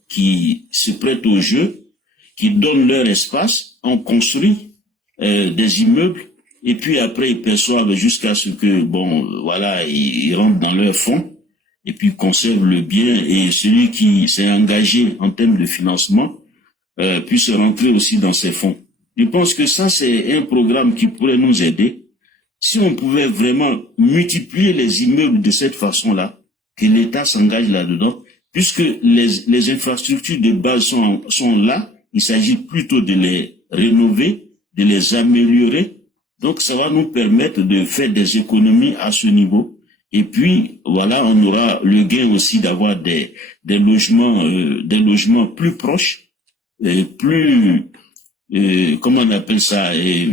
qui se prêtent au jeu, qui donnent leur espace, on construit des immeubles et puis après ils perçoivent jusqu'à ce que voilà, ils rentrent dans leur fonds et puis conservent le bien et celui qui s'est engagé en termes de financement puisse rentrer aussi dans ses fonds. Je pense que ça c'est un programme qui pourrait nous aider si on pouvait vraiment multiplier les immeubles de cette façon-là, que l'État s'engage là-dedans, puisque les infrastructures de base sont là, il s'agit plutôt de les rénover, de les améliorer. Donc ça va nous permettre de faire des économies à ce niveau. Et puis voilà, on aura le gain aussi d'avoir des logements plus proches, plus comment on appelle ça, et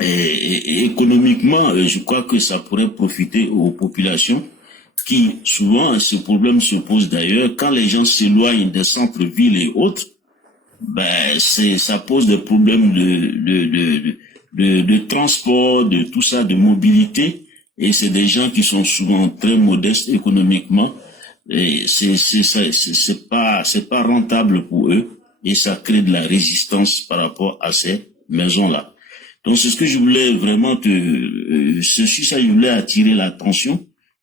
économiquement, je crois que ça pourrait profiter aux populations qui souvent ce problème se pose d'ailleurs quand les gens s'éloignent des centres-villes et autres. Ça pose des problèmes de transport, de tout ça, de mobilité, et c'est des gens qui sont souvent très modestes économiquement, et c'est pas rentable pour eux, et ça crée de la résistance par rapport à ces maisons-là. Donc c'est ce que je voulais vraiment je voulais attirer l'attention.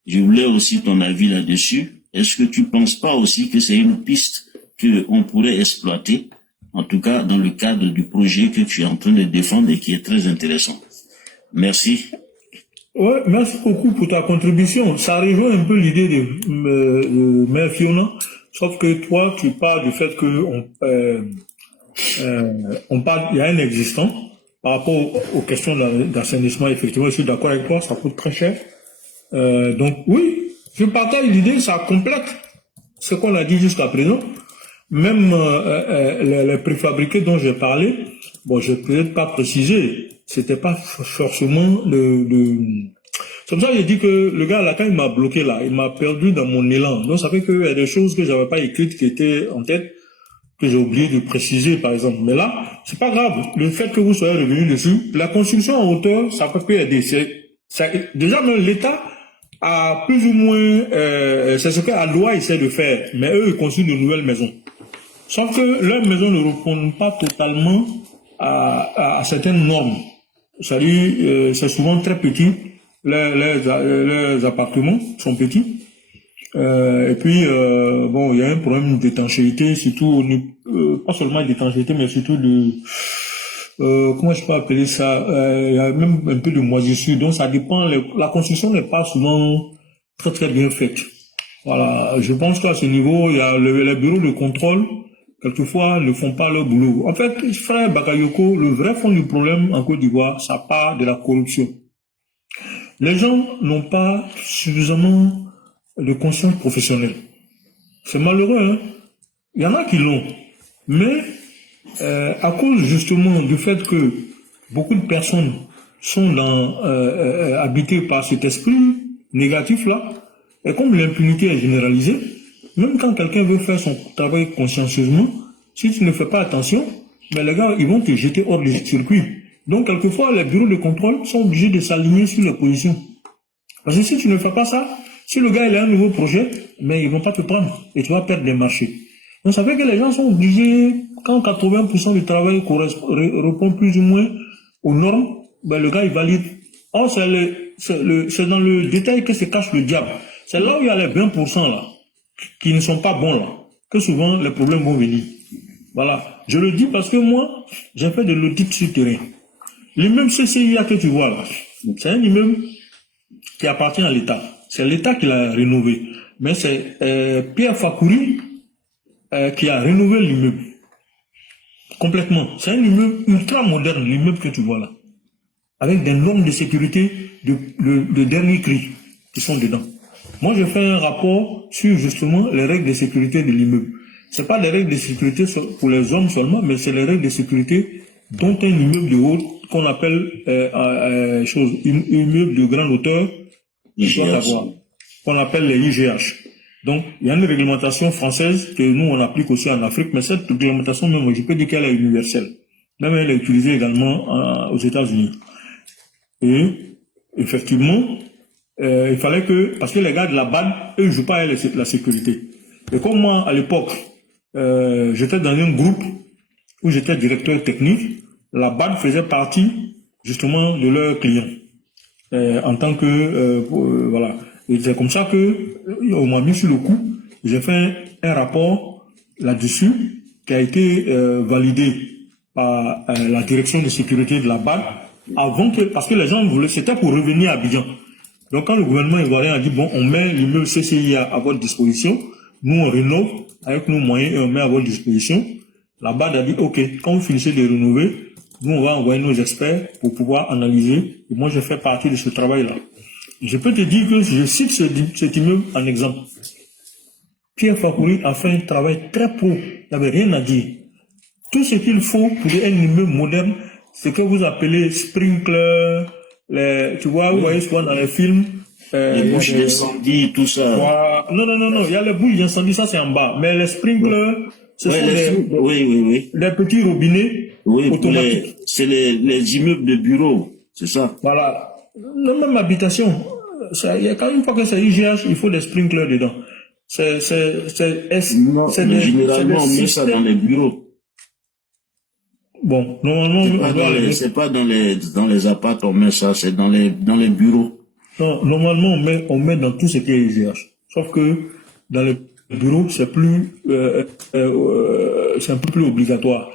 Je voulais aussi ton avis là-dessus. Est-ce que tu penses pas aussi que c'est une piste que on pourrait exploiter, en tout cas dans le cadre du projet que tu es en train de défendre et qui est très intéressant? Merci. Ouais, merci beaucoup pour ta contribution. Ça rejoint un peu l'idée de Mère Fiona, sauf que toi, tu parles du fait que on parle, il y a un existant. Par rapport aux questions d'assainissement, effectivement, je suis d'accord avec toi, ça coûte très cher. Donc oui, je partage l'idée, ça complète ce qu'on a dit jusqu'à présent. Même les préfabriqués dont j'ai parlé, je peux peut-être pas préciser, c'était pas forcément c'est pour ça que j'ai dit que le gars là, quand il m'a bloqué là, il m'a perdu dans mon élan. Donc ça fait qu'il y a des choses que j'avais pas écrites qui étaient en tête, que j'ai oublié de préciser, par exemple. Mais là, c'est pas grave. Le fait que vous soyez revenu dessus, la construction en hauteur, ça peut aider. Déjà, même l'État a plus ou moins, c'est ce que la loi essaie de faire. Mais eux, ils construisent de nouvelles maisons. Sauf que leurs maisons ne répondent pas totalement à certaines normes. C'est-à-dire, c'est souvent très petit. Les appartements sont petits. Et puis, il y a un problème d'étanchéité, surtout, pas seulement d'étanchéité, mais surtout comment je peux appeler ça, il y a même un peu de moisissure, donc ça dépend, la construction n'est pas souvent très très bien faite. Voilà, je pense qu'à ce niveau, il y a les bureaux de contrôle, quelquefois, ne font pas leur boulot. En fait, frère Bakayoko, le vrai fond du problème en Côte d'Ivoire, ça part de la corruption. Les gens n'ont pas suffisamment de conscience professionnelle. C'est malheureux, hein. Il y en a qui l'ont. Mais, à cause justement du fait que beaucoup de personnes sont habitées par cet esprit négatif-là, et comme l'impunité est généralisée, même quand quelqu'un veut faire son travail consciencieusement, si tu ne fais pas attention, les gars, ils vont te jeter hors du circuit. Donc, quelquefois, les bureaux de contrôle sont obligés de s'aligner sur les positions. Parce que si tu ne fais pas ça, si le gars il a un nouveau projet, mais ils vont pas te prendre et tu vas perdre des marchés. Donc ça fait que les gens sont obligés, quand 80% du travail répond plus ou moins aux normes, le gars il valide. Or c'est dans le détail que se cache le diable. C'est là où il y a les 20% là. qui ne sont pas bons là, que souvent les problèmes vont venir. Voilà. Je le dis parce que moi, j'ai fait de l'audit sur terrain. L'immeuble CCIA que tu vois là, c'est un immeuble qui appartient à l'État. C'est l'État qui l'a rénové. Mais c'est Pierre Fakouri qui a rénové l'immeuble. Complètement. C'est un immeuble ultra moderne, l'immeuble que tu vois là. Avec des normes de sécurité de dernier cri qui sont dedans. Moi, je fais un rapport sur justement les règles de sécurité de l'immeuble. C'est pas les règles de sécurité pour les hommes seulement, mais c'est les règles de sécurité dont un immeuble de haute, qu'on appelle immeuble de grande hauteur, qu'on appelle les IGH. Donc, il y a une réglementation française que nous, on applique aussi en Afrique, mais cette réglementation, même, je peux dire qu'elle est universelle. Même elle est utilisée également aux États-Unis. Et, effectivement, il fallait que, parce que les gars de la BAD, eux, ils jouent pas la sécurité. Et comme moi, à l'époque, j'étais dans un groupe où j'étais directeur technique, la BAD faisait partie, justement, de leurs clients. En tant que, voilà. Et c'est comme ça que, on m'a mis sur le coup, j'ai fait un rapport là-dessus, qui a été validé par la direction de sécurité de la BAD, avant que, parce que les gens voulaient, c'était pour revenir à Abidjan. Donc quand le gouvernement ivoirien a dit, bon, on met l'immeuble CCIA à votre disposition, nous on rénove avec nos moyens et on met à votre disposition, la BAD a dit, ok, quand vous finissez de rénover, nous on va envoyer nos experts pour pouvoir analyser, et moi je fais partie de ce travail-là. Je peux te dire que je cite cet immeuble en exemple. Pierre Fakouri a fait un travail très pro, il n'y avait rien à dire. Tout ce qu'il faut pour un immeuble moderne, c'est que vous appelez sprinkler, tu vois, vous voyez souvent dans les films. Les bouches d'incendie, tout ça. Non, il y a les bouches d'incendie, ça c'est en bas. Mais les sprinklers, ce sont des petits robinets automatiques. C'est les immeubles de bureaux, c'est ça. Voilà. Même habitation, il y a quand même pas que c'est IGH, il faut des sprinklers dedans. Généralement, on met ça dans les bureaux. Bon, normalement, c'est pas dans les apparts, on met ça, c'est dans les bureaux. Non, normalement, on met dans tout ce qui est IGH. Sauf que, dans les bureaux, c'est un peu plus obligatoire.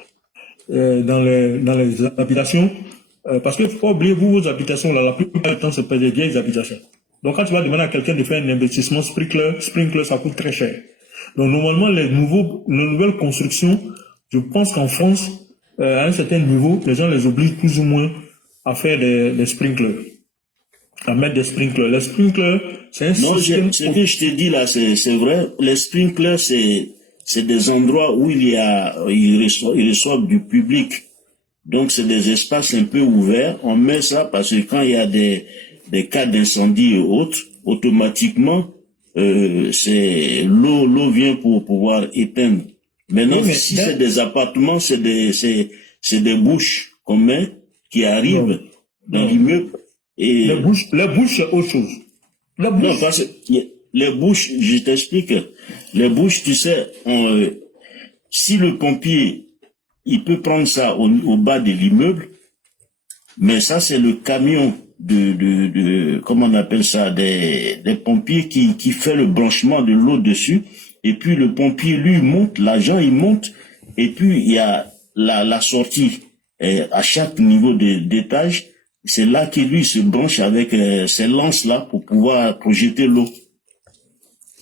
Dans les habitations, parce qu'il faut pas oublier, vos habitations, là, la plupart du temps, c'est pas des vieilles habitations. Donc, quand tu vas demander à quelqu'un de faire un investissement sprinkler, ça coûte très cher. Donc, normalement, les nouvelles constructions, je pense qu'en France, à un certain niveau, les gens les obligent plus ou moins à faire des sprinklers. À mettre des sprinklers. Les sprinklers, c'est un système... Ce que je te dis là, c'est vrai. Les sprinklers, c'est des endroits où ils reçoivent du public. Donc, c'est des espaces un peu ouverts. On met ça parce que quand il y a des cas d'incendie et autres, automatiquement, l'eau vient pour pouvoir éteindre. Maintenant, si c'est des appartements, c'est des bouches qu'on met qui arrivent dans l'immeuble. Et les bouches, c'est autre chose. Non, parce que les bouches, je t'explique. Les bouches, tu sais, si le pompier, il peut prendre ça au bas de l'immeuble, mais ça, c'est le camion comment on appelle ça, des pompiers qui fait le branchement de l'eau dessus. Et puis le pompier, lui, monte, l'agent, il monte, et puis il y a la sortie à chaque niveau d'étage. C'est là que lui se branche avec ces lances-là pour pouvoir projeter l'eau.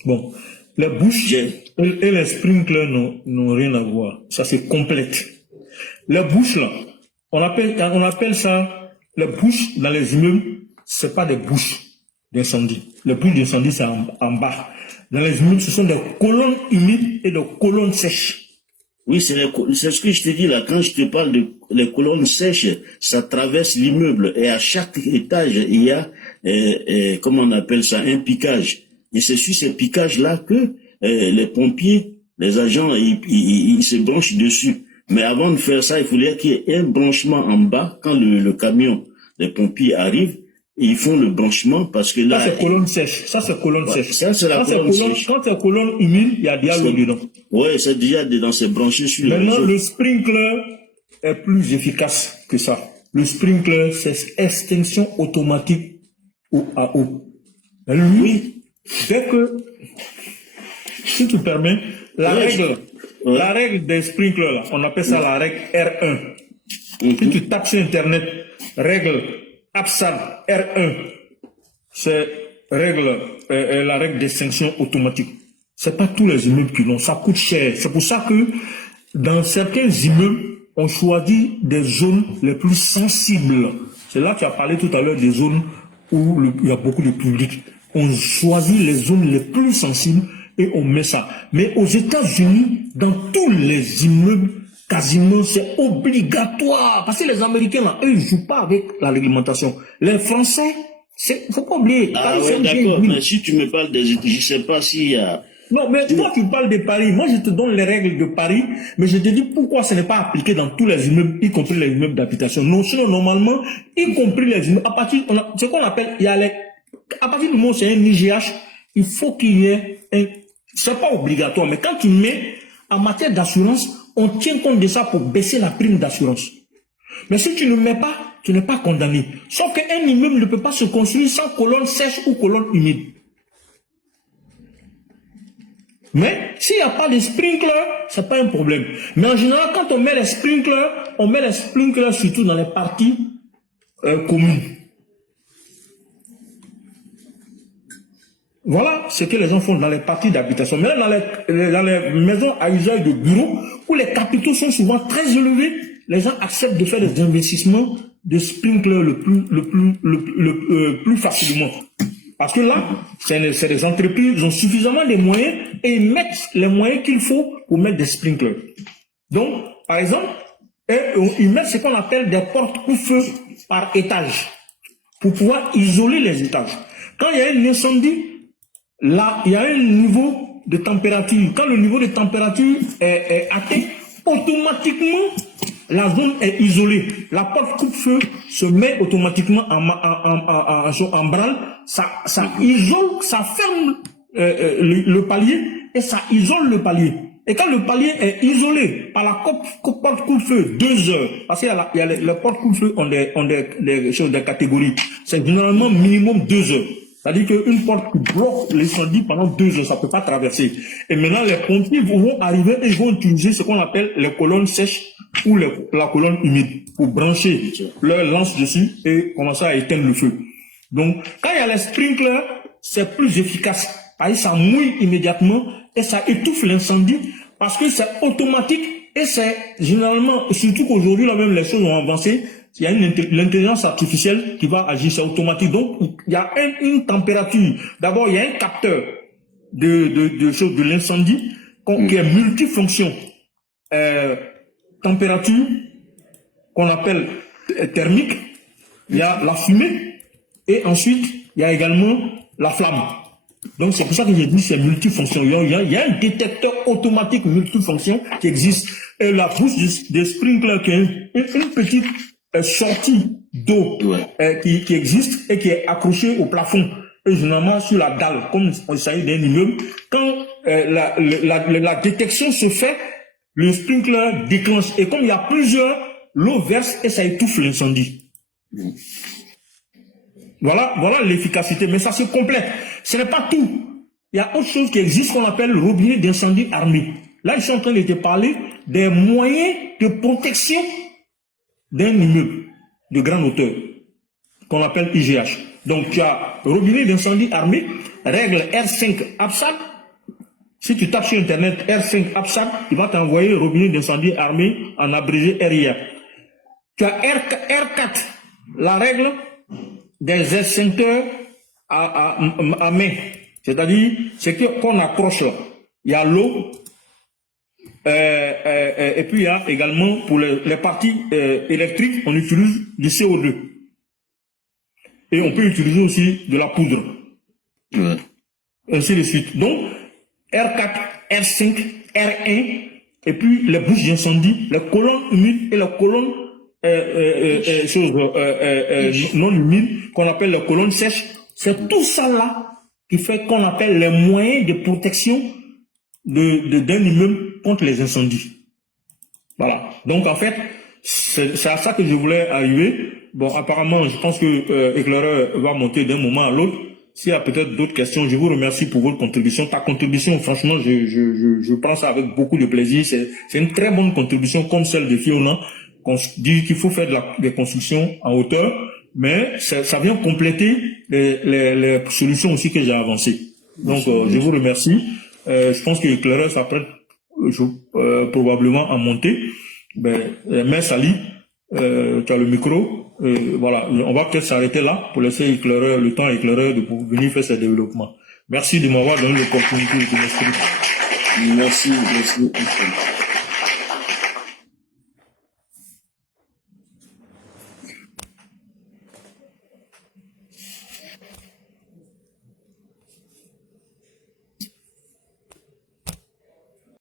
Bon, les bouches et les sprinklers n'ont rien à voir. Ça, c'est complète. Les bouches, là, on appelle ça, les bouches dans les immeubles, c'est pas des bouches d'incendie. Les bouches d'incendie, c'est en bas. Dans les immeubles, ce sont des colonnes humides et des colonnes sèches. Oui, c'est ce que je te dis là. Quand je te parle de les colonnes sèches, ça traverse l'immeuble. Et à chaque étage, il y a, comment on appelle ça, un piquage. Et c'est sur ces piquages-là que les pompiers, les agents, ils se branchent dessus. Mais avant de faire ça, il fallait qu'il y ait un branchement en bas. Quand le camion des pompiers arrive, ils font le branchement parce que là... Ça, c'est colonne sèche. Ça, c'est colonne sèche. Ça, c'est la colonne sèche. Quand c'est colonne humide, il y a déjà l'eau dedans. Oui, c'est déjà dedans, c'est branché sur le Maintenant, le sprinkler est plus efficace que ça. Le sprinkler, c'est extinction automatique à eau. Oui, dès que si tu permets, la règle des sprinklers, là, on appelle ça la règle R1. Si tu tapes sur Internet, règle APSAD R1, c'est la règle d'extinction automatique. C'est pas tous les immeubles qui l'ont, ça coûte cher. C'est pour ça que dans certains immeubles, on choisit des zones les plus sensibles. C'est là que tu as parlé tout à l'heure des zones où il y a beaucoup de public. On choisit les zones les plus sensibles et on met ça. Mais aux États-Unis, dans tous les immeubles, quasiment, c'est obligatoire. Parce que les Américains, là, eux, ils jouent pas avec la réglementation. Les Français, faut pas oublier. Ah ouais, d'accord. Mais si tu me parles des... Je sais pas s'il y a... Non, mais toi, tu parles de Paris. Moi, je te donne les règles de Paris, mais je te dis pourquoi ce n'est pas appliqué dans tous les immeubles, y compris les immeubles d'habitation. Non, sinon, normalement, y compris les immeubles, ce qu'on appelle, à partir du moment où c'est un IGH, il faut qu'il y ait c'est pas obligatoire, mais quand tu mets, en matière d'assurance, on tient compte de ça pour baisser la prime d'assurance. Mais si tu ne mets pas, tu n'es pas condamné. Sauf qu'un immeuble ne peut pas se construire sans colonne sèche ou colonne humide. Mais s'il n'y a pas de sprinkler, c'est pas un problème. Mais en général, quand on met les sprinklers surtout dans les parties communes. Voilà ce que les gens font dans les parties d'habitation. Mais là, dans les maisons à usage de bureau, où les capitaux sont souvent très élevés, les gens acceptent de faire des investissements de sprinkler le plus facilement. Parce que là, c'est des entreprises, ils ont suffisamment de moyens et ils mettent les moyens qu'il faut pour mettre des sprinklers. Donc, par exemple, ils mettent ce qu'on appelle des portes coupe-feu par étage pour pouvoir isoler les étages. Quand il y a un incendie, là, il y a un niveau de température. Quand le niveau de température est atteint, automatiquement, la zone est isolée. La porte coupe-feu se met automatiquement en branle. Ça isole, ça ferme le palier et ça isole le palier. Et quand le palier est isolé par la porte coupe-feu 2 heures, parce qu'il y a les portes coupe-feu ont des catégories. C'est généralement minimum 2 heures. C'est-à-dire qu'une porte qui bloque l'incendie pendant 2 heures, ça ne peut pas traverser. Et maintenant, les pompiers vont arriver et ils vont utiliser ce qu'on appelle les colonnes sèches ou la colonne humide pour brancher leur lance dessus et commencer à éteindre le feu. Donc, quand il y a les sprinklers, c'est plus efficace. Ça mouille immédiatement et ça étouffe l'incendie parce que c'est automatique et c'est généralement, surtout qu'aujourd'hui, là même, les choses ont avancé. Il y a l'intelligence artificielle qui va agir, c'est automatique. Donc, il y a une température. D'abord, il y a un capteur de l'incendie qui est multifonction. Température, qu'on appelle thermique. Il y a la fumée. Et ensuite, il y a également la flamme. Donc, c'est pour ça que j'ai dit c'est multifonction. Il y a un détecteur automatique multifonction qui existe. Et la bouche des sprinklers qui est une petite sortie d'eau qui existe et qui est accrochée au plafond et généralement sur la dalle comme il s'agit d'un immeuble. Quand la détection se fait, le sprinkler déclenche et comme il y a plusieurs, l'eau verse et ça étouffe l'incendie. Voilà l'efficacité, mais ça se complète. Ce n'est pas tout. Il y a autre chose qui existe qu'on appelle le robinet d'incendie armé. Là, je suis en train de te parler des moyens de protection d'un immeuble de grande hauteur, qu'on appelle IGH. Donc, tu as robinet d'incendie armé, règle R5 APSAD. Si tu tapes sur Internet R5 APSAD, il va t'envoyer robinet d'incendie armé en abrégé RIA. Tu as R4, la règle des extincteurs à main. C'est-à-dire, c'est qu'on accroche là. Il y a l'eau, et puis il y a également pour les parties électriques, on utilise du CO2. Et on peut utiliser aussi de la poudre. Ainsi de suite. Donc, R4, R5, R1, et puis les bouches d'incendie, les colonnes humides et les colonnes non humides, qu'on appelle les colonnes sèches. C'est tout ça là qui fait qu'on appelle les moyens de protection d'un immeuble contre les incendies. Voilà. Donc, en fait, c'est à ça que je voulais arriver. Bon, apparemment, je pense que éclaireur va monter d'un moment à l'autre. s'il y a peut-être d'autres questions, je vous remercie pour votre contribution. Ta contribution, franchement, je prends ça avec beaucoup de plaisir. C'est une très bonne contribution comme celle de Fiona. Qu'on dit qu'il faut faire des constructions en hauteur, mais ça vient compléter les solutions aussi que j'ai avancées. Donc, je vous remercie. Je pense que l'éclaireur s'apprête probablement à monter. Merci Ali, tu as le micro. Voilà, on va peut-être s'arrêter là pour laisser l'éclaireur, le temps à l'éclaireur de venir faire ses développements. Merci de m'avoir donné l'opportunité de m'exprimer. Merci.